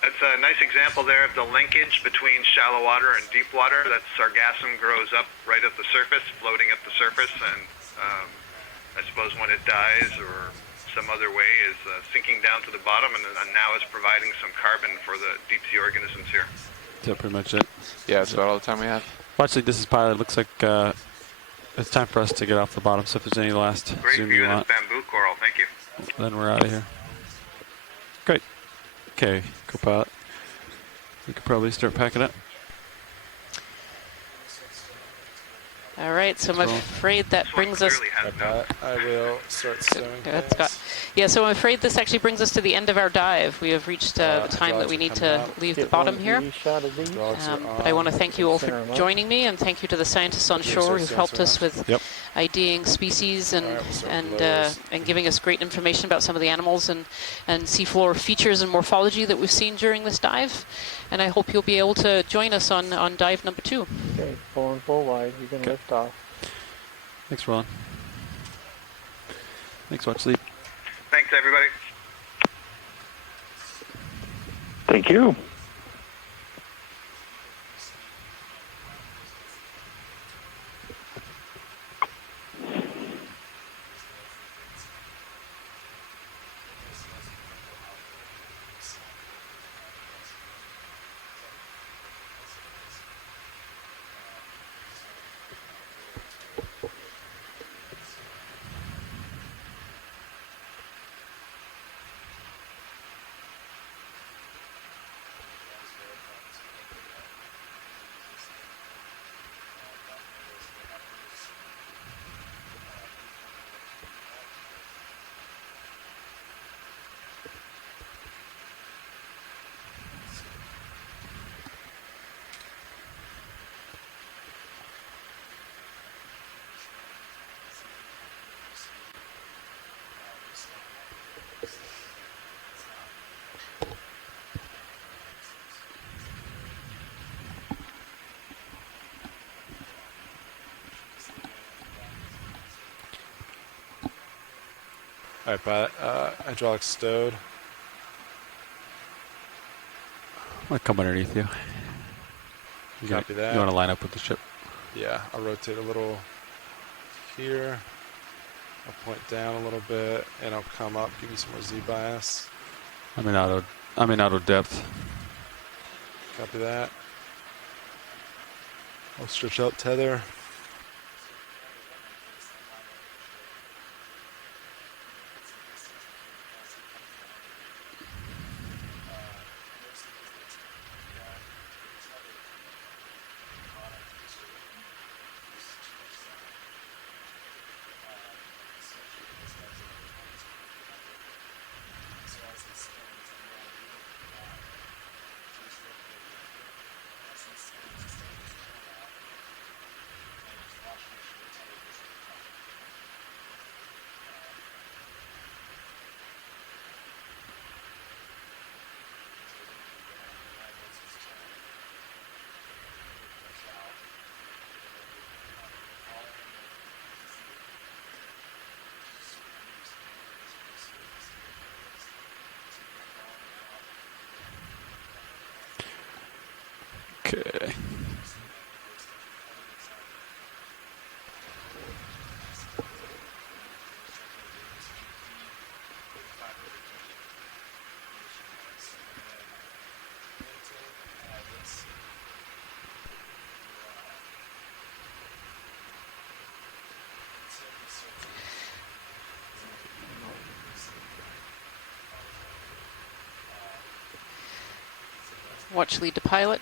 That's a nice example there of the linkage between shallow water and deep water. That sargassum grows up right at the surface, floating at the surface, and I suppose when it dies or some other way is sinking down to the bottom, and now is providing some carbon for the deep sea organisms here. Is that pretty much it? Yeah, that's about all the time we have. Well, actually, this is pilot. It looks like it's time for us to get off the bottom. So if there's any last Great zoom view you of want, this bamboo coral. Thank you. then we're out of here. Great. Okay, co-pilot. We could probably start packing up. All right, so I'm afraid that brings us... I will start stowing Scott. Yeah, so I'm afraid this actually brings us to the end of our dive. We have reached the time that we need to leave the bottom here. But I want to thank you all for joining me, and thank you to the scientists on shore who've helped us with IDing species and giving us great information about some of the animals and seafloor features and morphology that we've seen during this dive. And I hope you'll be able to join us on dive number 2. Okay, pulling full wide. You can lift off. Thanks, Ron. Thanks, Watch Sleep. Thanks, everybody. Thank you. All right, Pat. Hydraulics stowed. I'll come underneath you. Copy that. You want to line up with the ship? Yeah, I'll rotate a little here. I'll point down a little bit, and I'll come up, give you some more Z-bias. I'm in auto depth. Copy that. I'll stretch out tether. Okay. Watch lead to pilot.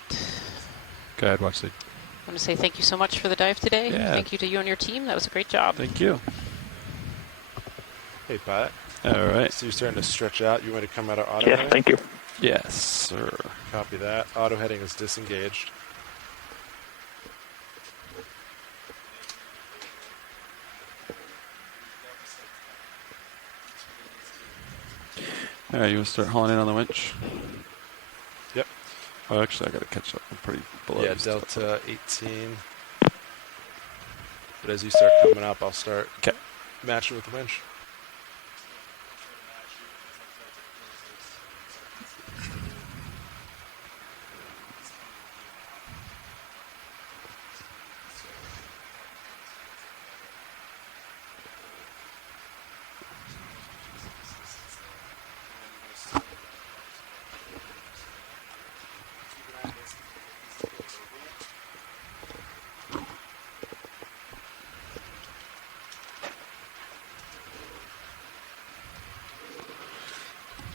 Go ahead, Watch lead. I want to say thank you so much for the dive today. Yeah. Thank you to you and your team. That was a great job. Thank you. Hey, Pat. All right. So you're starting to stretch out. You want to come out of auto Yes, heading? thank you. Yes, sir. Copy that. Auto heading is disengaged. All right, you want to start hauling in on the winch? Yep. Oh, actually, I got to catch up. I'm pretty below. Yeah, Delta 18. But as you start coming up, I'll start matching with the winch.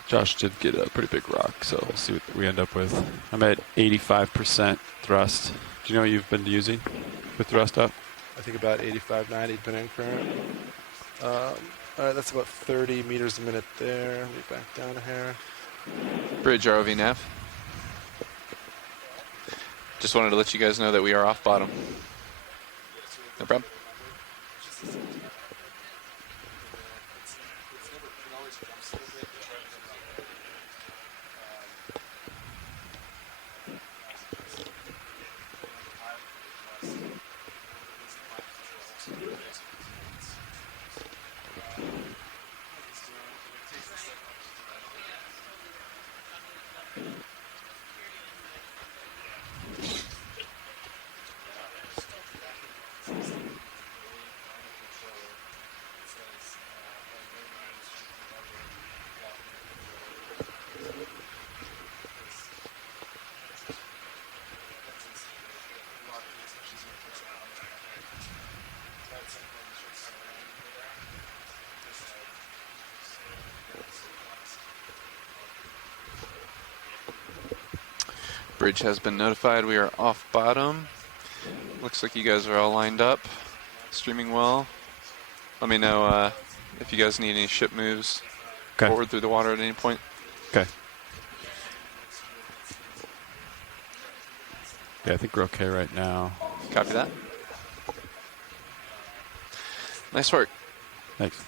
Josh did get a pretty big rock, so we'll see what we end up with. I'm at 85% thrust. Do you know what you've been using with thrust up? I think about 85, 90 depending on current. All right, that's about 30 meters a minute there. Let me back down a hair. Bridge ROV nav. Just wanted to let you guys know that we are off bottom. No problem. Bridge has been notified. We are off bottom. Looks like you guys are all lined up, streaming well. Let me know if you guys need any ship moves forward through the water at any point. Okay. Yeah, I think we're okay right now. Copy that. Nice work. Thanks.